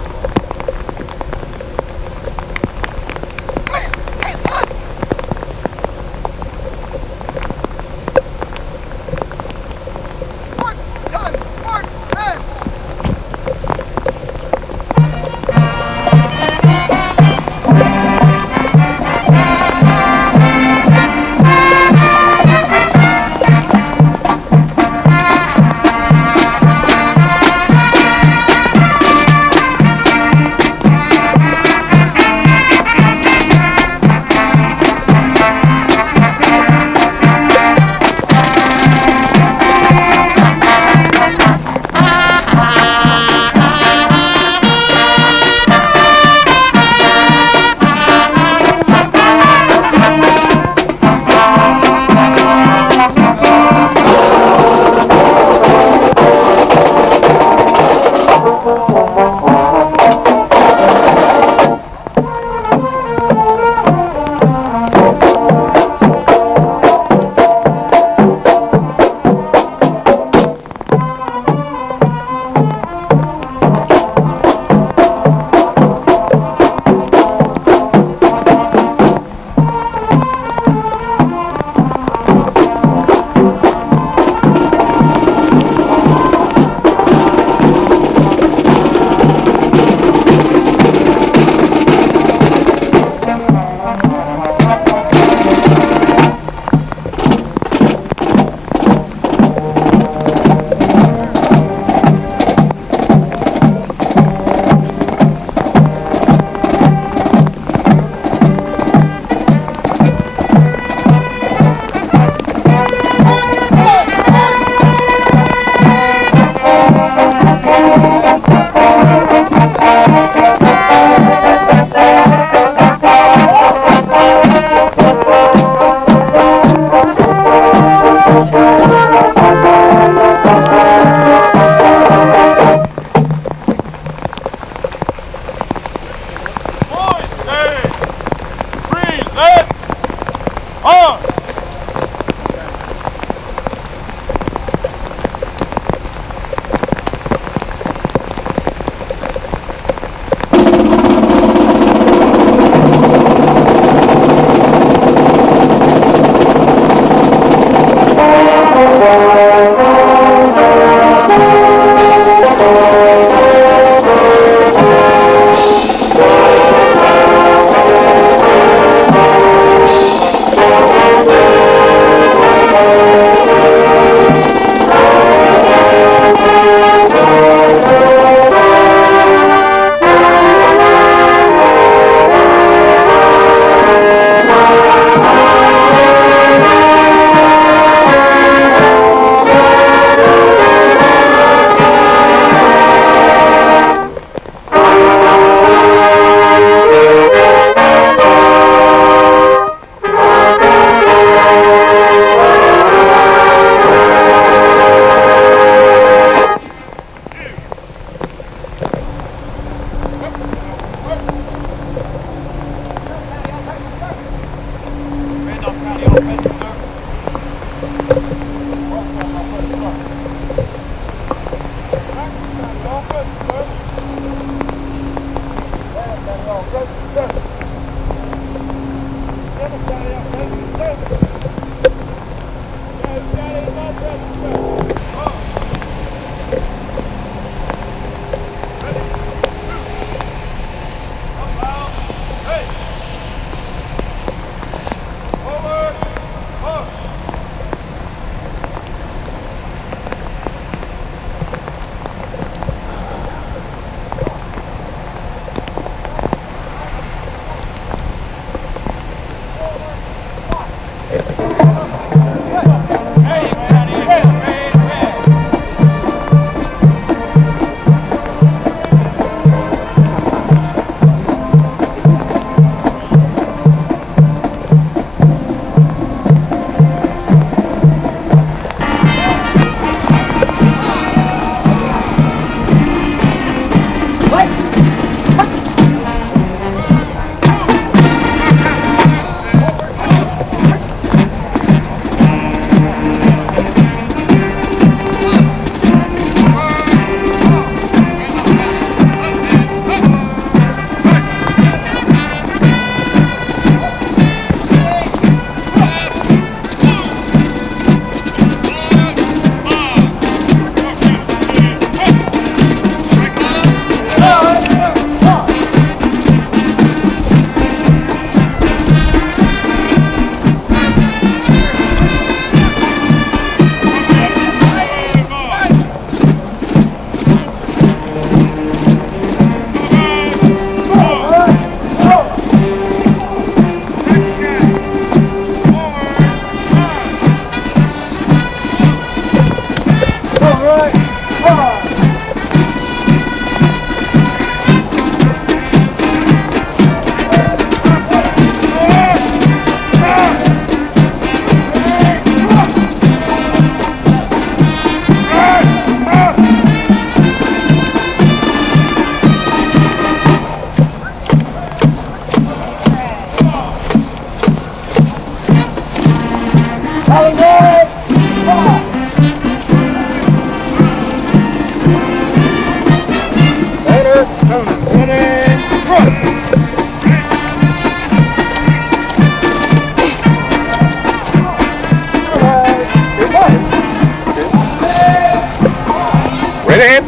Ready, and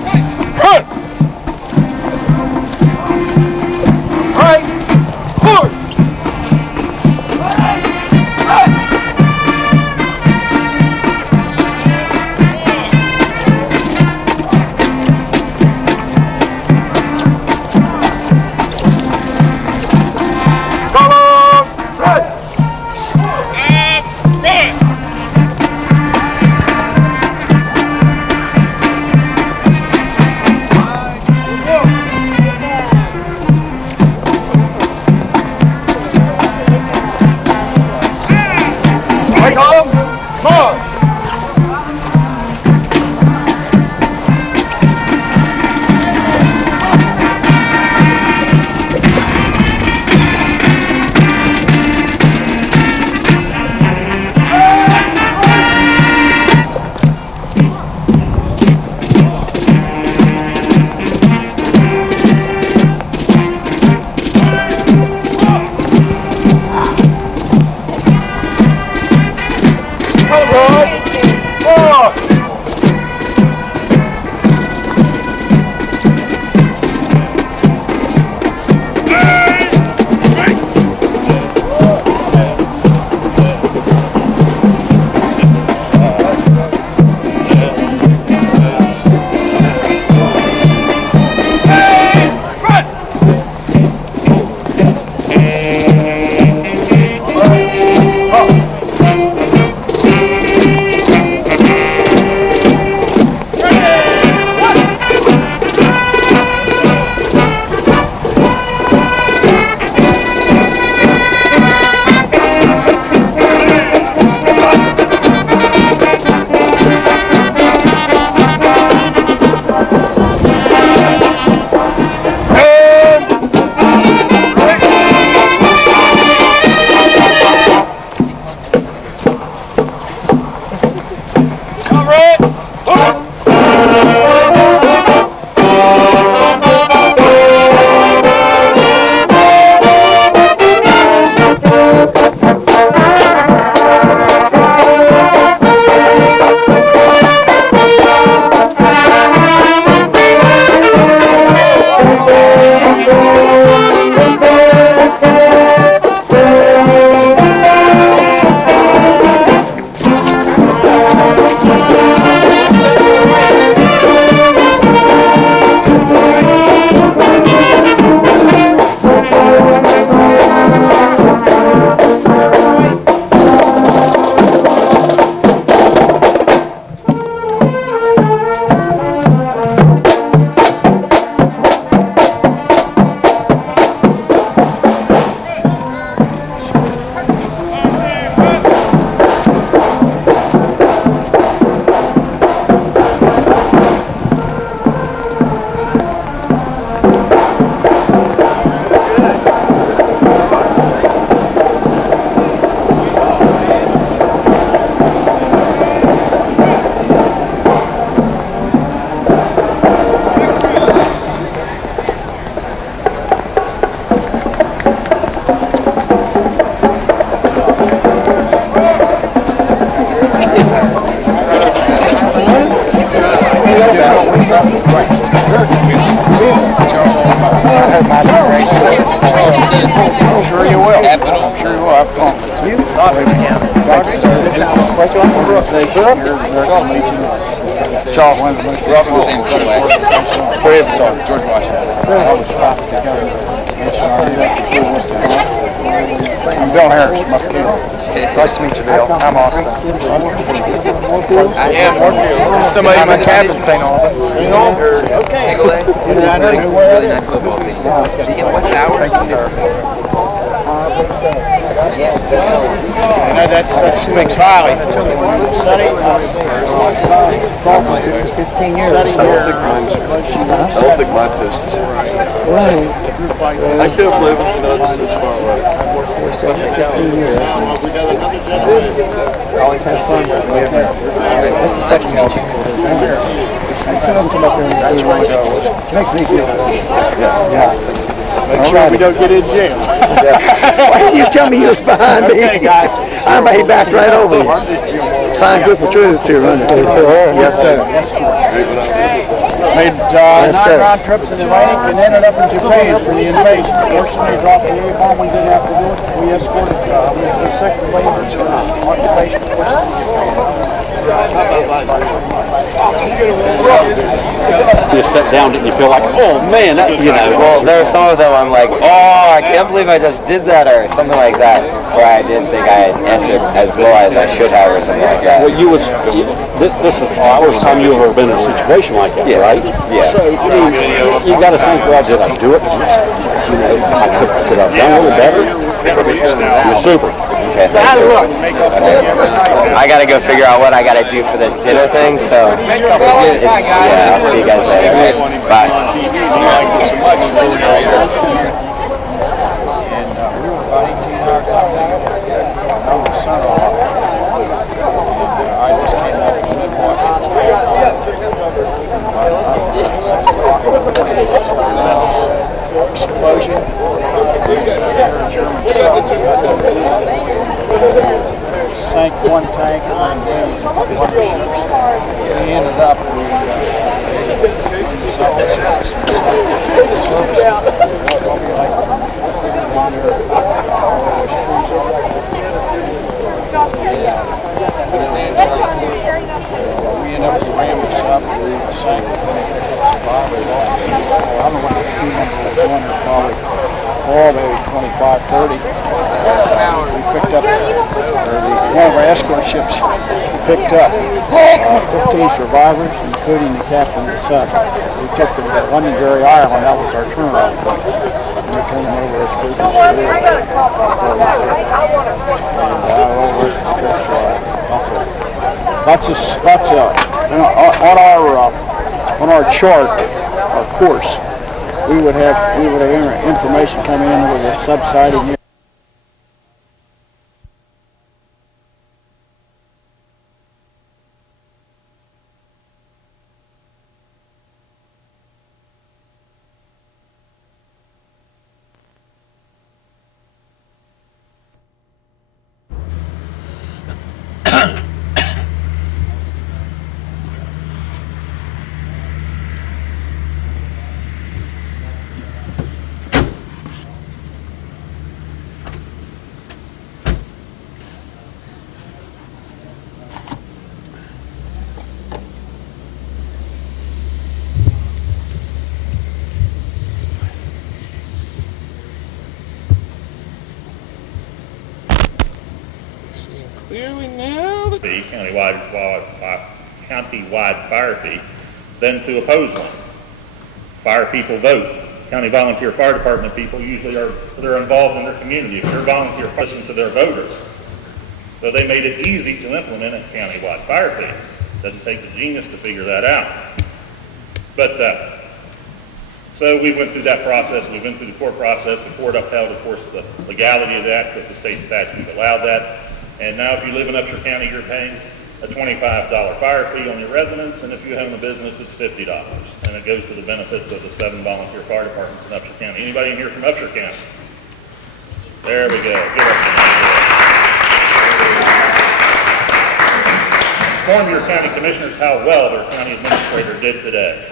front. Right, forward. Sure you will. I'm sure you will. I promise. You? Charles. We're all from the same school. Three of us are. George Washington. I'm Bill Harris, Muscatine. Nice to meet you, Bill. I'm Austin. I am Morfield. Somebody in my cabin in St. Albans. Okay. Really nice football team. What's ours? Thank you, sir. That speaks highly. Sonny, 15 years. I don't think my test is I can't believe it. It's far away. Always have fun. This is second year. Come up here and do it makes me feel good. Yeah. Make sure we don't get in jail. Why didn't you tell me you was behind me? Okay, guys. He backed right over you. Fine group of troops here running. Yes, sir. Made Yes, sir. 9 round trips in Atlantic and ended up in Japan for the invasion. Fortunately, they dropped the A-bomb. We didn't have to do it. We escorted the second wave of occupation forces. You sit down and you feel like, oh man, that, you know. Well, there are some of them I'm like, oh, I can't believe I just did that, or something like that, where I didn't think I had answered as well as I should have, or something like that. Well, this is the first time you've ever been in a situation like that, right? Yeah. So, I mean, you got to think, well, did I do it? You know, could I have done a little better? You're super. Okay. I gotta go figure out what I gotta do for this dinner thing, so yeah, I'll see you guys later. Bye. Explosion. Sank one tank and damaged one of the ships. We ended up we ended up with Rambus up. We sank survivors. I don't know what the crew number was on. It was probably maybe 25, 30. We picked up, one of our escort ships picked up 15 survivors, including the captain and the sub. We took them to Londonderry Island. That was our turnaround point. And we came over as quick as we could. On our chart, our course, we would have information come in with a subsiding. Clearly now, the countywide fire fee than to oppose one. Fire people vote. County volunteer fire department people usually they're involved in their community. If they're volunteer, listen to their voters. So they made it easy to implement a countywide fire fee. Doesn't take a genius to figure that out. But so we went through that process. We went through the court process. The court upheld, of course, the legality of that because the state statute allowed that. And now if you live in Upshur County, you're paying a $25 fire fee on your residence, and if you own a business, it's $50. And it goes to the benefits of the 7 volunteer fire departments in Upshur County. Anybody in here from Upshur County? There we go. Give up. Inform your county commissioners how well their county administrator did today.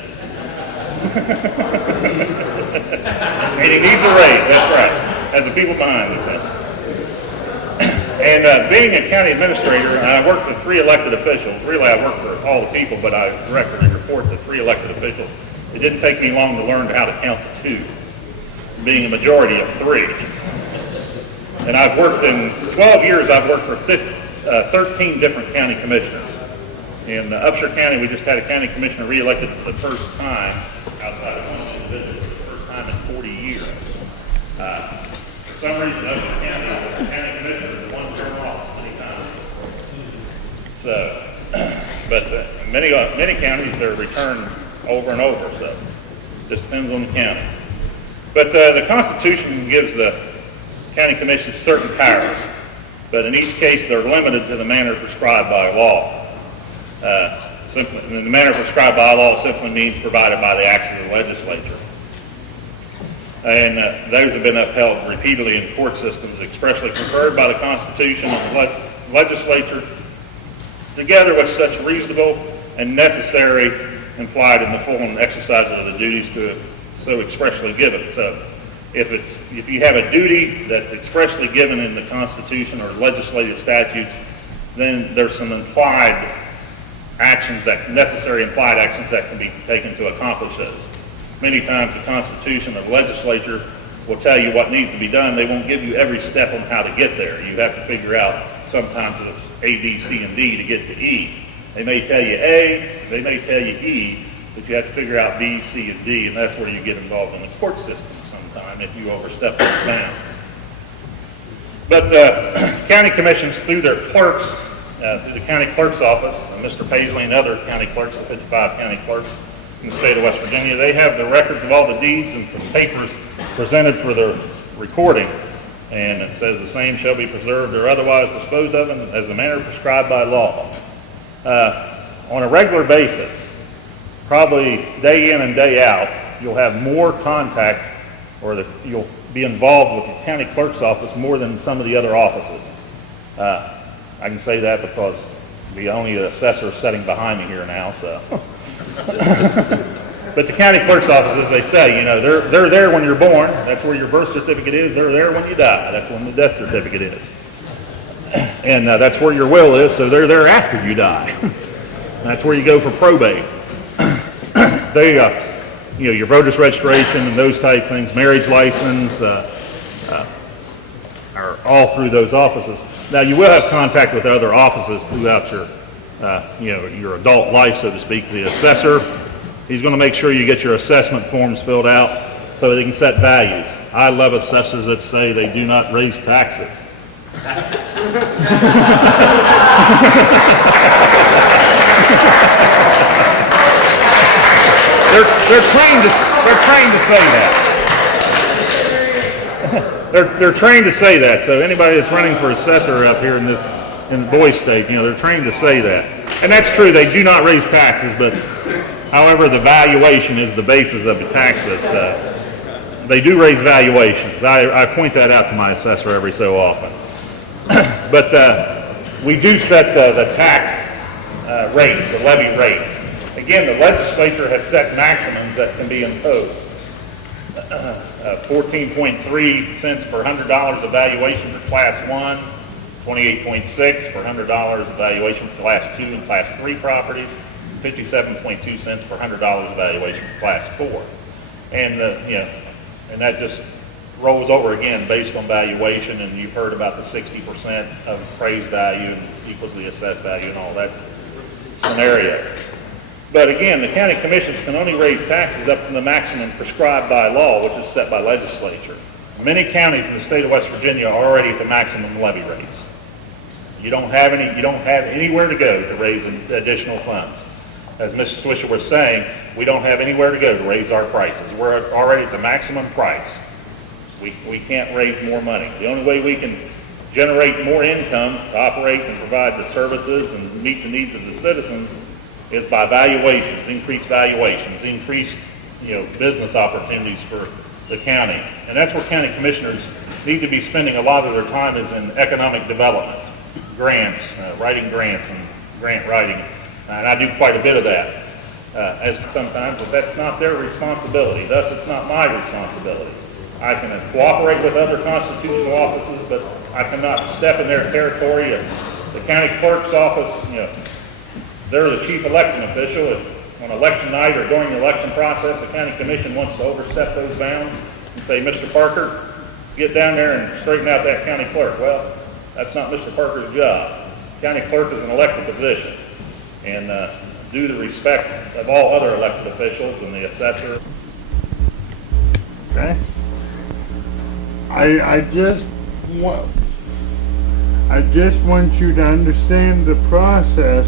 And he needs a raise, that's right. As the people behind us. And being a county administrator, I worked with 3 elected officials. Really, I worked for all the people, but I directed and report to 3 elected officials. It didn't take me long to learn how to count to 2, being a majority of 3. And I've worked in 12 years, I've worked for 13 different county commissioners. In Upshur County, we just had a county commissioner reelected for the first time outside of one individual, for the first time in 40 years. For some reason, Upshur County, the county commissioner is one term office many times. So, but many counties, they're returned over and over, so it just depends on the county. But the Constitution gives the county commission certain powers, but in each case, they're limited to the manner prescribed by law. The manner prescribed by law simply means provided by the acts of the legislature. And those have been upheld repeatedly in court systems, expressly conferred by the Constitution and the legislature, together with such reasonable and necessary implied in the full exercise of the duties to so expressly given. So if you have a duty that's expressly given in the Constitution or legislative statutes, then there's some implied actions, that necessary implied actions that can be taken to accomplish those. Many times the Constitution or the legislature will tell you what needs to be done. They won't give you every step on how to get there. You have to figure out sometimes it's A, B, C, and D to get to E. They may tell you A, they may tell you E, but you have to figure out B, C, and D, and that's where you get involved in the court system sometime if you overstep those bounds. But county commissions, through their clerks, through the county clerk's office, Mr. Paisley and other county clerks, the 55 county clerks in the state of West Virginia, they have the records of all the deeds and papers presented for the recording. And it says the same shall be preserved or otherwise disposed of in as the manner prescribed by law. On a regular basis, probably day in and day out, you'll have more contact, or you'll be involved with the county clerk's office more than some of the other offices. I can say that because the only assessor sitting behind me here now, so. But the county clerk's office, as they say, you know, they're there when you're born. That's where your birth certificate is. They're there when you die. That's when the death certificate is. And that's where your will is, so they're there after you die. That's where you go for probate. They, you know, your voter's registration and those type things, marriage license, are all through those offices. Now, you will have contact with other offices throughout your, you know, your adult life, so to speak. The assessor, he's going to make sure you get your assessment forms filled out so they can set values. I love assessors that say they do not raise taxes. They're trained to say that. They're trained to say that. So anybody that's running for assessor up here in Boise State, you know, they're trained to say that. And that's true. They do not raise taxes, but however, the valuation is the basis of the taxes. They do raise valuations. I point that out to my assessor every so often. But we do set the tax rates, the levy rates. Again, the legislature has set maximums that can be imposed. 14.3 cents per $100 of valuation for Class 1, 28.6 per $100 of valuation for Class 2 and Class 3 properties, 57.2 cents per $100 of valuation for Class 4. And, you know, and that just rolls over again based on valuation, and you've heard about the 60% of appraised value equals the assessed value and all that scenario. But again, the county commissions can only raise taxes up to the maximum prescribed by law, which is set by legislature. Many counties in the state of West Virginia are already at the maximum levy rates. You don't have anywhere to go to raise additional funds. As Mrs. Swisher was saying, we don't have anywhere to go to raise our prices. We're already at the maximum price. We can't raise more money. The only way we can generate more income to operate and provide the services and meet the needs of the citizens is by valuations, increased business opportunities for the county. And that's where county commissioners need to be spending a lot of their time, is in economic development, grants, writing grants and grant writing. And I do quite a bit of that as sometimes, but that's not their responsibility. Thus, it's not my responsibility. I can cooperate with other constitutional offices, but I cannot step in their territory. And the county clerk's office, you know, they're the chief electing official. If on election night or during the election process, the county commission wants to overstep those bounds and say, Mr. Parker, get down there and straighten out that county clerk. Well, that's not Mr. Parker's job. County clerk is an elected position, and due to respect of all other elected officials and the assessor. Okay. I just want you to understand the process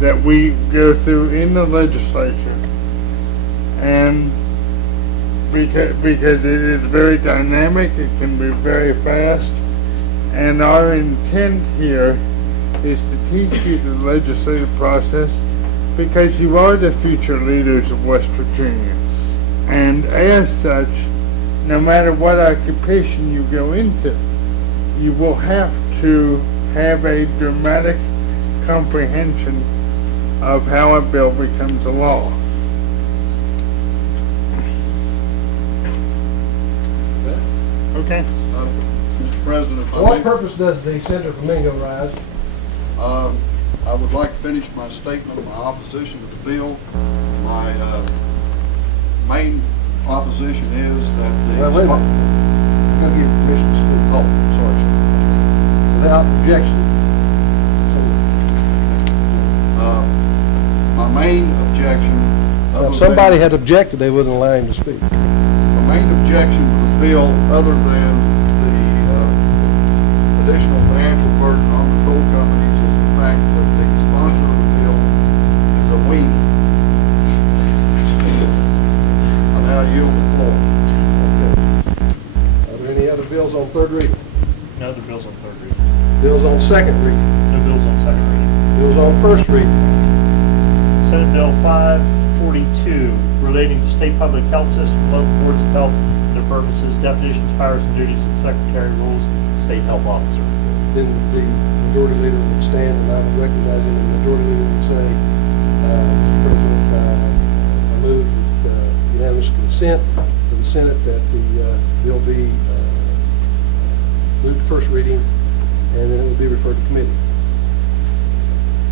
that we go through in the legislature, and because it is very dynamic, it can be very fast, and our intent here is to teach you the legislative process because you are the future leaders of West Virginia, and as such, no matter what occupation you go into, you will have to have a dramatic comprehension of how a bill becomes a law. Okay. Mr. President, if For I what may, purpose does the Senator from Mingo rise? I would like to finish my statement, my opposition to the bill. My main opposition is that the... Well, wait a minute. I'm going to give you permission to speak. Oh, sorry, sir. Without objection. My main objection... If somebody had objected, they wouldn't allow him to speak. My main objection to the bill, other than the additional financial burden on the coal companies, is the fact that the sponsor of the bill is a weenie. I now yield the floor. Are there any other bills on third reading? No other bills on third reading. Bills on second reading? No bills on second reading. Bills on first reading? Senate Bill 542, relating to state public health system, local boards of health, their purposes, definitions, powers, and duties of secretary, rules, state health officer. Then the majority leader would stand, and I would recognize him, and the majority leader would say, Mr. President, I move with unanimous consent to the Senate that the bill be moved to first reading, and then it will be referred to committee.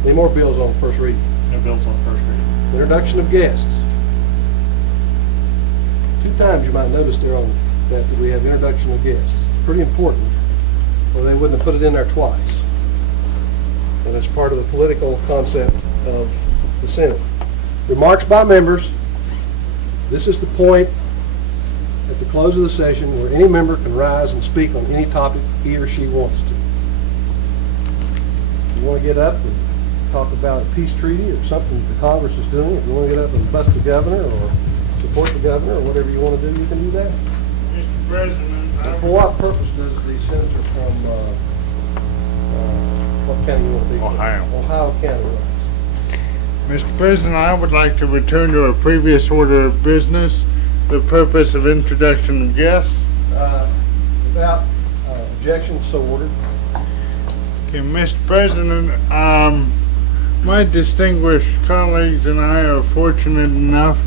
Any more bills on first reading? No bills on first reading. Introduction of guests. 2 times you might notice there on that we have introduction of guests. Pretty important, or they wouldn't have put it in there twice. And it's part of the political concept of the Senate. Remarks by members. This is the point at the close of the session where any member can rise and speak on any topic he or she wants to. If you want to get up and talk about a peace treaty or something that the Congress is doing, if you want to get up and bust the governor or support the governor or whatever you want to do, you can do that. Mr. President, For what purpose does the senator from, what county you want to be? Ohio County rise? Mr. President, I would like to return to a previous order of business, the purpose of introduction of guests. Without objection, so ordered. Okay, Mr. President, my distinguished colleagues and I are fortunate enough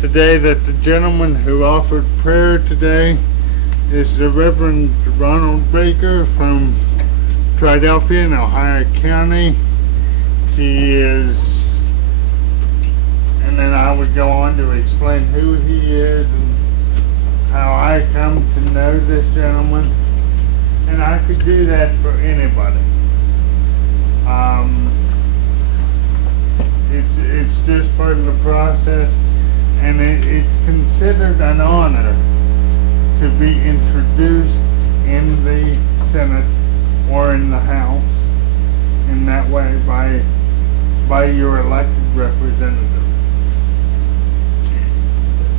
today that the gentleman who offered prayer today is the Reverend Ronald Baker from Philadelphia in Ohio County. He is, and then I would go on to explain who he is and how I come to know this gentleman, and I could do that for anybody. It's just part of the process, and it's considered an honor to be introduced in the Senate or in the House in that way by your elected representative.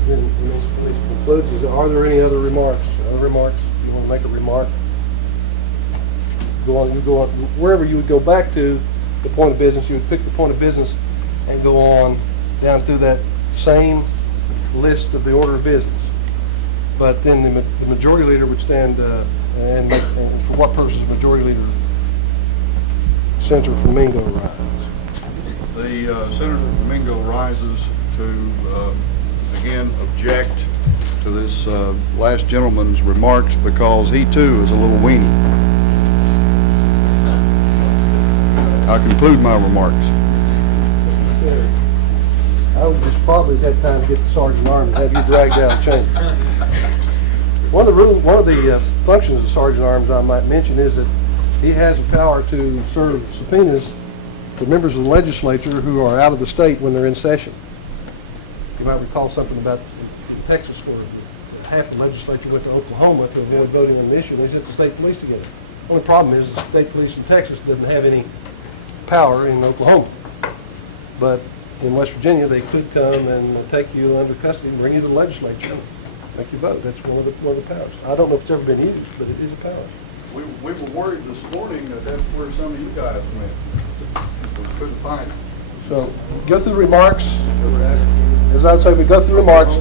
Then, when this concludes, are there any other remarks? Other remarks? You want to make a remark? Go on. You go on wherever you would go back to the point of business. You would pick the point of business and go on down through that same list of the order of business. But then the majority leader would stand and for what purpose is majority leader Senator from Mingo rise? The Senator from Mingo rises to again object to this last gentleman's remarks because he too is a little weenie. I conclude my remarks. I would just probably have had time to get the Sergeant Arms and have you dragged out of the chamber. One of the functions of Sergeant Arms I might mention is that he has the power to serve subpoenas to members of the legislature who are out of the state when they're in session. You might recall something about in Texas where half the legislature went to Oklahoma to avoid voting on an issue, and they sent the state police together. The only problem is the state police in Texas doesn't have any power in Oklahoma. But in West Virginia, they could come and take you under custody and bring you to the legislature and make you vote. That's one of the powers. I don't know if it's ever been used, but it is a power. We were worried this morning that that's where some of you guys went. We couldn't find it. So go through the remarks. As I would say, we go through remarks.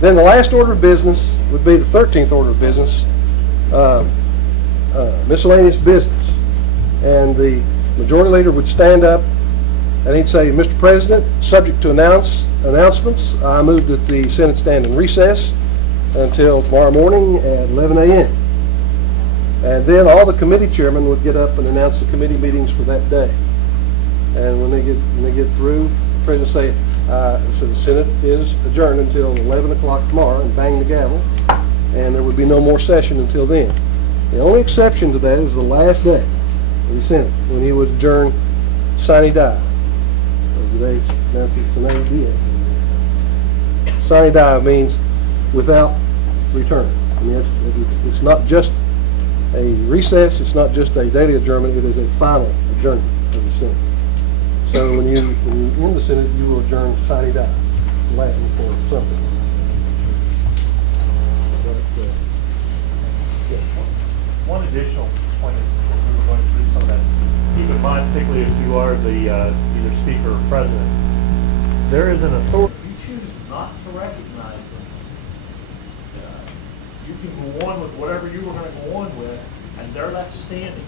Then the last order of business would be the 13th order of business, miscellaneous business. And the majority leader would stand up and he'd say, Mr. President, subject to announcements, I move that the Senate stand in recess until tomorrow morning at 11 a.m. And then all the committee chairmen would get up and announce the committee meetings for that day. And when they get through, the president say, so the Senate is adjourned until 11 o'clock tomorrow, and bang the gavel, and there would be no more session until then. The only exception to that is the last day of the Senate, when he would adjourn sine die. Today's sine die. Sine die means without return. I mean, it's not just a recess, it's not just a daily adjournment, it is a final adjournment of the Senate. So when you in the Senate, you will adjourn sine die, Latin for something. One additional point is we were going through some of that. Keep in mind, particularly if you are the either speaker or president, there is an authority. If you choose not to recognize them, you can go on with whatever you were going to go on with, and they're left standing.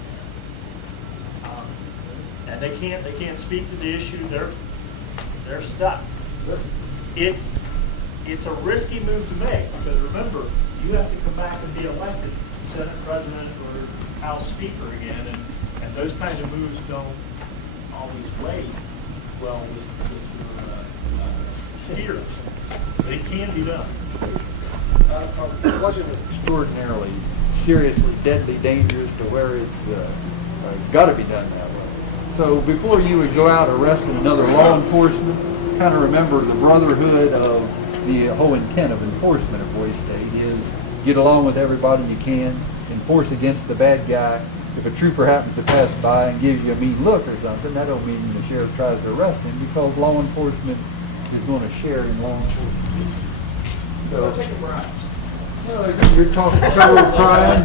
And they can't speak to the issue. They're stuck. It's a risky move to make, because remember, you have to come back and be elected Senate President or House Speaker again, and those kinds of moves don't always weigh well with peers. They can be done. It wasn't extraordinarily seriously deadly dangerous to where it's got to be done that way. So before you would go out arresting another law enforcement, kind of remember the brotherhood of the whole intent of enforcement of Boise State is get along with everybody you can, enforce against the bad guy. If a trooper happens to pass by and gives you a mean look or something, that don't mean the sheriff tries to arrest him, because law enforcement is going to share in law enforcement. So, well, you're talking federal crime.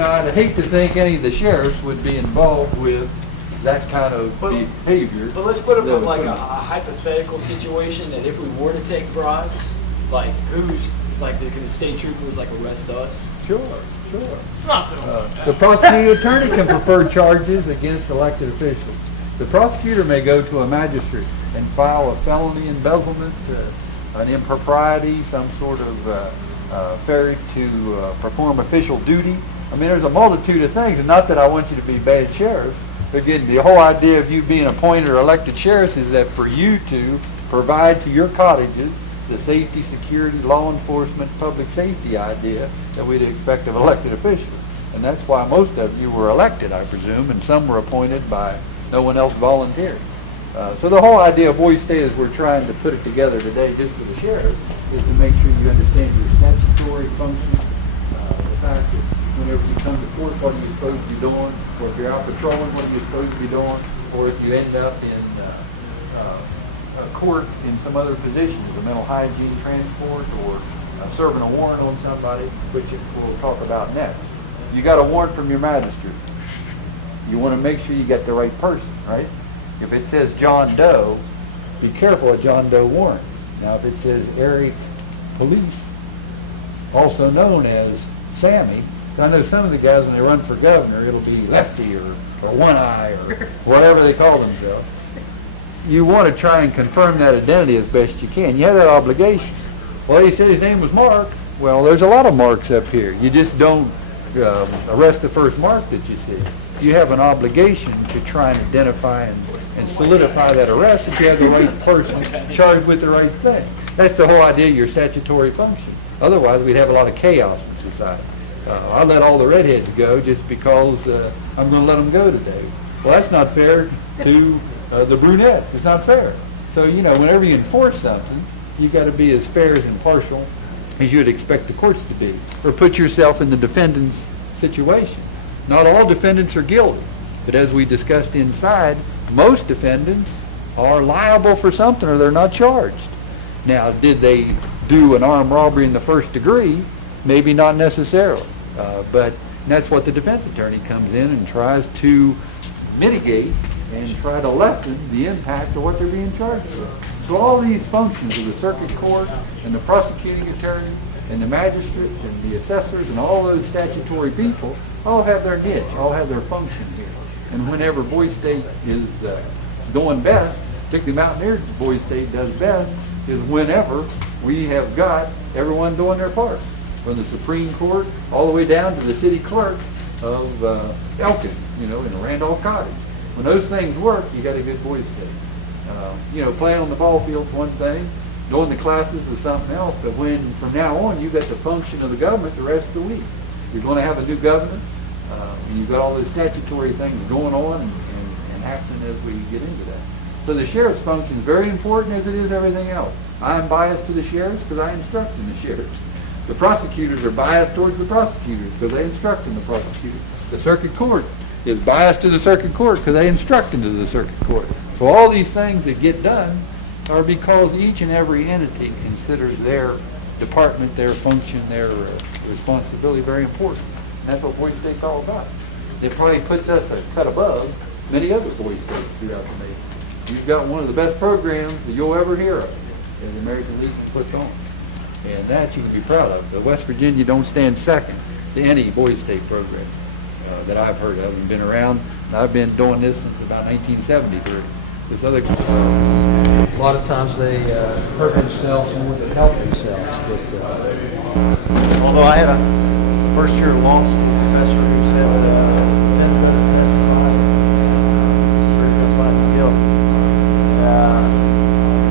I'd hate to think any of the sheriffs would be involved with that kind of behavior. But let's put it in like a hypothetical situation that if we were to take bribes, like who's like the state troopers like arrest us? Sure. Not so The prosecuting attorney can prefer charges against elected officials. The prosecutor may go to a magistrate and file a felony embezzlement, an impropriety, some sort of failure to perform official duty. I mean, there's a multitude of things, and not that I want you to be bad sheriffs. Again, the whole idea of you being appointed or elected sheriffs is that for you to provide to your cottages the safety, security, law enforcement, public safety idea that we'd expect of elected officials. And that's why most of you were elected, I presume, and some were appointed by no one else volunteering. So the whole idea of Boise State, as we're trying to put it together today just for the sheriff, is to make sure you understand your statutory function, the fact that whenever you come to court, what are you supposed to be doing, or if you're out patrolling, what are you supposed to be doing, or if you end up in court in some other position, as a mental hygiene transport, or serving a warrant on somebody, which we'll talk about next. You got a warrant from your magistrate. You want to make sure you get the right person, right? If it says John Doe, be careful of John Doe warrants. Now, if it says Eric Police, also known as Sammy, I know some of the guys when they run for governor, it'll be Lefty or One Eye or whatever they call themselves. You want to try and confirm that identity as best you can. You have that obligation. Well, he said his name was Mark. Well, there's a lot of Marks up here. You just don't arrest the first Mark that you see. You have an obligation to try and identify and solidify that arrest that you have the right person charged with the right thing. That's the whole idea of your statutory function. Otherwise, we'd have a lot of chaos in society. I let all the redheads go just because I'm going to let them go today. Well, that's not fair to the brunette. It's not fair. So, whenever you enforce something, you got to be as fair and impartial as you'd expect the courts to be, or put yourself in the defendant's situation. Not all defendants are guilty, but as we discussed inside, most defendants are liable for something or they're not charged. Now, did they do an armed robbery in the first degree? Maybe not necessarily, but that's what the defense attorney comes in and tries to mitigate and try to lessen the impact of what they're being charged with. So all these functions of the circuit court and the prosecuting attorney and the magistrates and the assessors and all those statutory people all have their niche, all have their function here. And whenever Boise State is doing best, particularly Mountaineer Boise State does best, is whenever we have got everyone doing their part. from the Supreme Court all the way down to the city clerk of Elkin, you know, in Randolph Cottage. When those things work, you got a good boys' state. You know, playing on the ball field's one thing, doing the classes is something else, but when, from now on, you got the function of the government the rest of the week. You're going to have a new governor, and you've got all those statutory things going on and happening as we get into that. So the sheriff's function is very important as it is everything else. I'm biased to the sheriffs because I instruct in the sheriffs. The prosecutors are biased towards the prosecutors because they instruct in the prosecutors. The circuit court is biased to the circuit court because they instruct into the circuit court. So all these things that get done are because each and every entity considers their department, their function, their responsibility very important. And that's what Boys State's all about. It probably puts us a cut above many other Boys States throughout the nation. You've got one of the best programs that you'll ever hear of that the American Legion puts on. And that you can be proud of. But West Virginia don't stand second to any Boys State program that I've heard of and been around. And I've been doing this since about 1973. This other a lot of times they hurt themselves more than help themselves. But although I had a first year law school professor who said defendant doesn't testify, jury's going to find him guilty.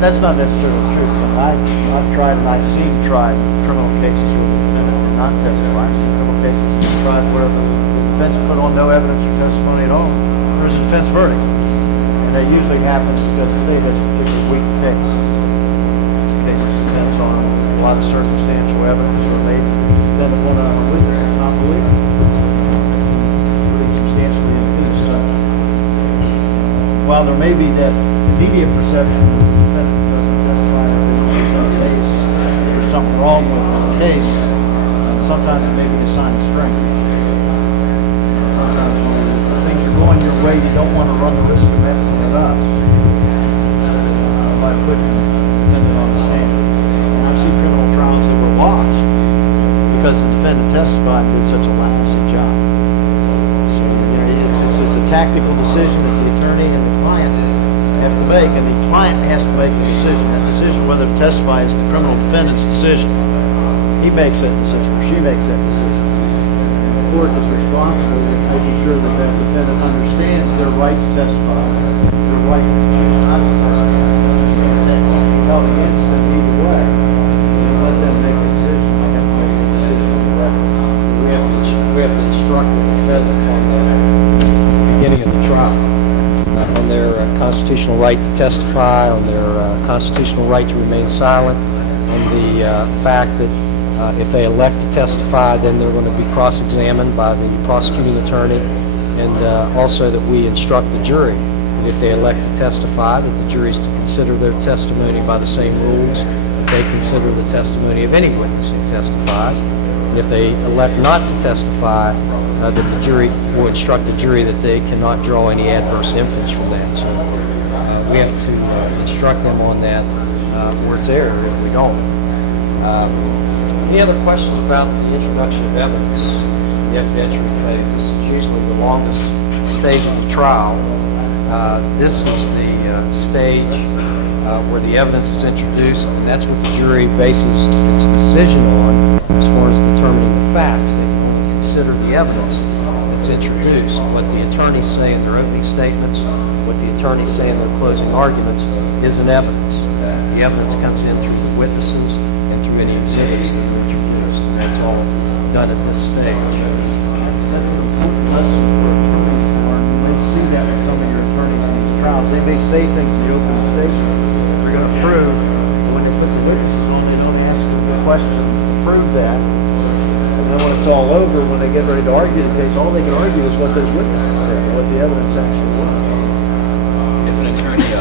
That's not necessarily true. I've tried and I've seen tried criminal cases where the defendant did not testify. I've seen criminal cases tried where the defense put on no evidence or testimony at all. There's a defense verdict. And that usually happens because the state has a particularly weak case. It's a case that depends on a lot of circumstantial evidence or may depend upon a witness that's not believable. Pretty substantially impeached. So, while there may be that immediate perception that the defendant doesn't testify in a case, there's something wrong with the case, and sometimes it may be a sign of strength. Sometimes things are going your way, you don't want to run the risk of messing it up by putting the defendant on the stand. And I've seen criminal trials that were lost because the defendant testified and did such a lousy job. So, you know, it's just a tactical decision that the attorney and the client have to make, and the client has to make the decision. That decision whether to testify is the criminal defendant's decision. He makes that decision, or she makes that decision. The court is responsible for making sure that that defendant understands their right to testify, their right to choose not to testify, understands that can't be held against them either way. And let them make a decision. They have to make a decision on the record. we have to instruct the defendant on the beginning of the trial, on their constitutional right to testify, on their constitutional right to remain silent, on the fact that if they elect to testify, then they're going to be cross-examined by the prosecuting attorney, and also that we instruct the jury that if they elect to testify, that the jury is to consider their testimony by the same rules that they consider the testimony of any witness who testifies. And if they elect not to testify, that the jury will instruct the jury that they cannot draw any adverse inference from that. So we have to instruct them on that where it's error if we don't. Any other questions about the introduction of evidence, the evidentiary phase? This is usually the longest stage of the trial. This is the stage where the evidence is introduced, and that's what the jury bases its decision on as far as determining the facts. They only consider the evidence that's introduced. What the attorneys say in their opening statements, what the attorneys say in their closing arguments isn't evidence. The evidence comes in through the witnesses and through any exhibits that are introduced, and that's all done at this stage. That's an important lesson for attorneys to learn. You may see that with some of your attorneys in these trials. They may say things in the open statement they're going to prove, but when they put the witnesses on, they don't ask them the questions to prove that. And then when it's all over, when they get ready to argue the case, all they can argue is what those witnesses said, what the evidence actually was. If an attorney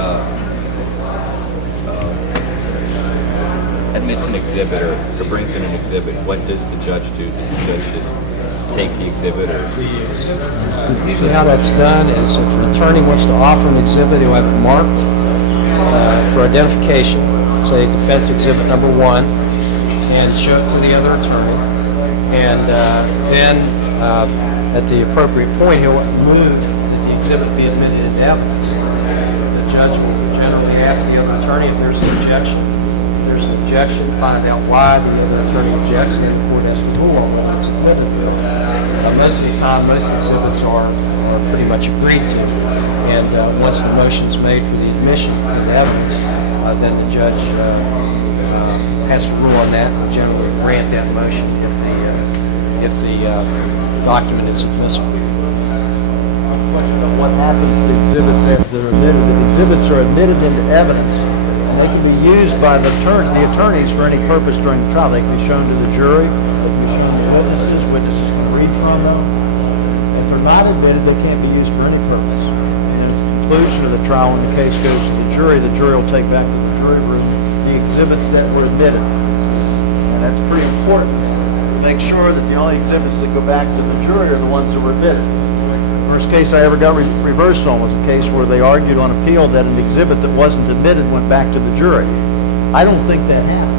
admits an exhibit or brings in an exhibit, what does the judge do? Does the judge just take the exhibit? Or Usually how that's done is if an attorney wants to offer an exhibit, he'll have it marked for identification, say defense exhibit number 1, and show it to the other attorney. And then at the appropriate point, he'll move that the exhibit be admitted into evidence. The judge will generally ask the other attorney if there's an objection. If there's an objection, find out why the attorney objects, and then the court has to rule on whether it's admissible. Most of the time, most exhibits are pretty much agreed to, and once the motion's made for the admission of the evidence, then the judge has to rule on that and generally grant that motion if the document is admissible. Question of what happens to the exhibits after they're admitted. If exhibits are admitted into evidence, and they can be used by the attorneys for any purpose during the trial. They can be shown to the jury, they can be shown to witnesses, witnesses can read from them. If they're not admitted, they can't be used for any purpose. And at the conclusion of the trial, when the case goes to the jury will take back to the jury room the exhibits that were admitted. And that's pretty important to make sure that the only exhibits that go back to the jury are the ones that were admitted. First case I ever got reversed on was a case where they argued on appeal that an exhibit that wasn't admitted went back to the jury. I don't think that happened.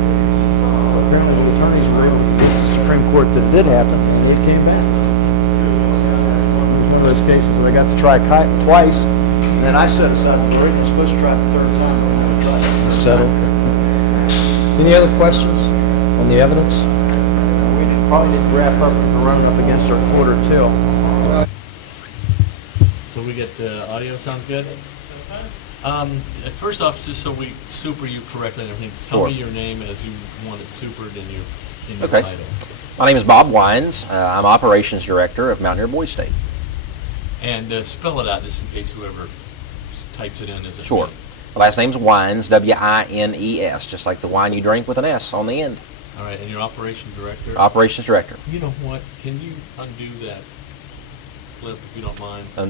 Apparently the attorneys were able to convince the Supreme Court that it did happen, and it came back. It was one of those cases that I got to try twice, and then I set aside the verdict and was supposed to try it the third time. Settled. Any other questions on the evidence? We probably need to wrap up and we're running up against our quarter till. So we get the audio sounds good? First off, just so we super you correctly and everything, tell me your name as you want it supered in your title. My name is Bob Wines. I'm Operations Director of Mountaineer Boys State. And spell it out just in case whoever types it in is a Sure. The last name's Wines, W-I-N-E-S, just like the wine you drink with an S on the end. All right, and your Operations Director? Operations Director. You know what? Can you undo that clip if you don't mind? No.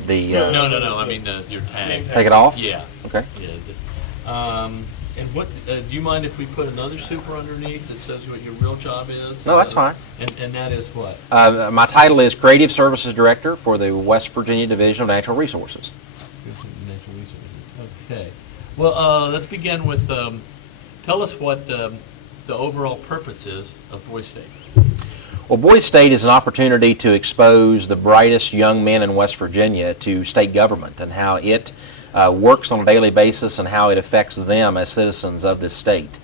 I mean your tag. Take it off? Yeah. Okay. Yeah. Just, and what? Do you mind if we put another super underneath that says what your real job is? No, that's fine. And that is what? My title is Creative Services Director for the West Virginia Division of Natural Resources. Natural Resources. Okay. Well, let's begin with. Tell us what the overall purpose is of Boys State. Well, Boys State is an opportunity to expose the brightest young men in West Virginia to state government and how it works on a daily basis and how it affects them as citizens of this state.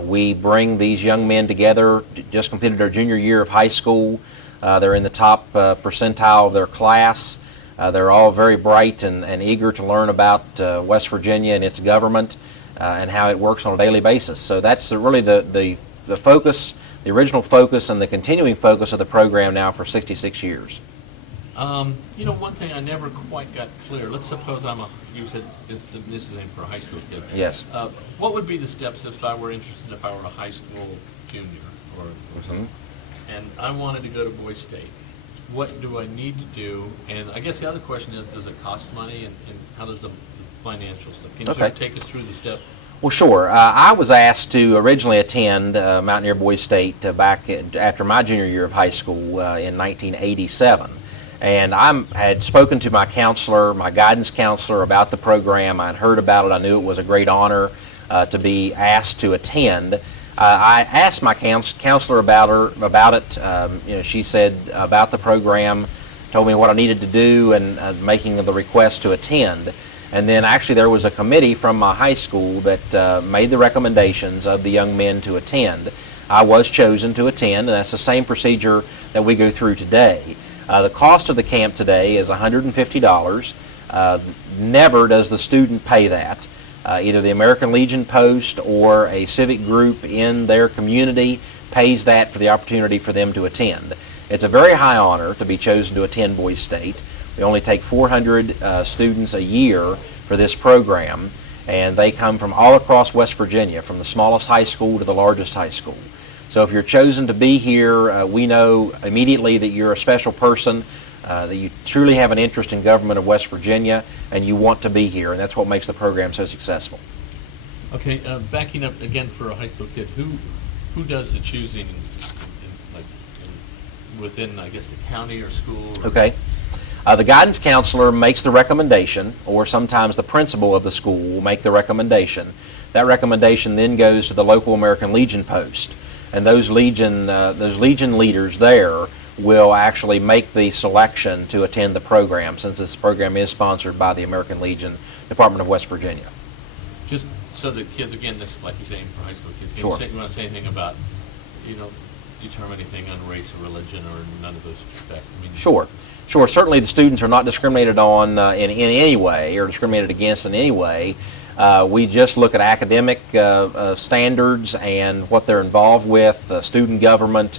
We bring these young men together, just completed their junior year of high school. They're in the top percentile of their class. They're all very bright and eager to learn about West Virginia and its government and how it works on a daily basis. So that's really the focus, the original focus and the continuing focus of the program now for 66 years. You know, one thing I never quite got clear, let's suppose you said this is the name for a high school kid. Yes. What would be the steps if I were interested, if I were a high school junior or something, and I wanted to go to Boys State? What do I need to do? And I guess the other question is, does it cost money, and how does the financial stuff? Can you sort of take us through the step? Well, sure. I was asked to originally attend Mountaineer Boys State back after my junior year of high school in 1987. And I had spoken to my counselor, my guidance counselor, about the program. I'd heard about it. I knew it was a great honor to be asked to attend. I asked my counselor about it. She said about the program, told me what I needed to do, and making the request to attend. And then actually there was a committee from my high school that made the recommendations of the young men to attend. I was chosen to attend, and that's the same procedure that we go through today. The cost of the camp today is $150. Never does the student pay that. Either the American Legion Post or a civic group in their community pays that for the opportunity for them to attend. It's a very high honor to be chosen to attend Boys State. We only take 400 students a year for this program, and they come from all across West Virginia, from the smallest high school to the largest high school. So if you're chosen to be here, we know immediately that you're a special person, that you truly have an interest in government of West Virginia, and you want to be here, and that's what makes the program so successful. Okay, backing up again for a high school kid, who does the choosing within, I guess, the county or school? Or okay. The guidance counselor makes the recommendation, or sometimes the principal of the school will make the recommendation. That recommendation then goes to the local American Legion post, and those Legion leaders there will actually make the selection to attend the program, since this program is sponsored by the American Legion Department of West Virginia. Just So the kids, again, this like you're saying for high school kids, Sure. you want to say anything about, determine anything on race or religion or none of those respect? I mean, Sure. Sure. Certainly the students are not discriminated on in any way or discriminated against in any way. We just look at academic standards and what they're involved with, student government,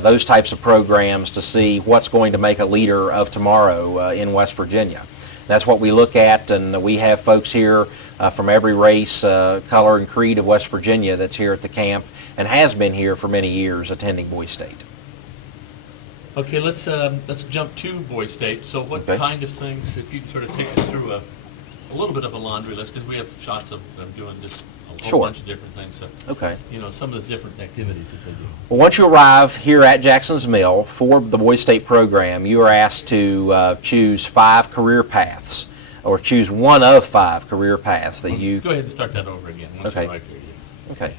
those types of programs to see what's going to make a leader of tomorrow in West Virginia. That's what we look at, and we have folks here from every race, color, and creed of West Virginia that's here at the camp and has been here for many years attending Boys State. Okay, let's jump to Boys State. So what kind of things, if you can sort of take us through a little bit of a laundry list, because we have shots of them doing just a whole bunch of different things. So, okay. Some of the different activities that they do. Well, once you arrive here at Jackson's Mill for the Boys State program, you are asked to choose 5 career paths, or choose one of 5 career paths that you... Go ahead and start that over again. Once you arrive here. Okay.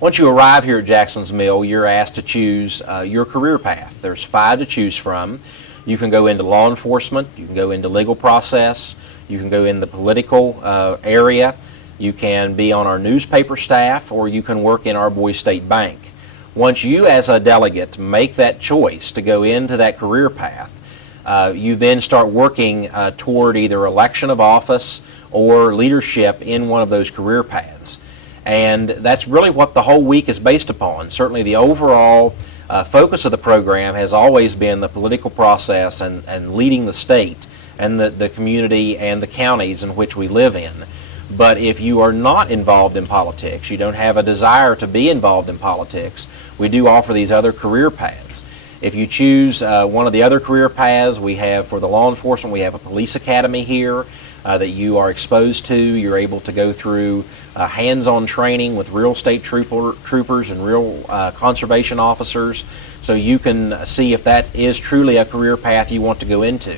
Once you arrive here at Jackson's Mill, you're asked to choose your career path. There's 5 to choose from. You can go into law enforcement, you can go into legal process, you can go in the political area, you can be on our newspaper staff, or you can work in our Boys State Bank. Once you as a delegate make that choice to go into that career path, you then start working toward either election of office or leadership in one of those career paths. And that's really what the whole week is based upon. Certainly the overall focus of the program has always been the political process and leading the state and the community and the counties in which we live in. But if you are not involved in politics, you don't have a desire to be involved in politics, we do offer these other career paths. If you choose one of the other career paths, we have for the law enforcement, we have a police academy here that you are exposed to. You're able to go through hands-on training with real state troopers and real conservation officers, so you can see if that is truly a career path you want to go into.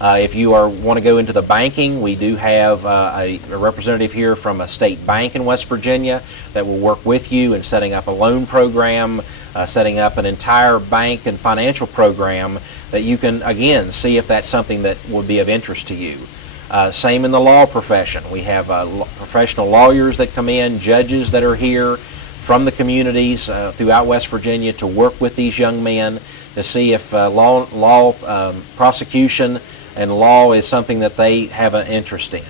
If you want to go into the banking, we do have a representative here from a state bank in West Virginia that will work with you in setting up a loan program, setting up an entire bank and financial program that you can, again, see if that's something that would be of interest to you. Same in the law profession. We have professional lawyers that come in, judges that are here from the communities throughout West Virginia to work with these young men to see if prosecution and law is something that they have an interest in.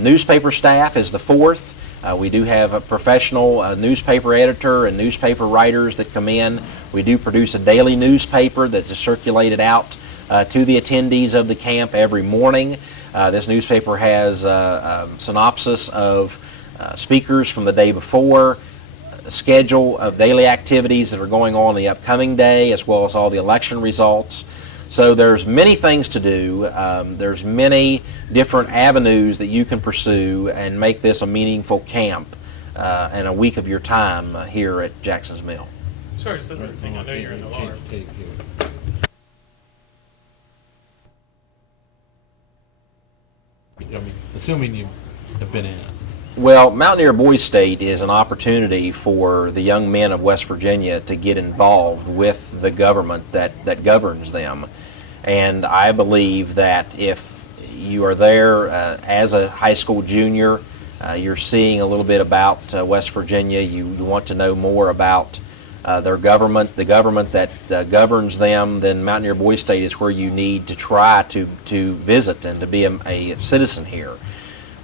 Newspaper staff is the 4th. We do have a professional newspaper editor and newspaper writers that come in. We do produce a daily newspaper that's circulated out to the attendees of the camp every morning. This newspaper has a synopsis of speakers from the day before, a schedule of daily activities that are going on the upcoming day, as well as all the election results. So there's many things to do. There's many different avenues that you can pursue and make this a meaningful camp and a week of your time here at Jackson's Mill. Sorry, it's the other thing. I know you're in the law. Assuming you have been asked. Well, Mountaineer Boys State is an opportunity for the young men of West Virginia to get involved with the government that governs them. And I believe that if you are there as a high school junior, you're seeing a little bit about West Virginia, you want to know more about their government, the government that governs them, then Mountaineer Boys State is where you need to try to visit and to be a citizen here.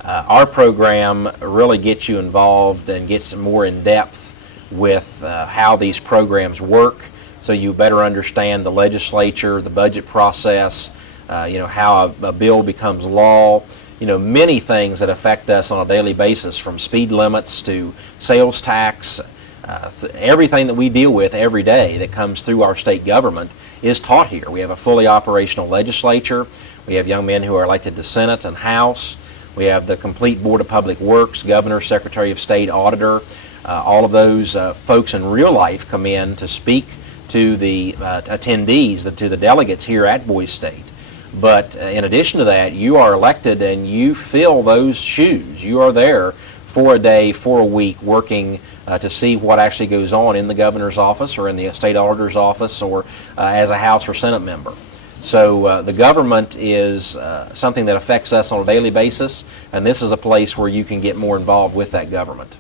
Our program really gets you involved and gets more in depth with how these programs work, so you better understand the legislature, the budget process, how a bill becomes law, many things that affect us on a daily basis, from speed limits to sales tax. Everything that we deal with every day that comes through our state government is taught here. We have a fully operational legislature. We have young men who are elected to Senate and House. We have the complete Board of Public Works, Governor, Secretary of State, Auditor. All of those folks in real life come in to speak to the attendees, to the delegates here at Boys State. But in addition to that, you are elected and you fill those shoes. You are there for a day, for a week, working to see what actually goes on in the governor's office or in the state auditor's office or as a House or Senate member. So the government is something that affects us on a daily basis, and this is a place where you can get more involved with that government.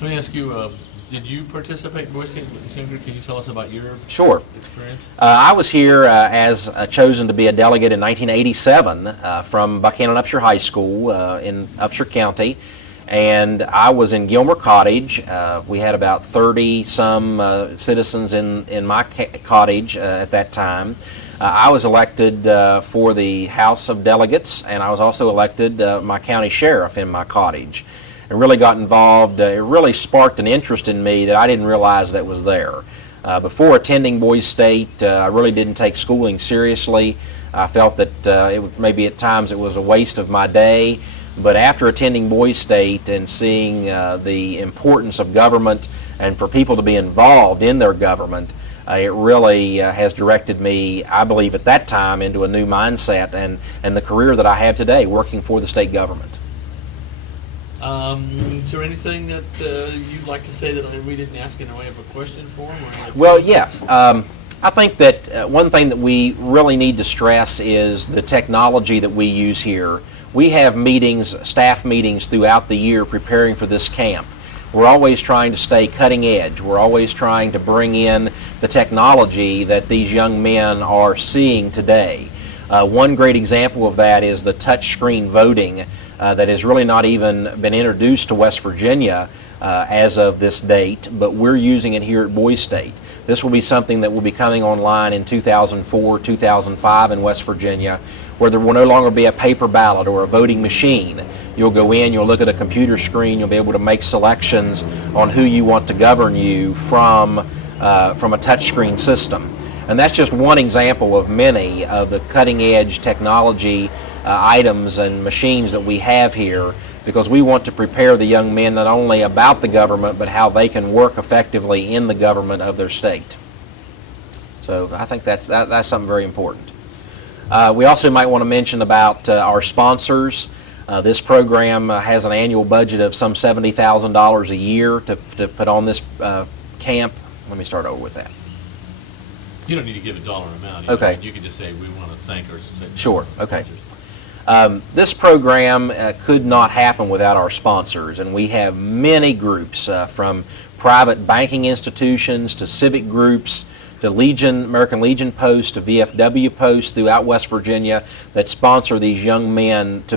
Let me ask you, did you participate in Boy State Singer? Can you tell us about your Sure. experience? I was here as chosen to be a delegate in 1987 from Buchanan Upshur High School in Upshur County, and I was in Gilmer Cottage. We had about 30-some citizens in my cottage at that time. I was elected for the House of Delegates, and I was also elected my county sheriff in my cottage. And really got involved. It really sparked an interest in me that I didn't realize that was there. Before attending Boys State, I really didn't take schooling seriously. I felt that maybe at times it was a waste of my day. But after attending Boys State and seeing the importance of government and for people to be involved in their government, it really has directed me, I believe at that time, into a new mindset and the career that I have today, working for the state government. Is there anything that you'd like to say that we didn't ask in the way of a question for him? Well, yes. I think that one thing that we really need to stress is the technology that we use here. We have meetings, staff meetings throughout the year preparing for this camp. We're always trying to stay cutting edge. We're always trying to bring in the technology that these young men are seeing today. One great example of that is the touchscreen voting that has really not even been introduced to West Virginia as of this date, but we're using it here at Boys State. This will be something that will be coming online in 2004, 2005 in West Virginia, where there will no longer be a paper ballot or a voting machine. You'll go in, you'll look at a computer screen, you'll be able to make selections on who you want to govern you from a touchscreen system. And that's just one example of many of the cutting-edge technology items and machines that we have here, because we want to prepare the young men not only about the government, but how they can work effectively in the government of their state. So I think that's something very important. We also might want to mention about our sponsors. This program has an annual budget of some $70,000 a year to put on this camp. Let me start over with that. You don't need to give a dollar amount. Okay. You can just say we want to thank our sponsors. Sure. Okay. This program could not happen without our sponsors, and we have many groups from private banking institutions to civic groups to American Legion posts to VFW posts throughout West Virginia that sponsor these young men to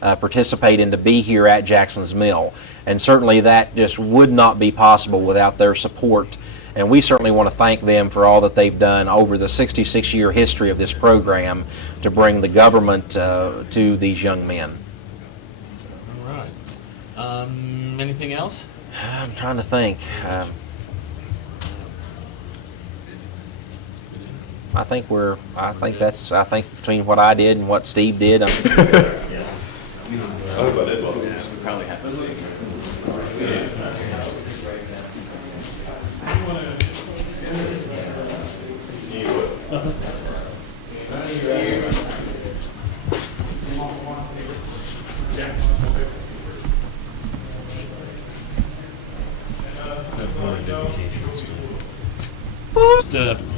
participate and to be here at Jackson's Mill. And certainly that just would not be possible without their support. And we certainly want to thank them for all that they've done over the 66-year history of this program to bring the government to these young men. All right. Anything else? I'm trying to think. I think between what I did and what Steve did.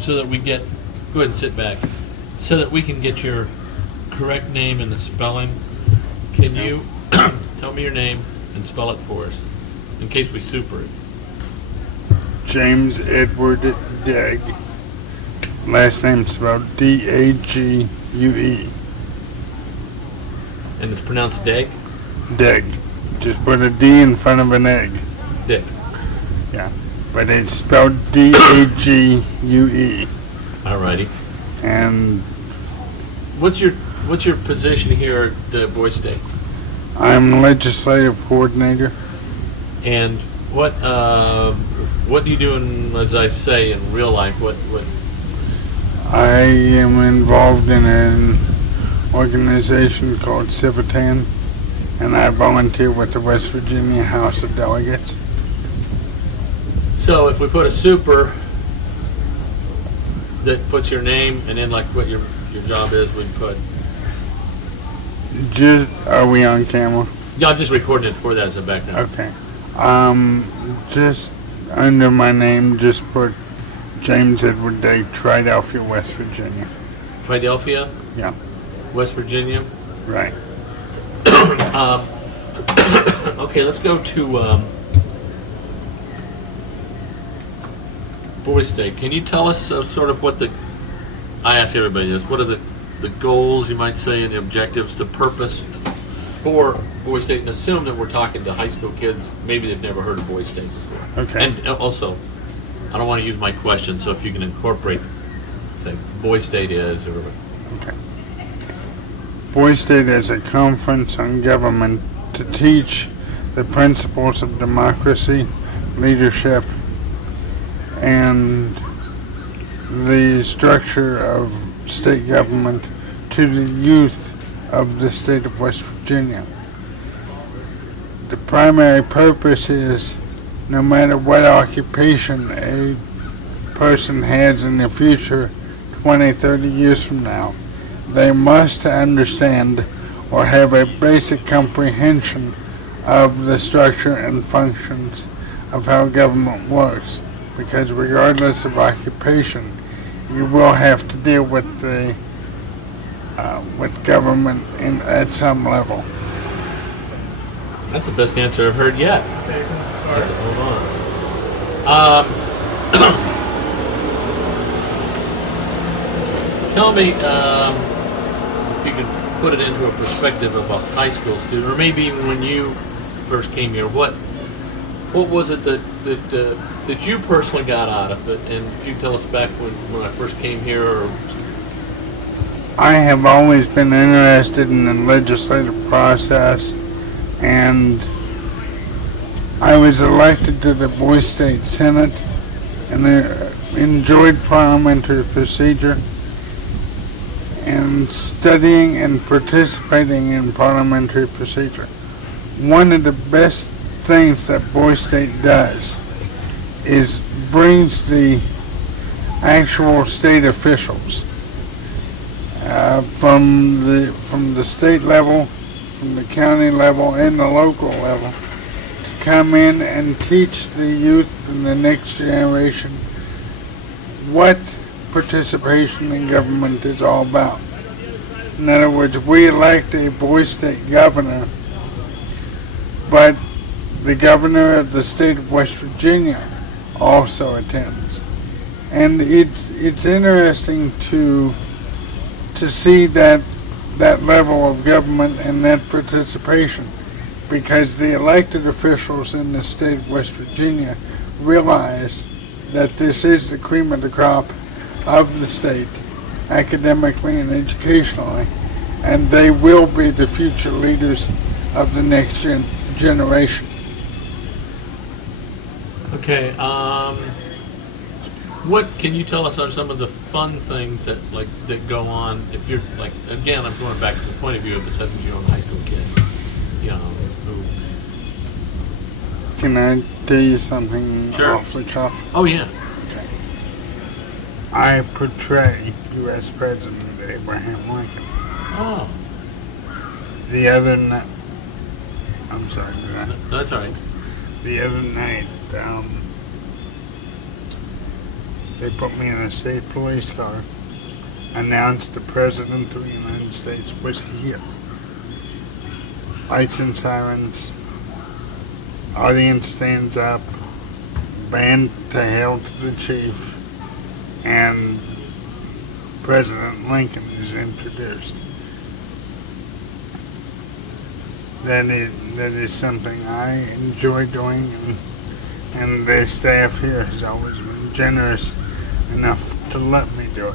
So that we get, go ahead and sit back, so that we can get your correct name and the spelling. Can you tell me your name and spell it for us, in case we super it? James Edward Degg. Last name spelled D-A-G-U-E. And it's pronounced Degg? Degg. Just put a D in front of an egg. Degg. Yeah. But it's spelled D-A-G-U-E. Alrighty. And what's your position here at Boys State? I'm legislative coordinator. And what do you do as I say, in real life? What? I am involved in an organization called Civitan, and I volunteer with the West Virginia House of Delegates. So if we put a super that puts your name and then like what your job is, we put. Are we on camera? Yeah, I'm just recording it for that as a background. Okay. Just under my name, just put James Edward Day, Philadelphia, West Virginia. Philadelphia, Yeah, West Virginia. right. Okay, let's go to Boy State. Can you tell us sort of what I ask everybody this, what are the goals, you might say, and the objectives, the purpose for Boy State, and assume that we're talking to high school kids, maybe they've never heard of Boy State before. Okay. And also, I don't want to use my question, so if you can incorporate, say, Boy State is, or... Okay. Boy State is a conference on government to teach the principles of democracy, leadership, and the structure of state government to the youth of the state of West Virginia. The primary purpose is no matter what occupation a person has in the future, 20, 30 years from now, they must understand or have a basic comprehension of the structure and functions of how government works. Because regardless of occupation, you will have to deal with with government at some level. That's the best answer I've heard yet. Hold on. Tell me, if you could put it into a perspective of a high school student, or maybe even when you first came here, what was it that you personally got out of it? And if you tell us back when I first came here, or... I have always been interested in the legislative process, and I was elected to the Boy State Senate and enjoyed parliamentary procedure and studying and participating in parliamentary procedure. One of the best things that Boy State does is brings the actual state officials from the state level, from the county level, and the local level to come in and teach the youth and the next generation what participation in government is all about. In other words, we elect a Boy State governor, but the governor of the state of West Virginia also attends. And it's interesting to see that level of government and that participation, because the elected officials in the state of West Virginia realize that this is the cream of the crop of the state, academically and educationally, and they will be the future leaders of the next generation. Okay, what can you tell us are some of the fun things that go on if you're again, I'm going back to the point of view of a 17-year-old high school kid, who... Can I tell you something Sure. off the cuff? Oh yeah. Okay. I portray U.S. President Abraham Lincoln. Oh. The other night, I'm sorry, did I? That's all right. The other night, they put me in a state police car, announced the President of the United States was here. Lights and sirens, audience stands up, band to hail to the chief, and President Lincoln is introduced. That is something I enjoy doing, and the staff here has always been generous enough to let me do it.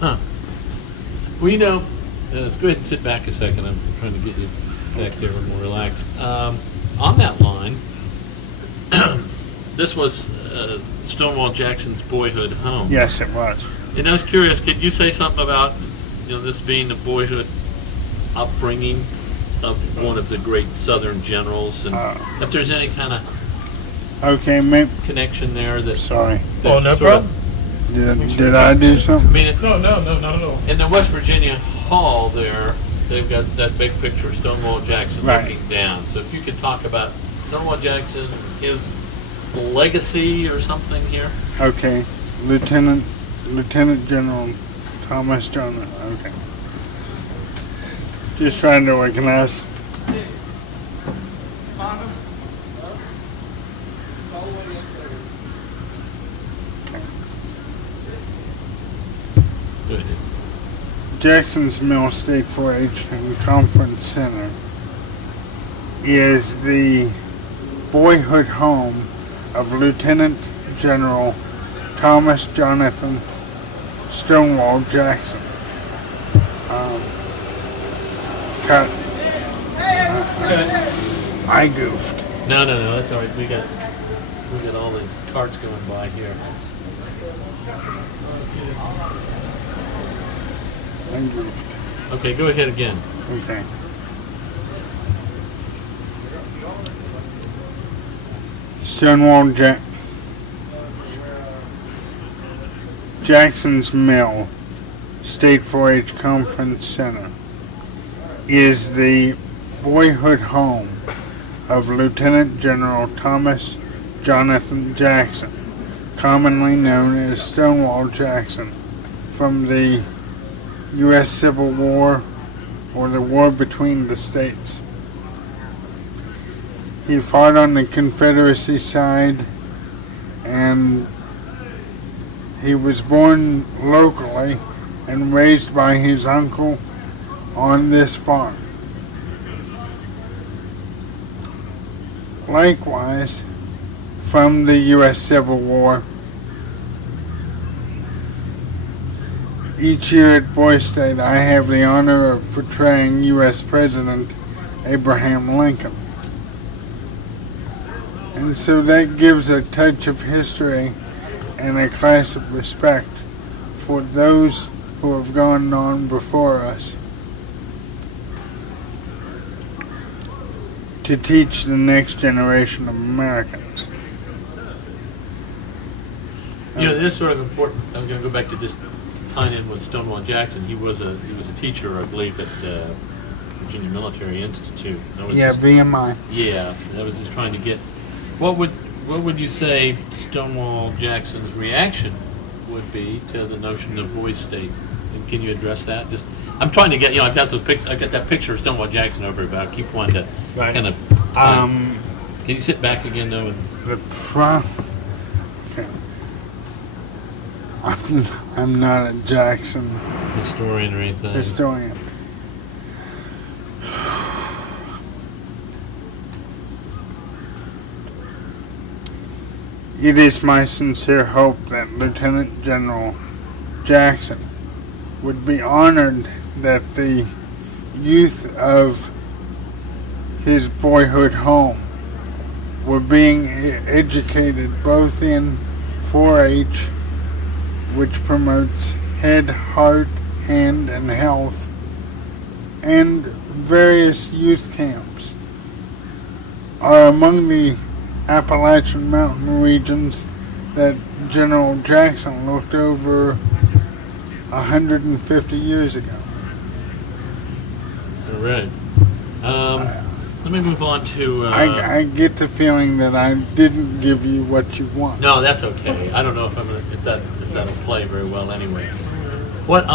Huh. Well, let's go ahead and sit back a second. I'm trying to get you back there a little more relaxed. On that line, this was Stonewall Jackson's boyhood home. Yes, it was. And I was curious, could you say something about, this being the boyhood upbringing of one of the great Southern generals, and if there's any kind of connection there that... Sorry. Oh, no problem. Did I do something? I mean, no, not at all. In the West Virginia Hall there, they've got that big picture of Stonewall Jackson looking down. So if you could talk about Stonewall Jackson, his legacy or something here. Okay. Lieutenant General Thomas Jonah. Okay. Just trying to organize. Go ahead. Jackson's Mill State 4-H and Conference Center is the boyhood home of Lieutenant General Thomas Jonathan Stonewall Jackson. I goofed. No, that's all right. We got all these carts going by here. I goofed. Okay, go ahead again. Okay. Stonewall Jackson's Mill State 4-H Conference Center is the boyhood home of Lieutenant General Thomas Jonathan Jackson, commonly known as Stonewall Jackson, from the U.S. Civil War or the War between the states. He fought on the Confederacy side, and he was born locally and raised by his uncle on this farm. Likewise, from the U.S. Civil War, each year at Boy State I have the honor of portraying U.S. President Abraham Lincoln. And so that gives a touch of history and a class of respect for those who have gone on before us, to teach the next generation of Americans. You know, this is sort of important. I'm going to go back to just tying in with Stonewall Jackson. He was a teacher, I believe, at Virginia Military Institute. VMI. Yeah, I was just trying to get. What would you say Stonewall Jackson's reaction would be to the notion of Boy State? And can you address that? Just, I'm trying to get. I've got that picture of Stonewall Jackson over, but I keep wanting to kind of. Can you sit back again though? Okay. I'm not a Jackson historian or anything. Historian. It is my sincere hope that Lieutenant General Jackson would be honored that the youth of his boyhood home were being educated both in 4-H, which promotes head, heart, hand, and health, and various youth camps are among the Appalachian Mountain regions that General Jackson looked over 150 years ago. All right. Let me move on to. I get the feeling that I didn't give you what you want. No, that's okay. I don't know if that'll play very well anyway. What?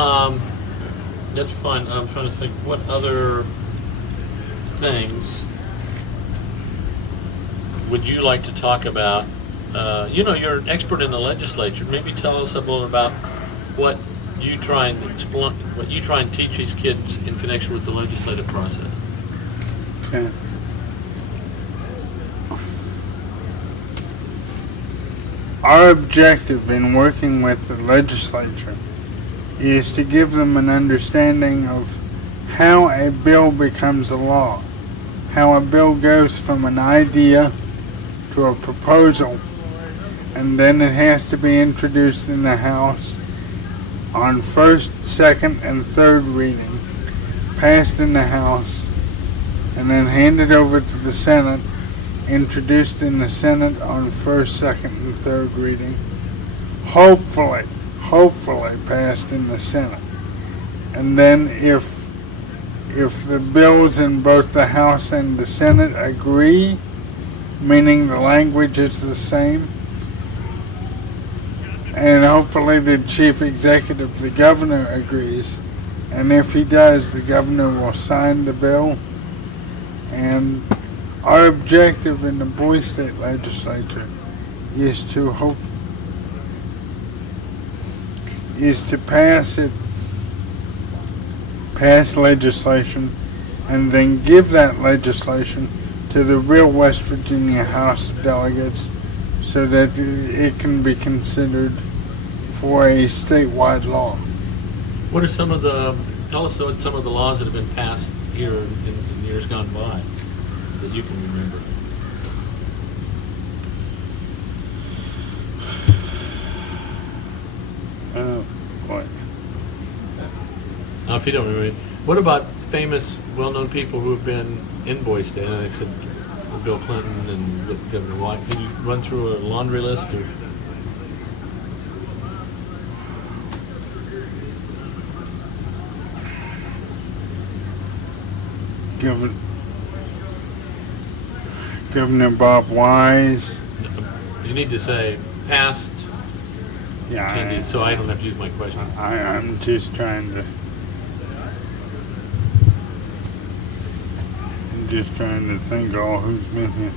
That's fine. I'm trying to think. What other things would you like to talk about? You're an expert in the legislature. Maybe tell us a little about what you try and explain, what you try and teach these kids in connection with the legislative process. Okay. Our objective in working with the legislature is to give them an understanding of how a bill becomes a law, how a bill goes from an idea to a proposal, and then it has to be introduced in the House on first, second, and third reading, passed in the House, and then handed over to the Senate, introduced in the Senate on first, second, and third reading, hopefully passed in the Senate. And then if the bills in both the House and the Senate agree, meaning the language is the same, and hopefully the chief executive, the governor, agrees. And if he does, the governor will sign the bill. And our objective in the Boise State Legislature is to pass legislation, and then give that legislation to the real West Virginia House of Delegates so that it can be considered for a statewide law. What are some of the, tell us what some of the laws that have been passed here in years gone by that you can remember? What? If you don't remember, what about famous, well-known people who have been in Boise State? I said Bill Clinton and Governor White. Can you run through a laundry list? Or? Governor Bob Wise. You need to say past. Yeah. So I don't have to use my question. I'm just trying to. I'm just trying to think all who's been here.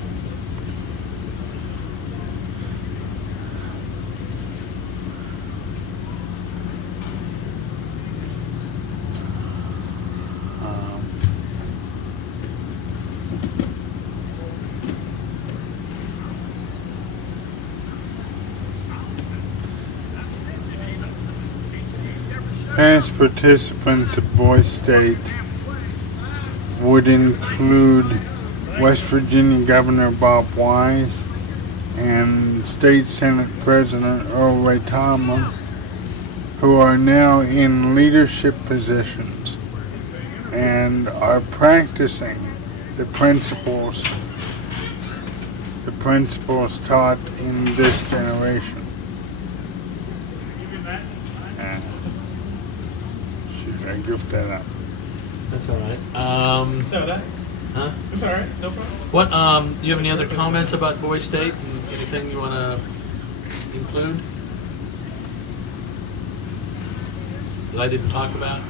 Past participants of Boise State would include West Virginia Governor Bob Wise and State Senate President Earl Ray Tomlin, who are now in leadership positions and are practicing the principles taught in this generation. I goofed that up. That's all right. That's all right. Huh? That's all right. No problem. What? You have any other comments about Boise State? And anything you want to include that I didn't talk about?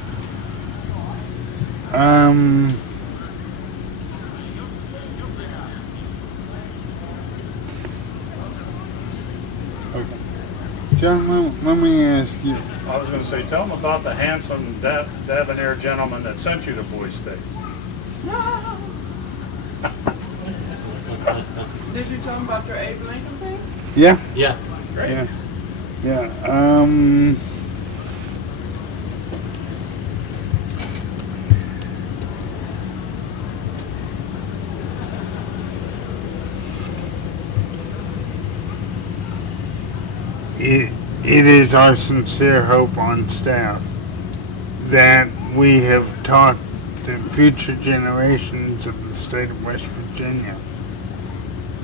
Okay. John, let me ask you. I was going to say, tell them about the handsome debonair gentleman that sent you to Boise State. Did you tell them about your Abe Lincoln thing? Yeah. Yeah. Great. Yeah. It is our sincere hope on staff that we have taught the future generations of the state of West Virginia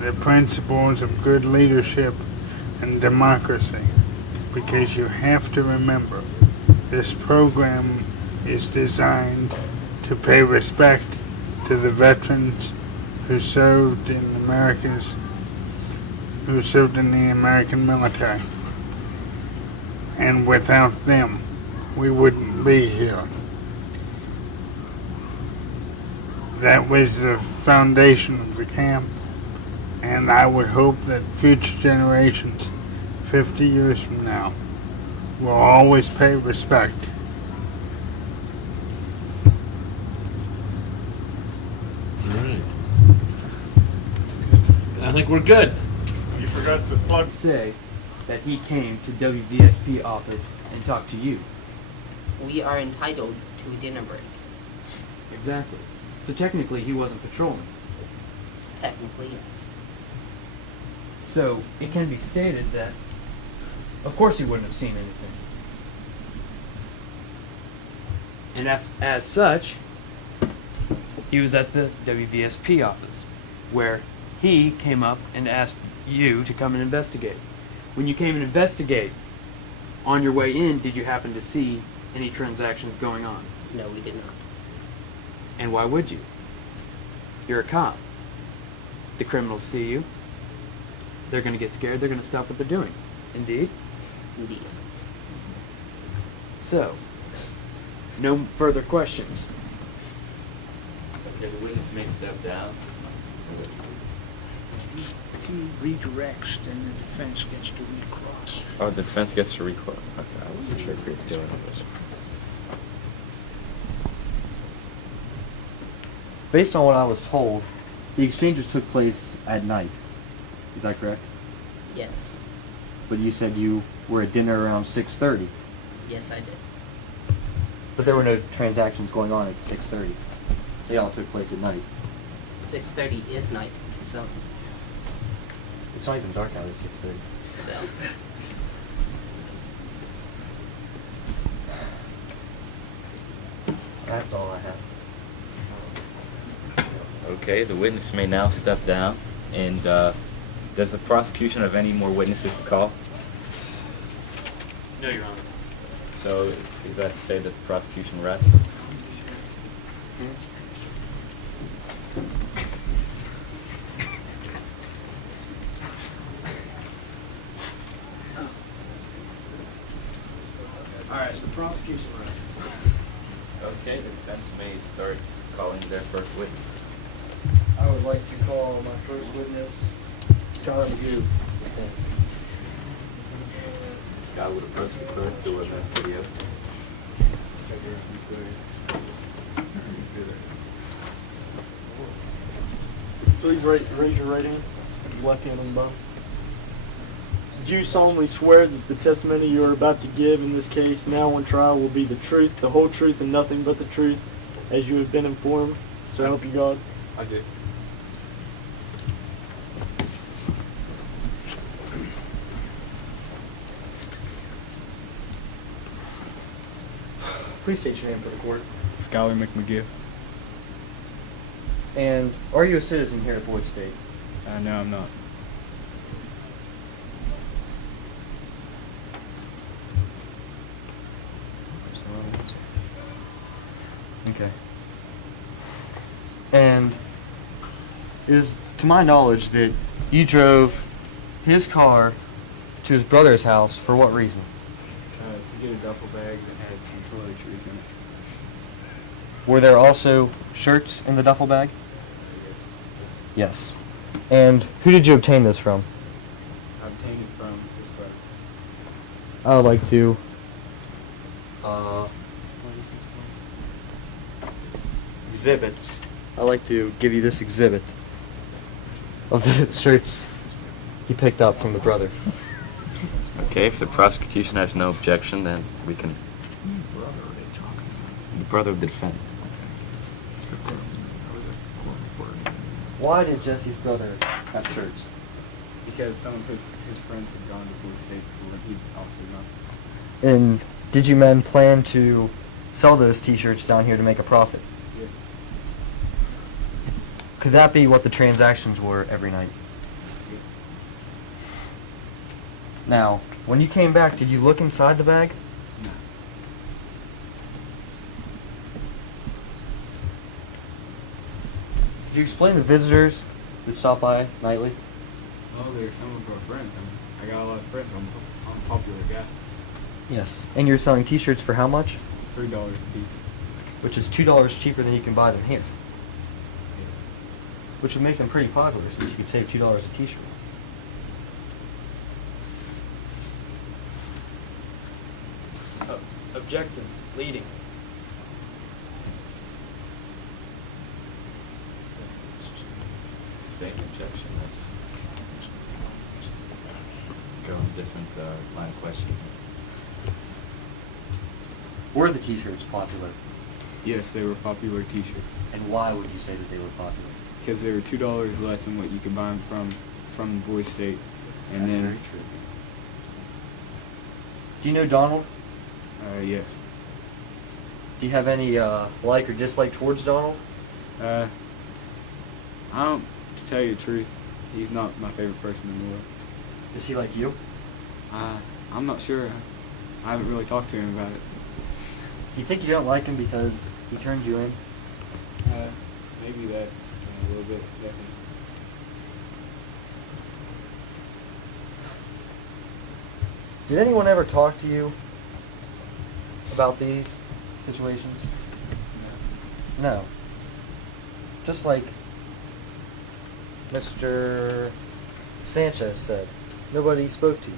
the principles of good leadership and democracy, because you have to remember this program is designed to pay respect to the veterans who served in the American military. And without them, we wouldn't be here. That was the foundation of the camp, and I would hope that future generations, 50 years from now, will always pay respect. All right. I think we're good. You forgot to plug. Say that he came to WVSP office and talked to you. We are entitled to a dinner break. Exactly. So technically he wasn't patrolling. Technically, yes. So it can be stated that, of course, he wouldn't have seen anything. And as such, he was at the WVSP office, where he came up and asked you to come and investigate. When you came and investigate, on your way in, did you happen to see any transactions going on? No, we did not. And why would you? You're a cop. The criminals see you. They're going to get scared. They're going to stop what they're doing. Indeed. Indeed. So, no further questions. Okay, the witness may step down. He redirects, then the defense gets to recross. Oh, the defense gets to record. Okay, I wasn't sure if you were doing this. Based on what I was told, the exchanges took place at night. Is that correct? Yes. But you said you were at dinner around 6:30. Yes, I did. But there were no transactions going on at 6:30. They all took place at night. 6:30 is night, so. It's not even dark out at 6:30. So. That's all I have. Okay, the witness may now step down. And does the prosecution have any more witnesses to call? No, Your Honor. So is that to say that the prosecution rests? All right, the prosecution rests. Okay, the defense may start calling their first witness. I would like to call my first witness, Skylar McGee. Scott would approach the clerk to witness video. Please raise your right hand, left hand on the Bible. Do you solemnly swear that the testimony you are about to give in this case, now on trial, will be the truth, the whole truth, and nothing but the truth, as you have been informed? So help you God. I do. Please state your name for the court. Skylar McMcGill. And are you a citizen here at Boyd State? No, I'm not. Okay. And it is to my knowledge that you drove his car to his brother's house for what reason? To get a duffel bag that had some toiletries in it. Were there also shirts in the duffel bag? Yes. And who did you obtain this from? I obtained it from his brother. I would like to exhibits. I'd like to give you this exhibit of the shirts he picked up from the brother. Okay, if the prosecution has no objection, then we can. The brother of the defendant. Why did Jesse's brother have shirts? Because some of his friends had gone to Boyd State before he also not. And did you men plan to sell those t-shirts down here to make a profit? Yeah. Could that be what the transactions were every night? Yeah. Now, when you came back, did you look inside the bag? No. Did you explain to visitors that stop by nightly? Well, they're some of our friends. I got a lot of friends. I'm a popular guy. Yes. And you're selling t-shirts for how much? $3 a piece. Which is $2 cheaper than you can buy them here. Yes. Which would make them pretty popular since you could save $2 a t-shirt. Objection, leading. Sustained objection. That's go on a different line of questioning. Were the t-shirts popular? Yes, they were popular t-shirts. And why would you say that they were popular? Because they were $2 less than what you could buy them from Boyd State. And That's then, very true. Do you know Donald? Yes. Do you have any like or dislike towards Donald? I don't, to tell you the truth, he's not my favorite person in the world. Is he like you? I'm not sure. I haven't really talked to him about it. You think you don't like him because he turned you in? Maybe that, a little bit, definitely. Did anyone ever talk to you about these situations? No. Just like Mr. Sanchez said, nobody spoke to you.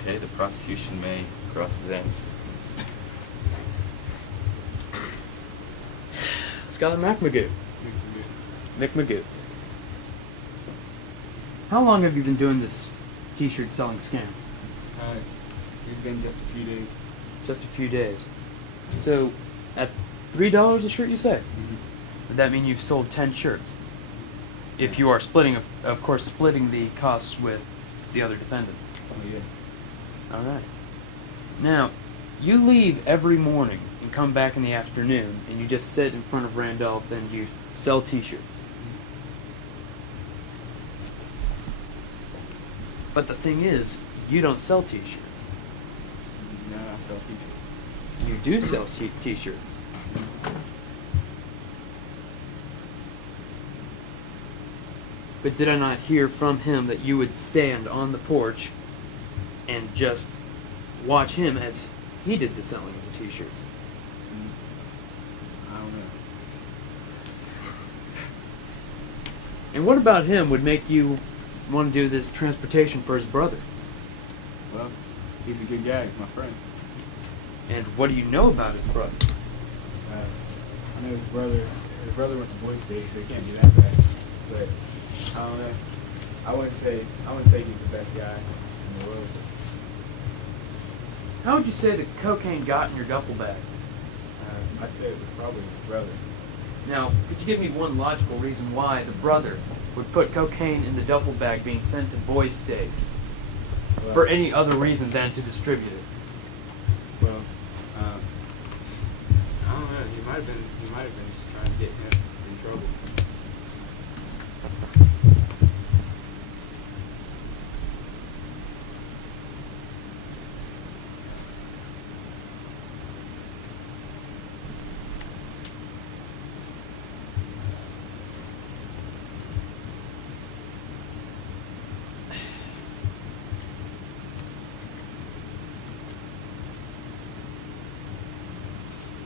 Okay, the prosecution may cross-examine. Scholar McMagoo. McMagoo. How long have you been doing this t-shirt selling scam? It's been just a few days. Just a few days. So, at $3 a shirt, you say? Would that mean you've sold 10 shirts? If you are splitting, of course, splitting the costs with the other defendant. Oh, yeah. All right. Now, you leave every morning and come back in the afternoon, and you just sit in front of Randolph and you sell t-shirts. But the thing is, you don't sell t-shirts. No, I sell t-shirts. You do sell t-shirts. But did I not hear from him that you would stand on the porch and just watch him as he did the selling of the t-shirts? I don't know. And what about him would make you want to do this transportation for his brother? Well, he's a good guy. He's my friend. And what do you know about his brother? I know his brother went to Boise State, so he can't be that bad. But I don't know. I wouldn't say he's the best guy in the world. How would you say the cocaine got in your duffel bag? I'd say it was probably his brother. Now, could you give me one logical reason why the brother would put cocaine in the duffel bag being sent to Boise State for any other reason than to distribute it? Well, I don't know. He might have been just trying to get him in trouble.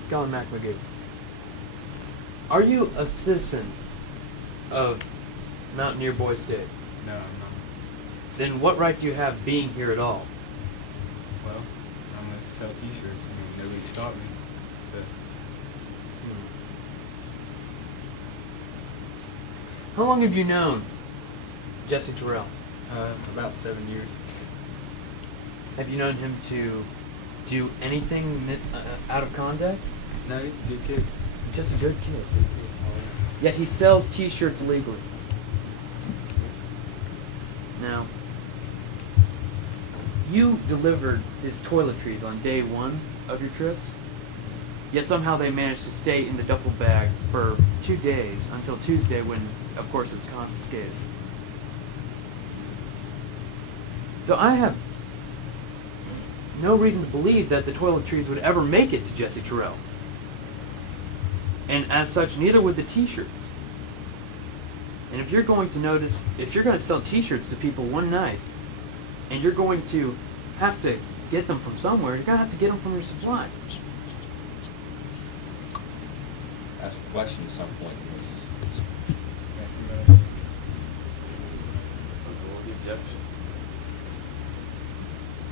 Scholar McMagoo, are you a citizen of Mountaineer Boise State? No, I'm not. Then what right do you have being here at all? Well, I'm going to sell t-shirts. I mean, nobody stopped me. So. How long have you known Jesse Terrell? About 7 years. Have you known him to do anything out of conduct? No, he's a good kid. Just a good kid. Yet he sells t-shirts legally. Now, you delivered his toiletries on day one of your trips, yet somehow they managed to stay in the duffel bag for 2 days until Tuesday when, of course, it was confiscated. So I have no reason to believe that the toiletries would ever make it to Jesse Terrell. And as such, neither would the t-shirts. And if you're going to sell t-shirts to people one night, and you're going to have to get them from somewhere, you're going to have to get them from your supply. Ask a question at some point in this.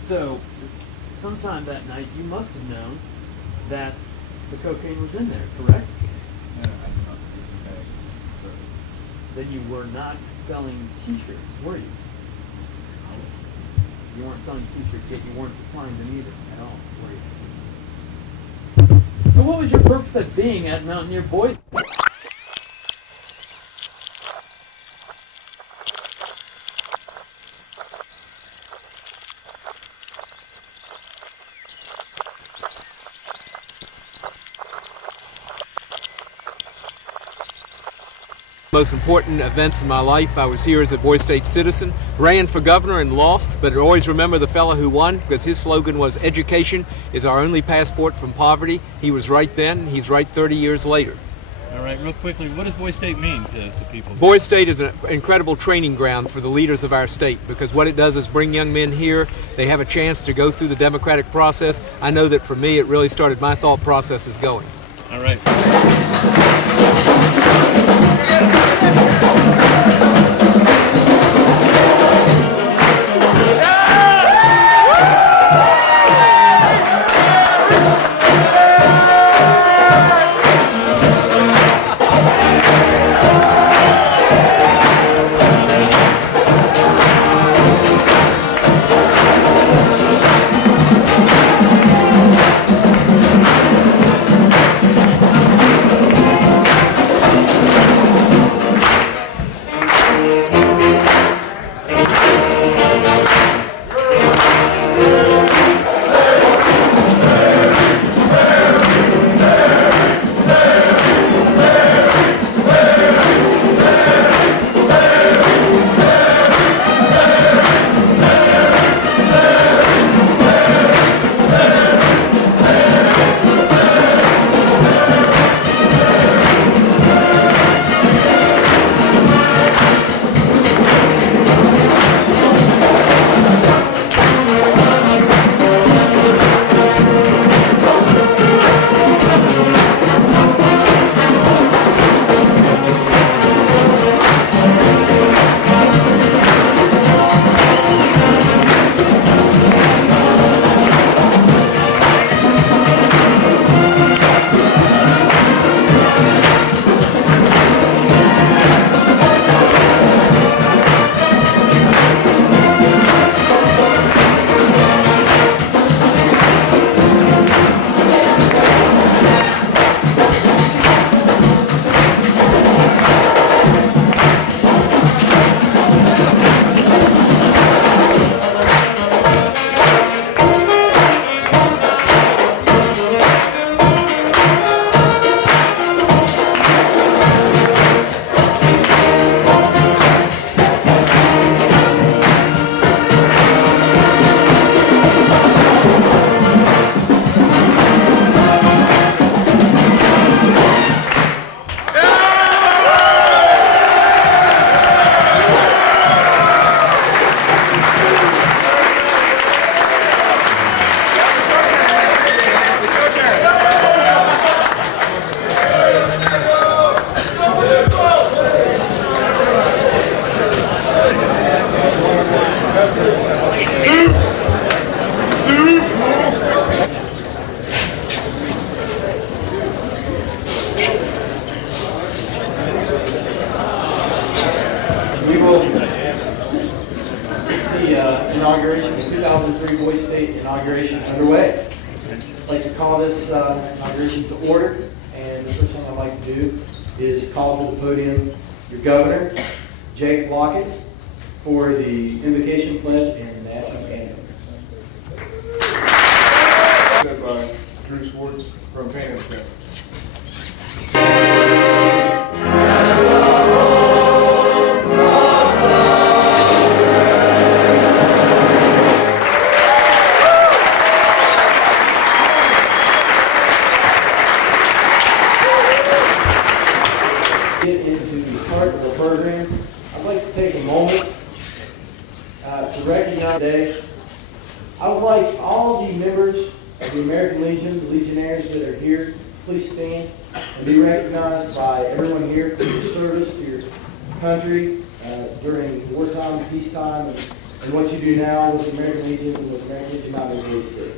So, sometime that night, you must have known that the cocaine was in there, correct? No, I did not do that. Then you were not selling t-shirts, were you? You weren't selling t-shirts, yet you weren't supplying them either at all, were you? So what was your purpose of being at Mountaineer Boise? Most important events in my life. I was here as a Boise State citizen, ran for governor and lost, but always remember the fellow who won, because his slogan was education is our only passport from poverty. He was right then, he's right 30 years later. All right. right, real quickly, what does Boise State mean to people? Boise State is an incredible training ground for the leaders of our state because what it does is bring young men here. They have a chance to go through the democratic process. I know that for me, it really started my thought processes going. All right. Inauguration, the 2003 Boise State inauguration underway. I'd like to call this inauguration to order, and the first thing I'd like to do is call to the podium your governor, Jake Lockett, for the invocation pledge and the national anthem. Said by Drew Swartz from Panamerican. Get into the heart of the program, I'd like to take a moment to recognize today. I would like all the members of the American Legion, the Legionnaires that are here, please stand and be recognized by everyone here for your service to your country during wartime, peacetime, and what you do now with the American Legion and with the American Legion out of Boise State.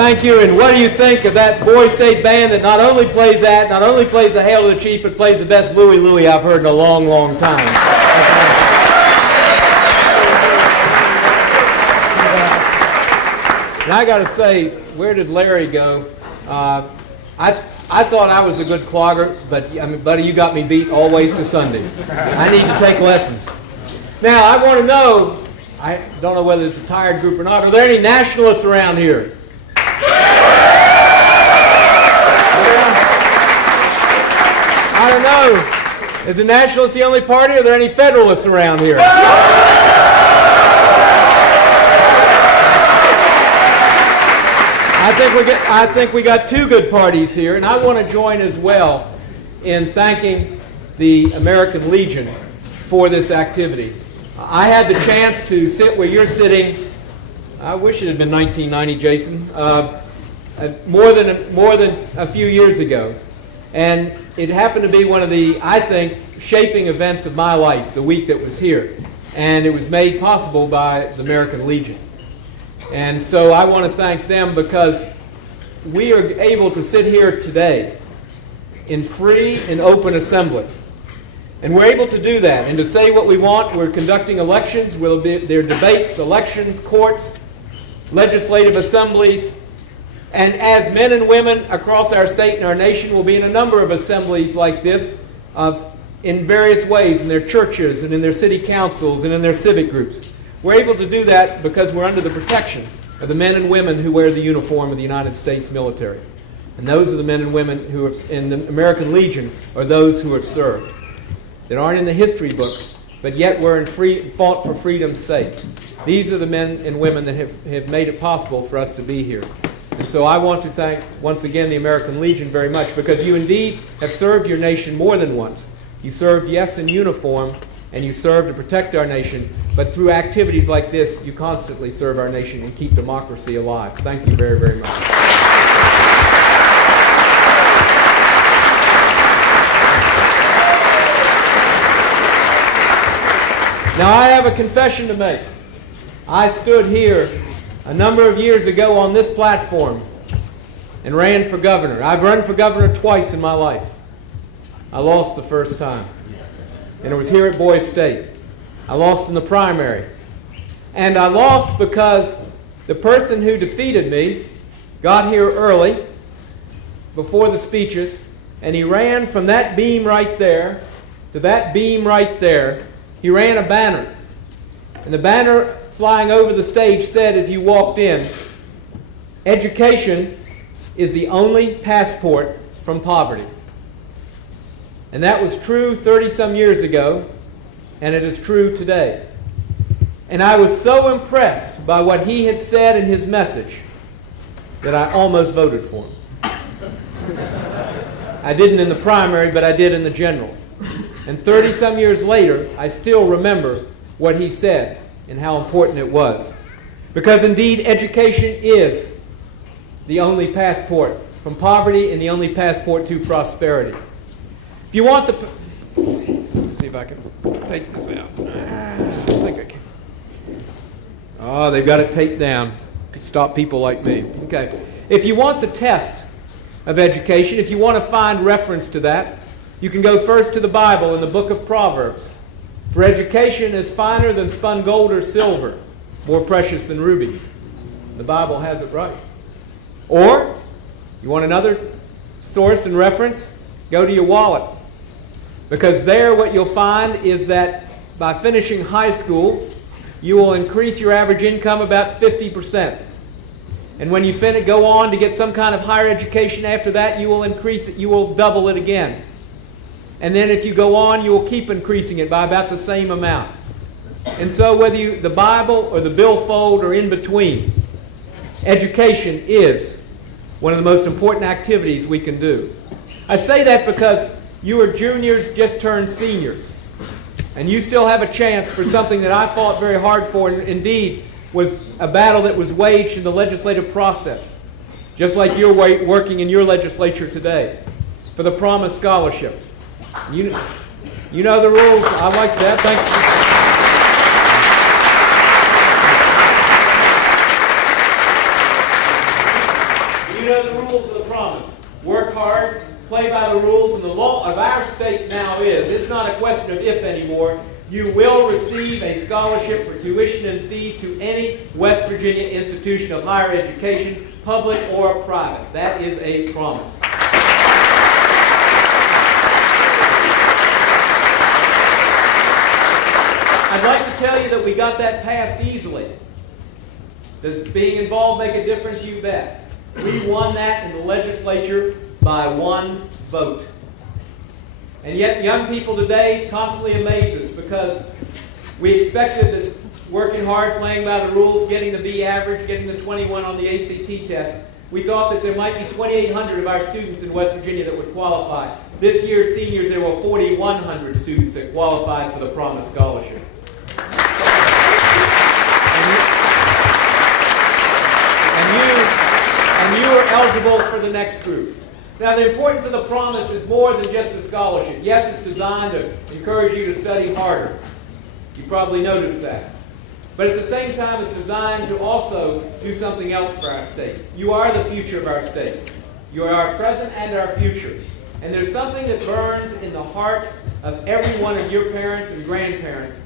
Thank you. And what do you think of that Boys State band that not only plays that, not only plays the Hail to the Chief, but plays the best Louie Louie I've heard in a long, long time? And I got to say, where did Larry go? I thought I was a good clogger, but I mean, buddy, you got me beat always to Sunday. I need to take lessons. Now, I want to know, I don't know whether it's a tired group or not, are there any nationalists around here? I don't know. Is the Nationalists the only party, or are there any Federalists around here? I think we got two good parties here, and I want to join as well in thanking the American Legion for this activity. I had the chance to sit where you're sitting. I wish it had been 1990, Jason. More than a few years ago, and it happened to be one of the, I think, shaping events of my life, the week that was here, and it was made possible by the American Legion. And so I want to thank them because we are able to sit here today in free and open assembly. And we're able to do that and to say what we want. We're conducting elections. There are debates, elections, courts, legislative assemblies. And as men and women across our state and our nation will be in a number of assemblies like this in various ways, in their churches and in their city councils and in their civic groups. We're able to do that because we're under the protection of the men and women who wear the uniform of the United States military. And those are the men and women who have, in the American Legion, are those who have served, that aren't in the history books, but yet were fought for freedom's sake. These are the men and women that have made it possible for us to be here. And so I want to thank, once again, the American Legion very much, because you indeed have served your nation more than once. You served, yes, in uniform, and you serve to protect our nation, but through activities like this, you constantly serve our nation and keep democracy alive. Thank you very, very much. Now, I have a confession to make. I stood here a number of years ago on this platform and ran for governor. I've run for governor twice in my life. I lost the first time. And it was here at Boys State. I lost in the primary. And I lost because the person who defeated me got here early, before the speeches, and he ran from that beam right there to that beam right there. He ran a banner. And the banner flying over the stage said as you walked in, education is the only passport from poverty. And that was true 30-some years ago, and it is true today. And I was so impressed by what he had said in his message that I almost voted for him. I didn't in the primary, but I did in the general. And 30-some years later, I still remember what he said and how important it was. Because indeed, education is the only passport from poverty and the only passport to prosperity. If you want the... Let's see if I can take this out. I think I can. Oh, they've got it taped down. Stop people like me. Okay. If you want the test of education, if you want to find reference to that, you can go first to the Bible in the book of Proverbs. For education is finer than spun gold or silver, more precious than rubies. The Bible has it right. Or, you want another source and reference? Go to your wallet. Because there what you'll find is that by finishing high school, you will increase your average income about 50%. And when you go on to get some kind of higher education after that, you will increase it, you will double it again. And then if you go on, you will keep increasing it by about the same amount. And so whether the Bible or the billfold or in between, education is one of the most important activities we can do. I say that because you are juniors just turned seniors. And you still have a chance for something that I fought very hard for, and indeed was a battle that was waged in the legislative process. Just like you're working in your legislature today for the Promise Scholarship. You know the rules. I like that. Thank you. question of if anymore, you will receive a scholarship for tuition and fees to any West Virginia institution of higher education, public or private. That is a promise. I'd like to tell you that we got that passed easily. Does being involved make a difference? You bet. We won that in the legislature by 1 vote. And yet young people today constantly amaze us because we expected that working hard, playing by the rules, getting the B average, getting the 21 on the ACT test, we thought that there might be 2,800 of our students in West Virginia that would qualify. This year's seniors, there were 4,100 students that qualified for the promised scholarship. And you are eligible for the next group. Now, the importance of the promise is more than just a scholarship. Yes, it's designed to encourage you to study harder. You probably noticed that. But at the same time, it's designed to also do something else for our state. You are the future of our state. You are our present and our future. And there's something that burns in the hearts of every one of your parents and grandparents,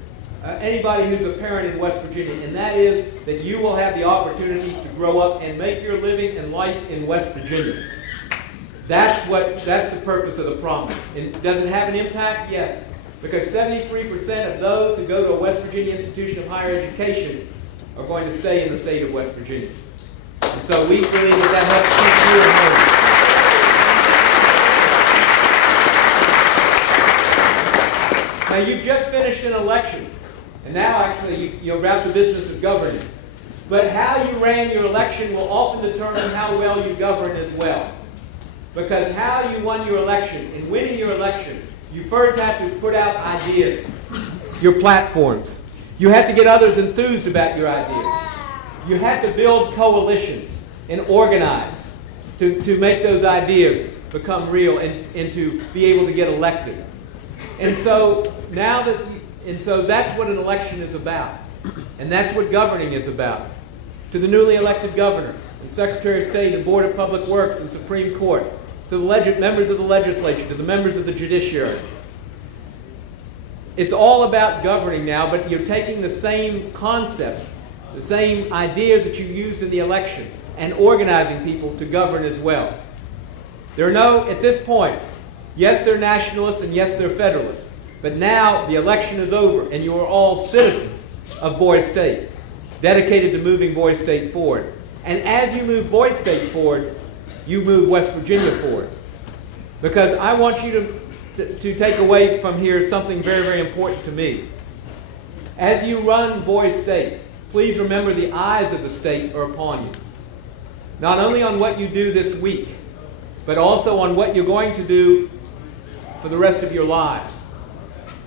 anybody who's a parent in West Virginia, and that is that you will have the opportunities to grow up and make your living and life in West Virginia. That's the purpose of the promise. And does it have an impact? Yes. Because 73% of those who go to a West Virginia institution of higher education are going to stay in the state of West Virginia. And so we believe that helps keep you at home. Now, you've just finished an election, and now actually you're about the business of governing. But how you ran your election will often determine how well you govern as well. Because how you won your election, in winning your election, you first have to put out ideas, your platforms. You have to get others enthused about your ideas. You have to build coalitions and organize to make those ideas become real and to be able to get elected. And so that's what an election is about. And that's what governing is about. To the newly elected governor and Secretary of State and Board of Public Works and Supreme Court, to the members of the legislature, to the members of the judiciary. It's all about governing now, but you're taking the same concepts, the same ideas that you used in the election, and organizing people to govern as well. At this point, yes, they're nationalists and yes, they're federalists, but now the election is over and you are all citizens of Boise State, dedicated to moving Boise State forward. And as you move Boise State forward, you move West Virginia forward. Because I want you to take away from here something very, very important to me. As you run Boise State, please remember the eyes of the state are upon you. Not only on what you do this week, but also on what you're going to do for the rest of your lives.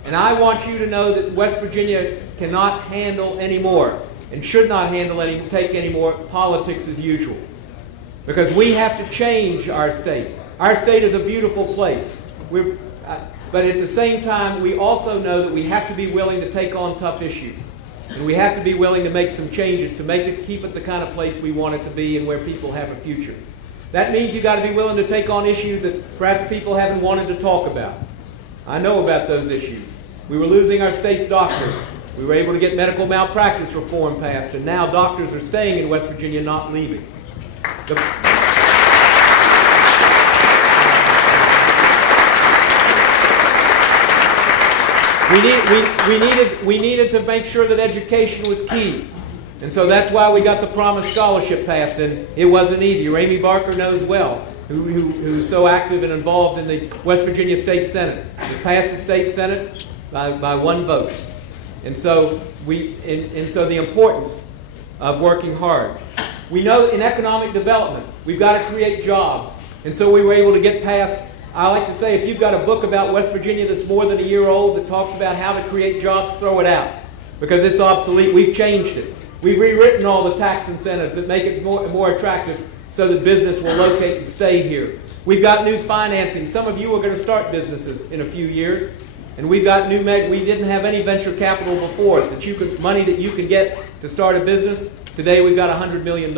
And I want you to know that West Virginia cannot handle anymore and should not take any more politics as usual. Because we have to change our state. Our state is a beautiful place. But at the same time, we also know that we have to be willing to take on tough issues. And we have to be willing to make some changes to keep it the kind of place we want it to be and where people have a future. That means you've got to be willing to take on issues that perhaps people haven't wanted to talk about. I know about those issues. We were losing our state's doctors. We were able to get medical malpractice reform passed, and now doctors are staying in West Virginia, not leaving. We needed to make sure that education was key. And so that's why we got the Promise Scholarship passed, and it wasn't easy. Ramey Barker knows well, who's so active and involved in the West Virginia State Senate. We passed the State Senate by 1 vote. And so the importance of working hard. We know in economic development, we've got to create jobs. And so we were able to get past, I like to say, if you've got a book about West Virginia that's more than a year old that talks about how to create jobs, throw it out. Because it's obsolete. We've changed it. We've rewritten all the tax incentives that make it more attractive so that business will locate and stay here. We've got new financing. Some of you are going to start businesses in a few years. And we've got we didn't have any venture capital before, money that you could get to start a business. Today we've got $100 million.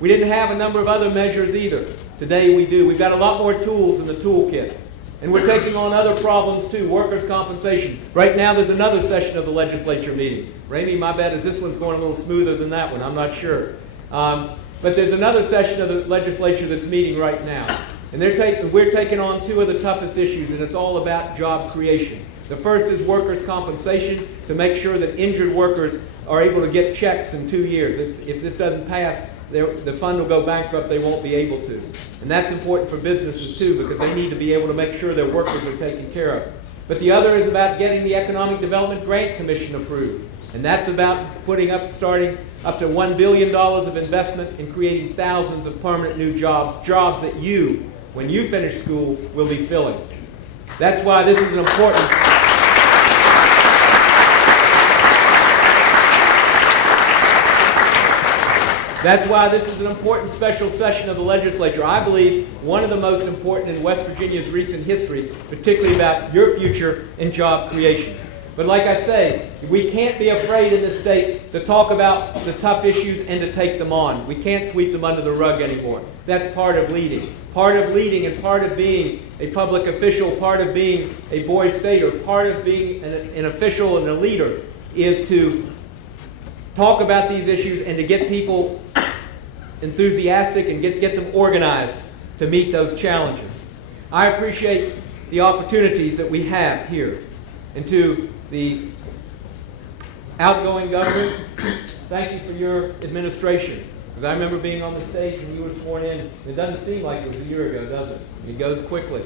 We didn't have a number of other measures either. Today we do. We've got a lot more tools in the toolkit. And we're taking on other problems too, workers' compensation. Right now there's another session of the legislature meeting. Ramey, my bet is this one's going a little smoother than that one, I'm not sure. But there's another session of the legislature that's meeting right now. And we're taking on two of the toughest issues, and it's all about job creation. The first is workers' compensation, to make sure that injured workers are able to get checks in 2 years. If this doesn't pass, the fund will go bankrupt, they won't be able to. And that's important for businesses too, because they need to be able to make sure their workers are taken care of. But the other is about getting the Economic Development Grant Commission approved. And that's about starting up to $1 billion of investment in creating thousands of permanent new jobs, jobs that you, when you finish school, will be filling. That's why this is an important... That's why this is an important special session of the legislature. I believe one of the most important in West Virginia's recent history, particularly about your future in job creation. But like I say, we can't be afraid in this state to talk about the tough issues and to take them on. We can't sweep them under the rug anymore. That's part of leading. Part of leading and part of being a public official, part of being a Boy State, or part of being an official and a leader is to talk about these issues and to get people enthusiastic and get them organized to meet those challenges. I appreciate the opportunities that we have here. And to the outgoing governor, thank you for your administration. Because I remember being on the stage when you were sworn in. And it doesn't seem like it was a year ago, does it? It goes quickly.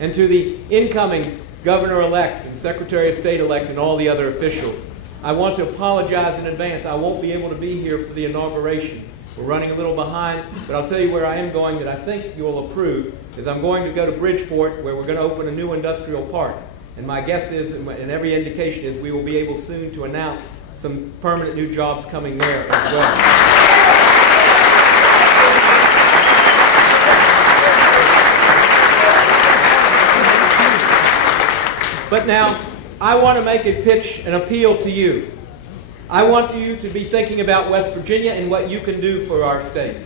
And to the incoming governor-elect and Secretary of State-elect and all the other officials, I want to apologize in advance. I won't be able to be here for the inauguration. We're running a little behind, but I'll tell you where I am going that I think you'll approve, is I'm going to go to Bridgeport, where we're going to open a new industrial park. And my guess is, and every indication is, we will be able soon to announce some permanent new jobs coming there as well. But now, I want to make a pitch, an appeal to you. I want you to be thinking about West Virginia and what you can do for our state.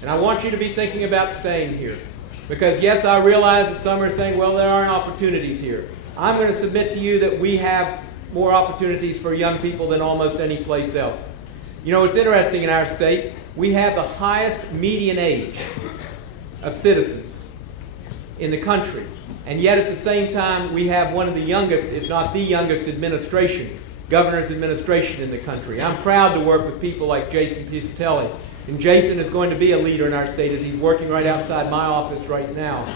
And I want you to be thinking about staying here. Because yes, I realize that some are saying, well, there aren't opportunities here. I'm going to submit to you that we have more opportunities for young people than almost any place else. You know, it's interesting in our state, we have the highest median age of citizens in the country. And yet at the same time, we have one of the youngest, if not the youngest governor's administration in the country. I'm proud to work with people like Jason Piscitelli. And Jason is going to be a leader in our state as he's working right outside my office right now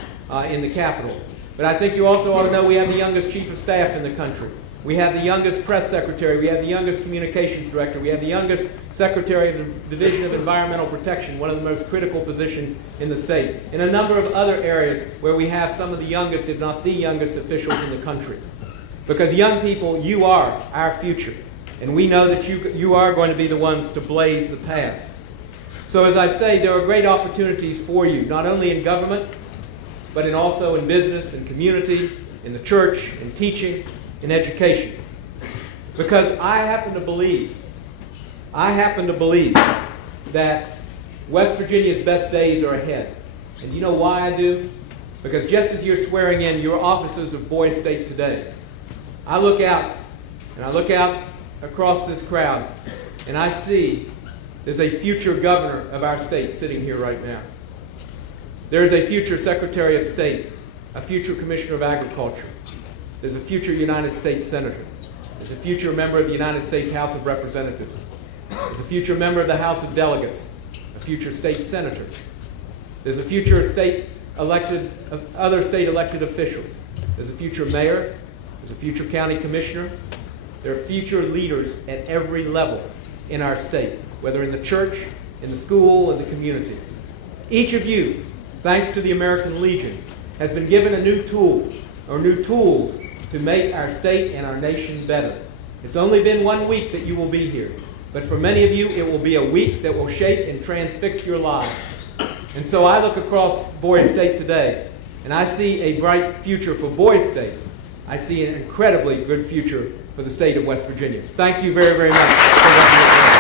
in the Capitol. But I think you also ought to know we have the youngest chief of staff in the country. We have the youngest press secretary. We have the youngest communications director. We have the youngest secretary of the Division of Environmental Protection, one of the most critical positions in the state. In a number of other areas where we have some of the youngest, if not the youngest, officials in the country. Because young people, you are our future. And we know that you are going to be the ones to blaze the past. So as I say, there are great opportunities for you, not only in government, but also in business and community, in the church, in teaching, in education. Because I happen to believe that West Virginia's best days are ahead. And you know why I do? Because just as you're swearing in your officers of Boy State today, I look out across this crowd, and I see there's a future governor of our state sitting here right now. There's a future Secretary of State, a future Commissioner of Agriculture. There's a future United States Senator. There's a future member of the United States House of Representatives. There's a future member of the House of Delegates, a future state senator. There's a future other state elected officials. There's a future mayor. There's a future county commissioner. There are future leaders at every level in our state, whether in the church, in the school, in the community. Each of you, thanks to the American Legion, has been given a new tool, or new tools, to make our state and our nation better. It's only been 1 week that you will be here, but for many of you, it will be a week that will shape and transfix your lives. And so I look across Boy State today, and I see a bright future for Boy State. I see an incredibly good future for the state of West Virginia. Thank you very, very much for what you have done.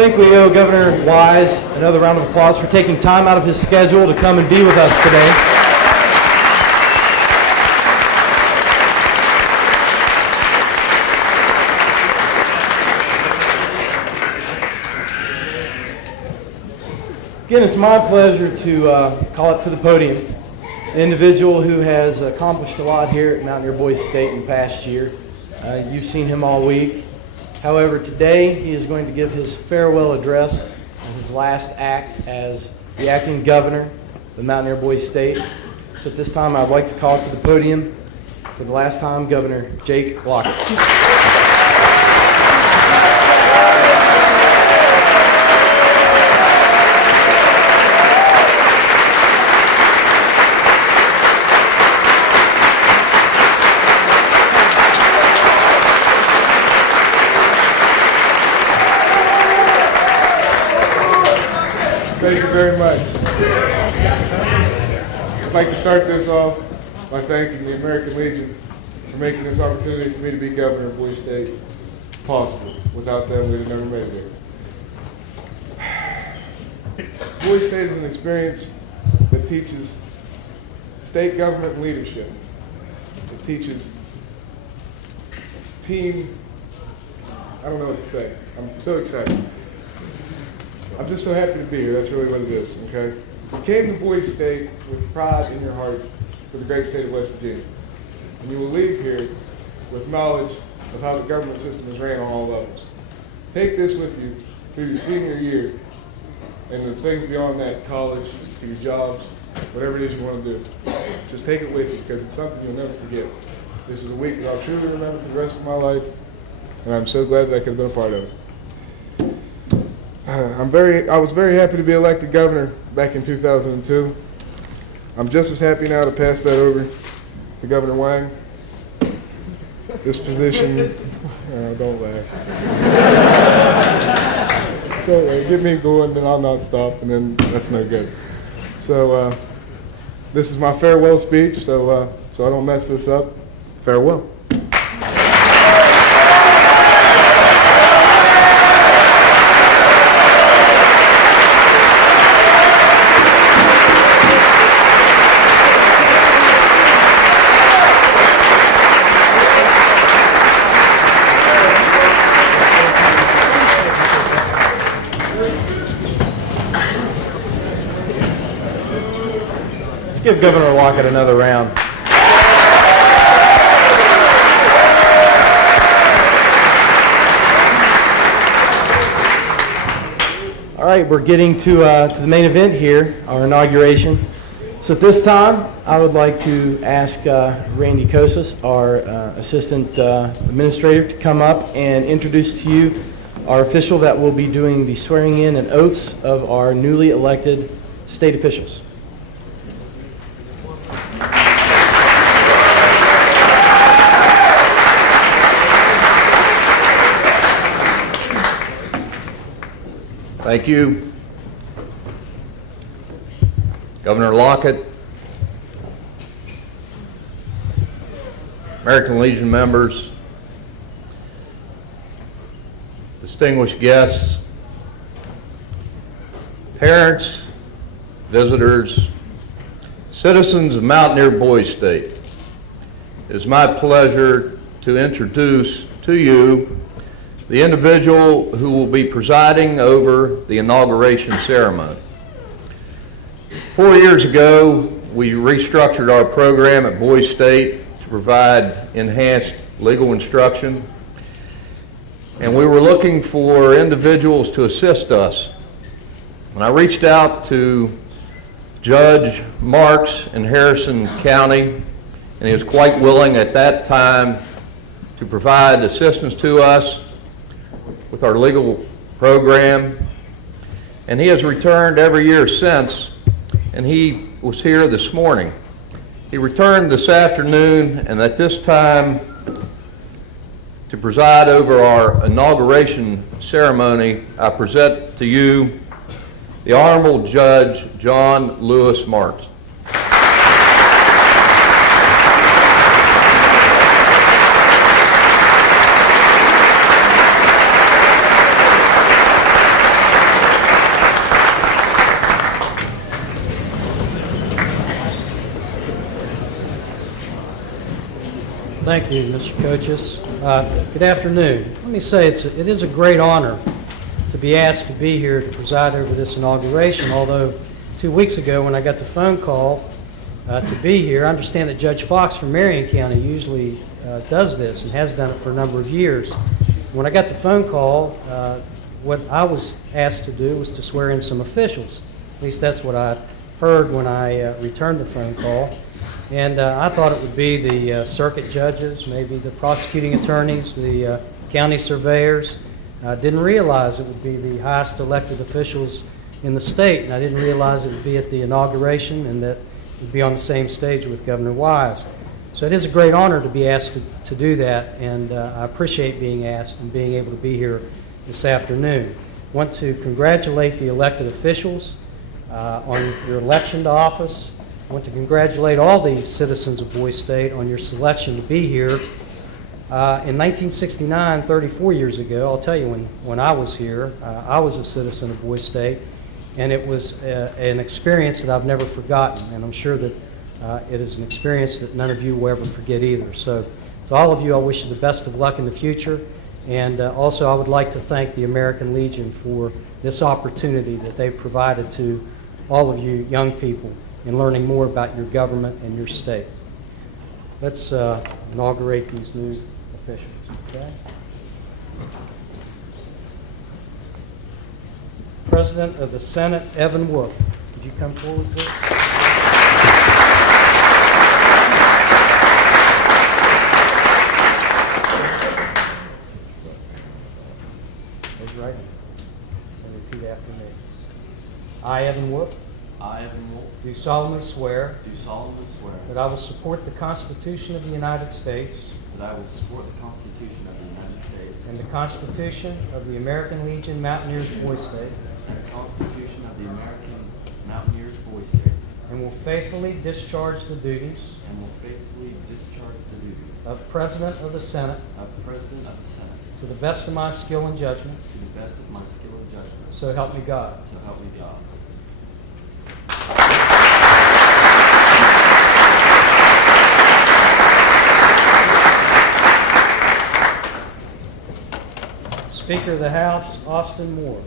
think we owe Governor Wise another round of applause for taking time out of his schedule to come and be with us today. Again, it's my pleasure to call up to the podium an individual who has accomplished a lot here at Mountaineer Boys State in the past year. You've seen him all week. However, today he is going to give his farewell address and his last act as the acting governor of the Mountaineer Boys State. So at this time, I'd like to call to the podium for the last time, Governor Jake Lockett. Thank you very much. I'd like to start this off by thanking the American Legion for making this opportunity for me to be governor of Boise State possible. Without them, we'd have never made it there. Boise State is an experience that teaches state government leadership. It teaches team, I don't know what to say. I'm so excited. I'm just so happy to be here. That's really what it is, okay? You came to Boise State with pride in your heart for the great state of West Virginia. And you will leave here with knowledge of how the government system is ran on all levels. Take this with you through your senior year and the things beyond that, college, to your jobs, whatever it is you want to do. Just take it with you because it's something you'll never forget. This is a week that I'll truly remember for the rest of my life, and I'm so glad that I could have been a part of it. I was very happy to be elected governor back in 2002. I'm just as happy now to pass that over to Governor Wang. This position, don't laugh. Don't laugh. Get me going, then I'll not stop, and then that's no good. So this is my farewell speech, so I don't mess this up. Farewell. Let's give Governor Lockett another round. All right, we're getting to the main event here, our inauguration. So at this time, I would like to ask Randy Kosas, our Assistant Administrator, to come up and introduce to you our official that will be doing the swearing in and oaths of our newly elected state officials. Thank you. Governor Lockett, American Legion members, distinguished guests, parents, visitors, citizens of Mountaineer Boys State. It is my pleasure to introduce to you the individual who will be presiding over the inauguration ceremony. 4 years ago, we restructured our program at Boise State to provide enhanced legal instruction, and we were looking for individuals to assist us. When I reached out to Judge Marks in Harrison County, and he was quite willing at that time to provide assistance to us with our legal program, and he has returned every year since, and he was here this morning. He returned this afternoon, and at this time, to preside over our inauguration ceremony, I present to you the Honorable Judge John Lewis Marks. Thank you, Mr. Coaches. Good afternoon. Let me say it is a great honor to be asked to be here to preside over this inauguration, although 2 weeks ago when I got the phone call to be here, I understand that Judge Fox from Marion County usually does this and has done it for a number of years. When I got the phone call, what I was asked to do was to swear in some officials. At least that's what I heard when I returned the phone call. And I thought it would be the circuit judges, maybe the prosecuting attorneys, the county surveyors. I didn't realize it would be the highest elected officials in the state, and I didn't realize it would be at the inauguration and that it would be on the same stage with Governor Wise. So it is a great honor to be asked to do that, and I appreciate being asked and being able to be here this afternoon. I want to congratulate the elected officials on your election to office. I want to congratulate all the citizens of Boise State on your selection to be here. In 1969, 34 years ago, I'll tell you when I was here, I was a citizen of Boise State, and it was an experience that I've never forgotten, and I'm sure that it is an experience that none of you will ever forget either. So to all of you, I wish you the best of luck in the future, and also I would like to thank the American Legion for this opportunity that they've provided to all of you young people in learning more about your government and your state. Let's inaugurate these new officials. Okay? President of the Senate, Evan Wolf. Would you come forward, please? Raise your right hand and repeat after me. I, Evan Wolf, I, Evan Wolf, do solemnly swear do solemnly swear that I will support the Constitution of the United States that I will support the Constitution of the United States and the Constitution of the American Legion Mountaineers Boise State, and the Constitution of the American Mountaineers Boise State, and will faithfully discharge the duties and will faithfully discharge the duties of President of the Senate of President of the Senate to the best of my skill and judgment. to the best of my skill and judgment. So help me God. So help me God. Speaker of the House, Austin Moore.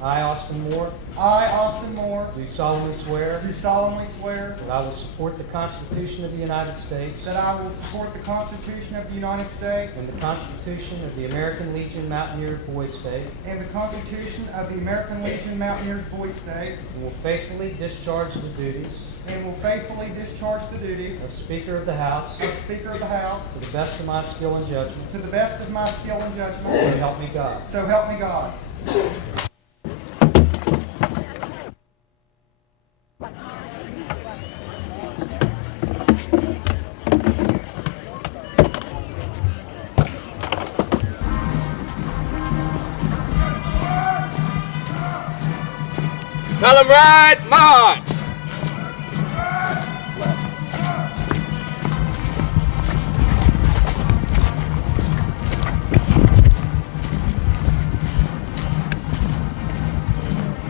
I, Austin Moore, I, Austin Moore, do solemnly swear do solemnly swear that I will support the Constitution of the United States that I will support the Constitution of the United States and the Constitution of the American Legion Mountaineers Boise State, and the Constitution of the American Legion Mountaineers Boise State, and will faithfully discharge the duties and will faithfully discharge the of duties Speaker of the House of Speaker of the House to the best of my skill and judgment. to the best of my skill and So judgment. help me God. So help me God. Column right, march!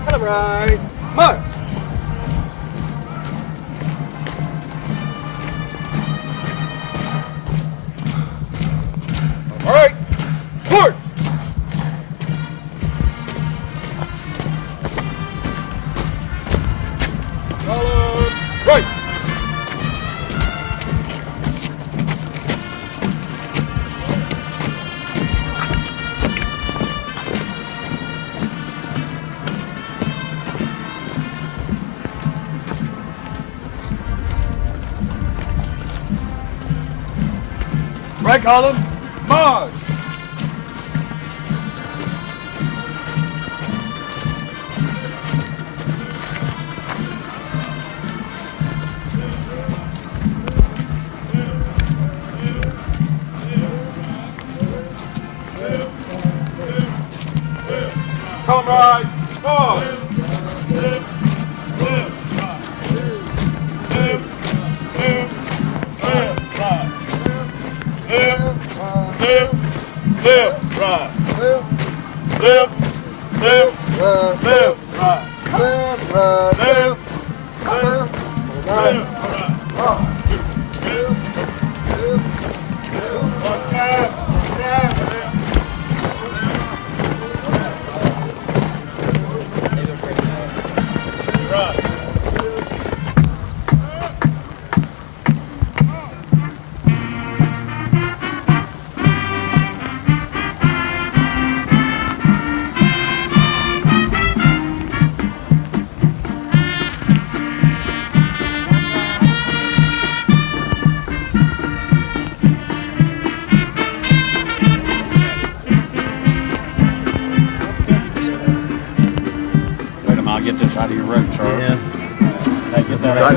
Column right, march! All right, march! Column right! Right column, march! Column right, march! Left, right. Left, right.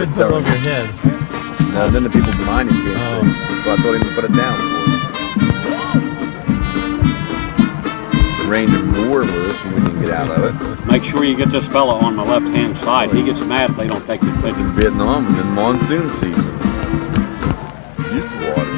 Put it over your head. No, then the people behind him can't see. So I told him to put it down for us. The rain and the war with us and we didn't get out of it. Make sure you get this fella on the left-hand side. He gets mad if they don't take his In picture. Vietnam and in monsoon season. Used to water.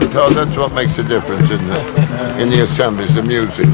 Because that's what makes a difference in the assemblies, the music.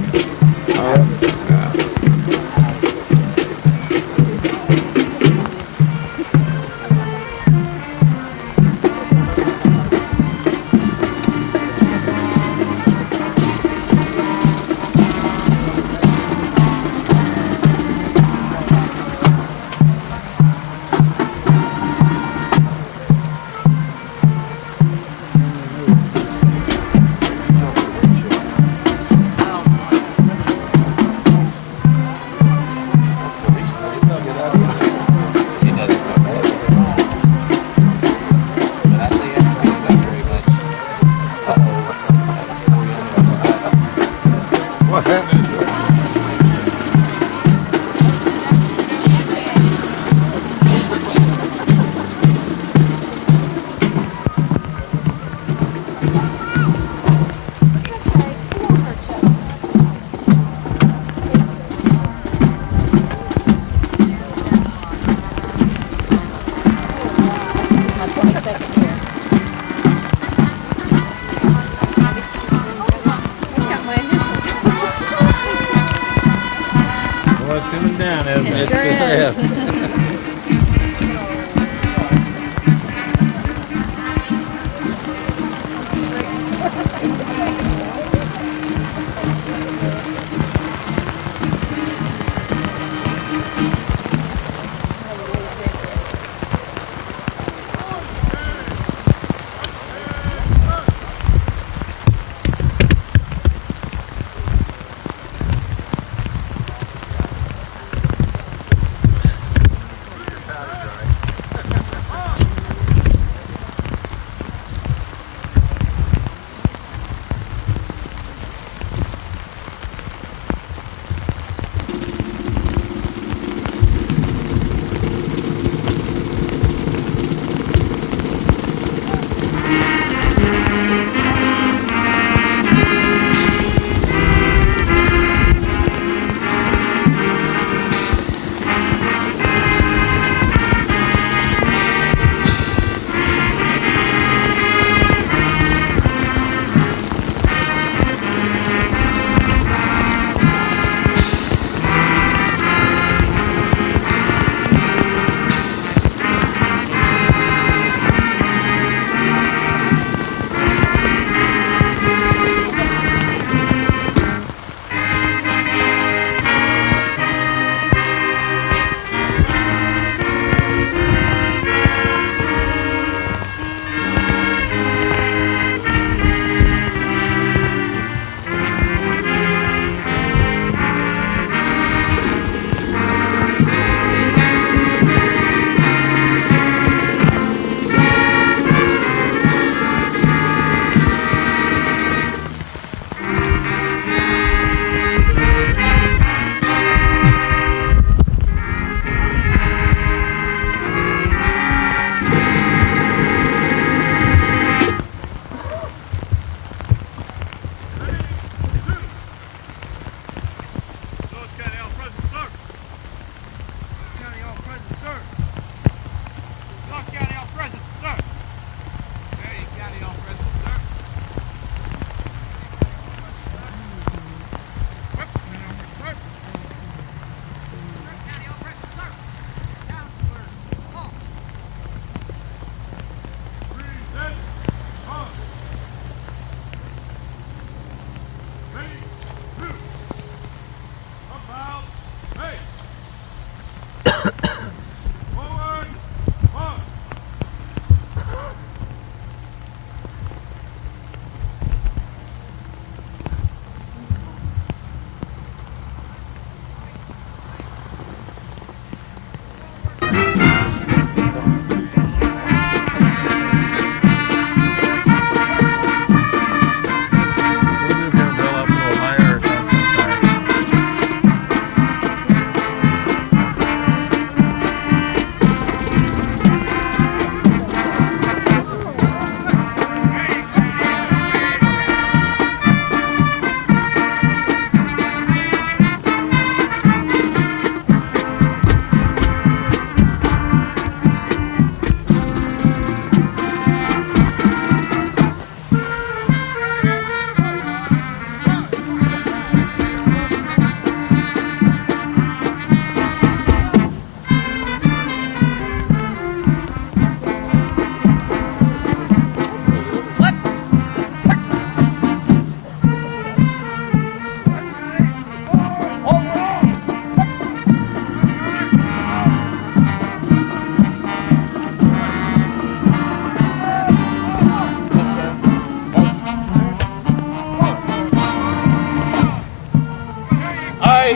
Aye.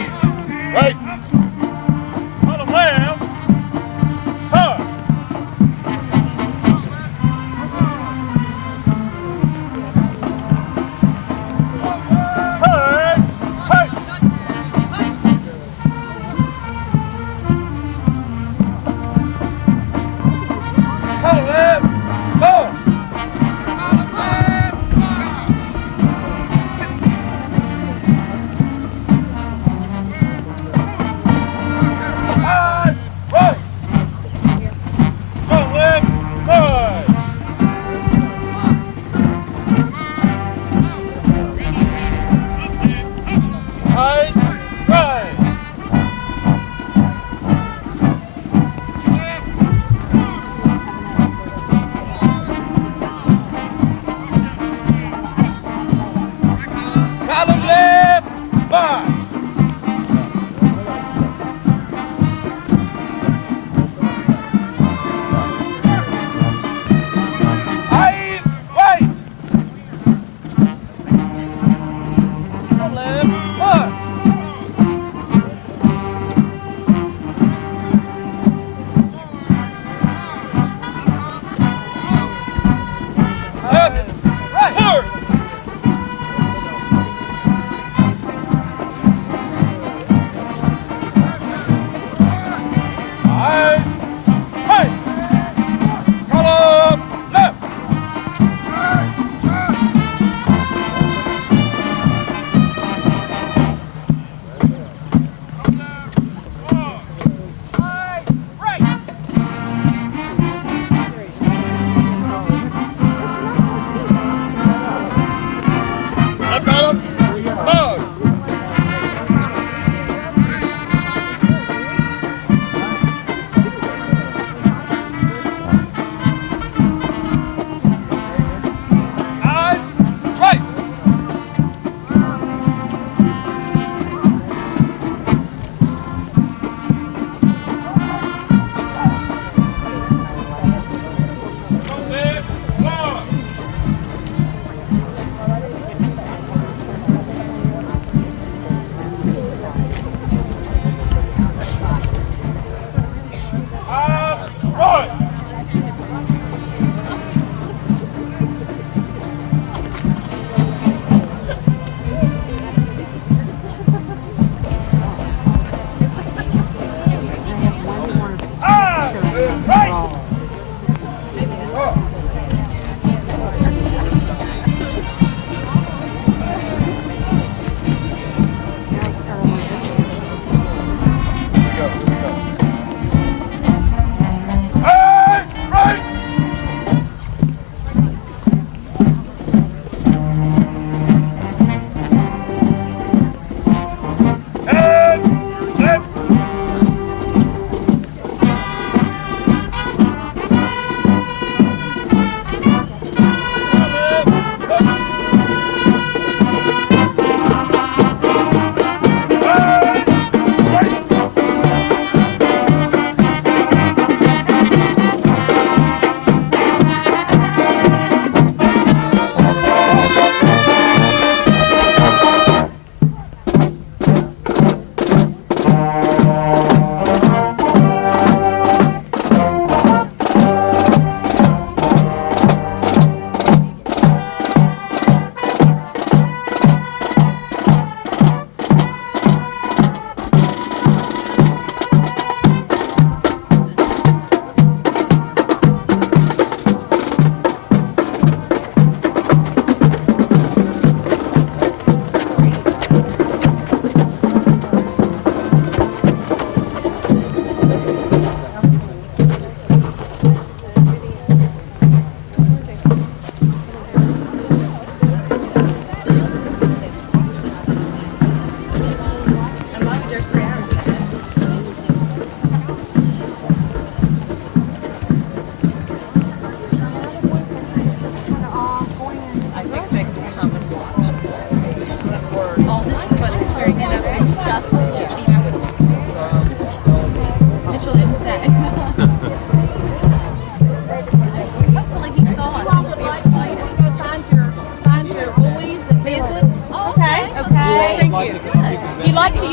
Right. On the left. Hard.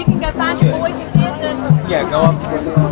can go find your boys and kids and... Yeah, go upstairs.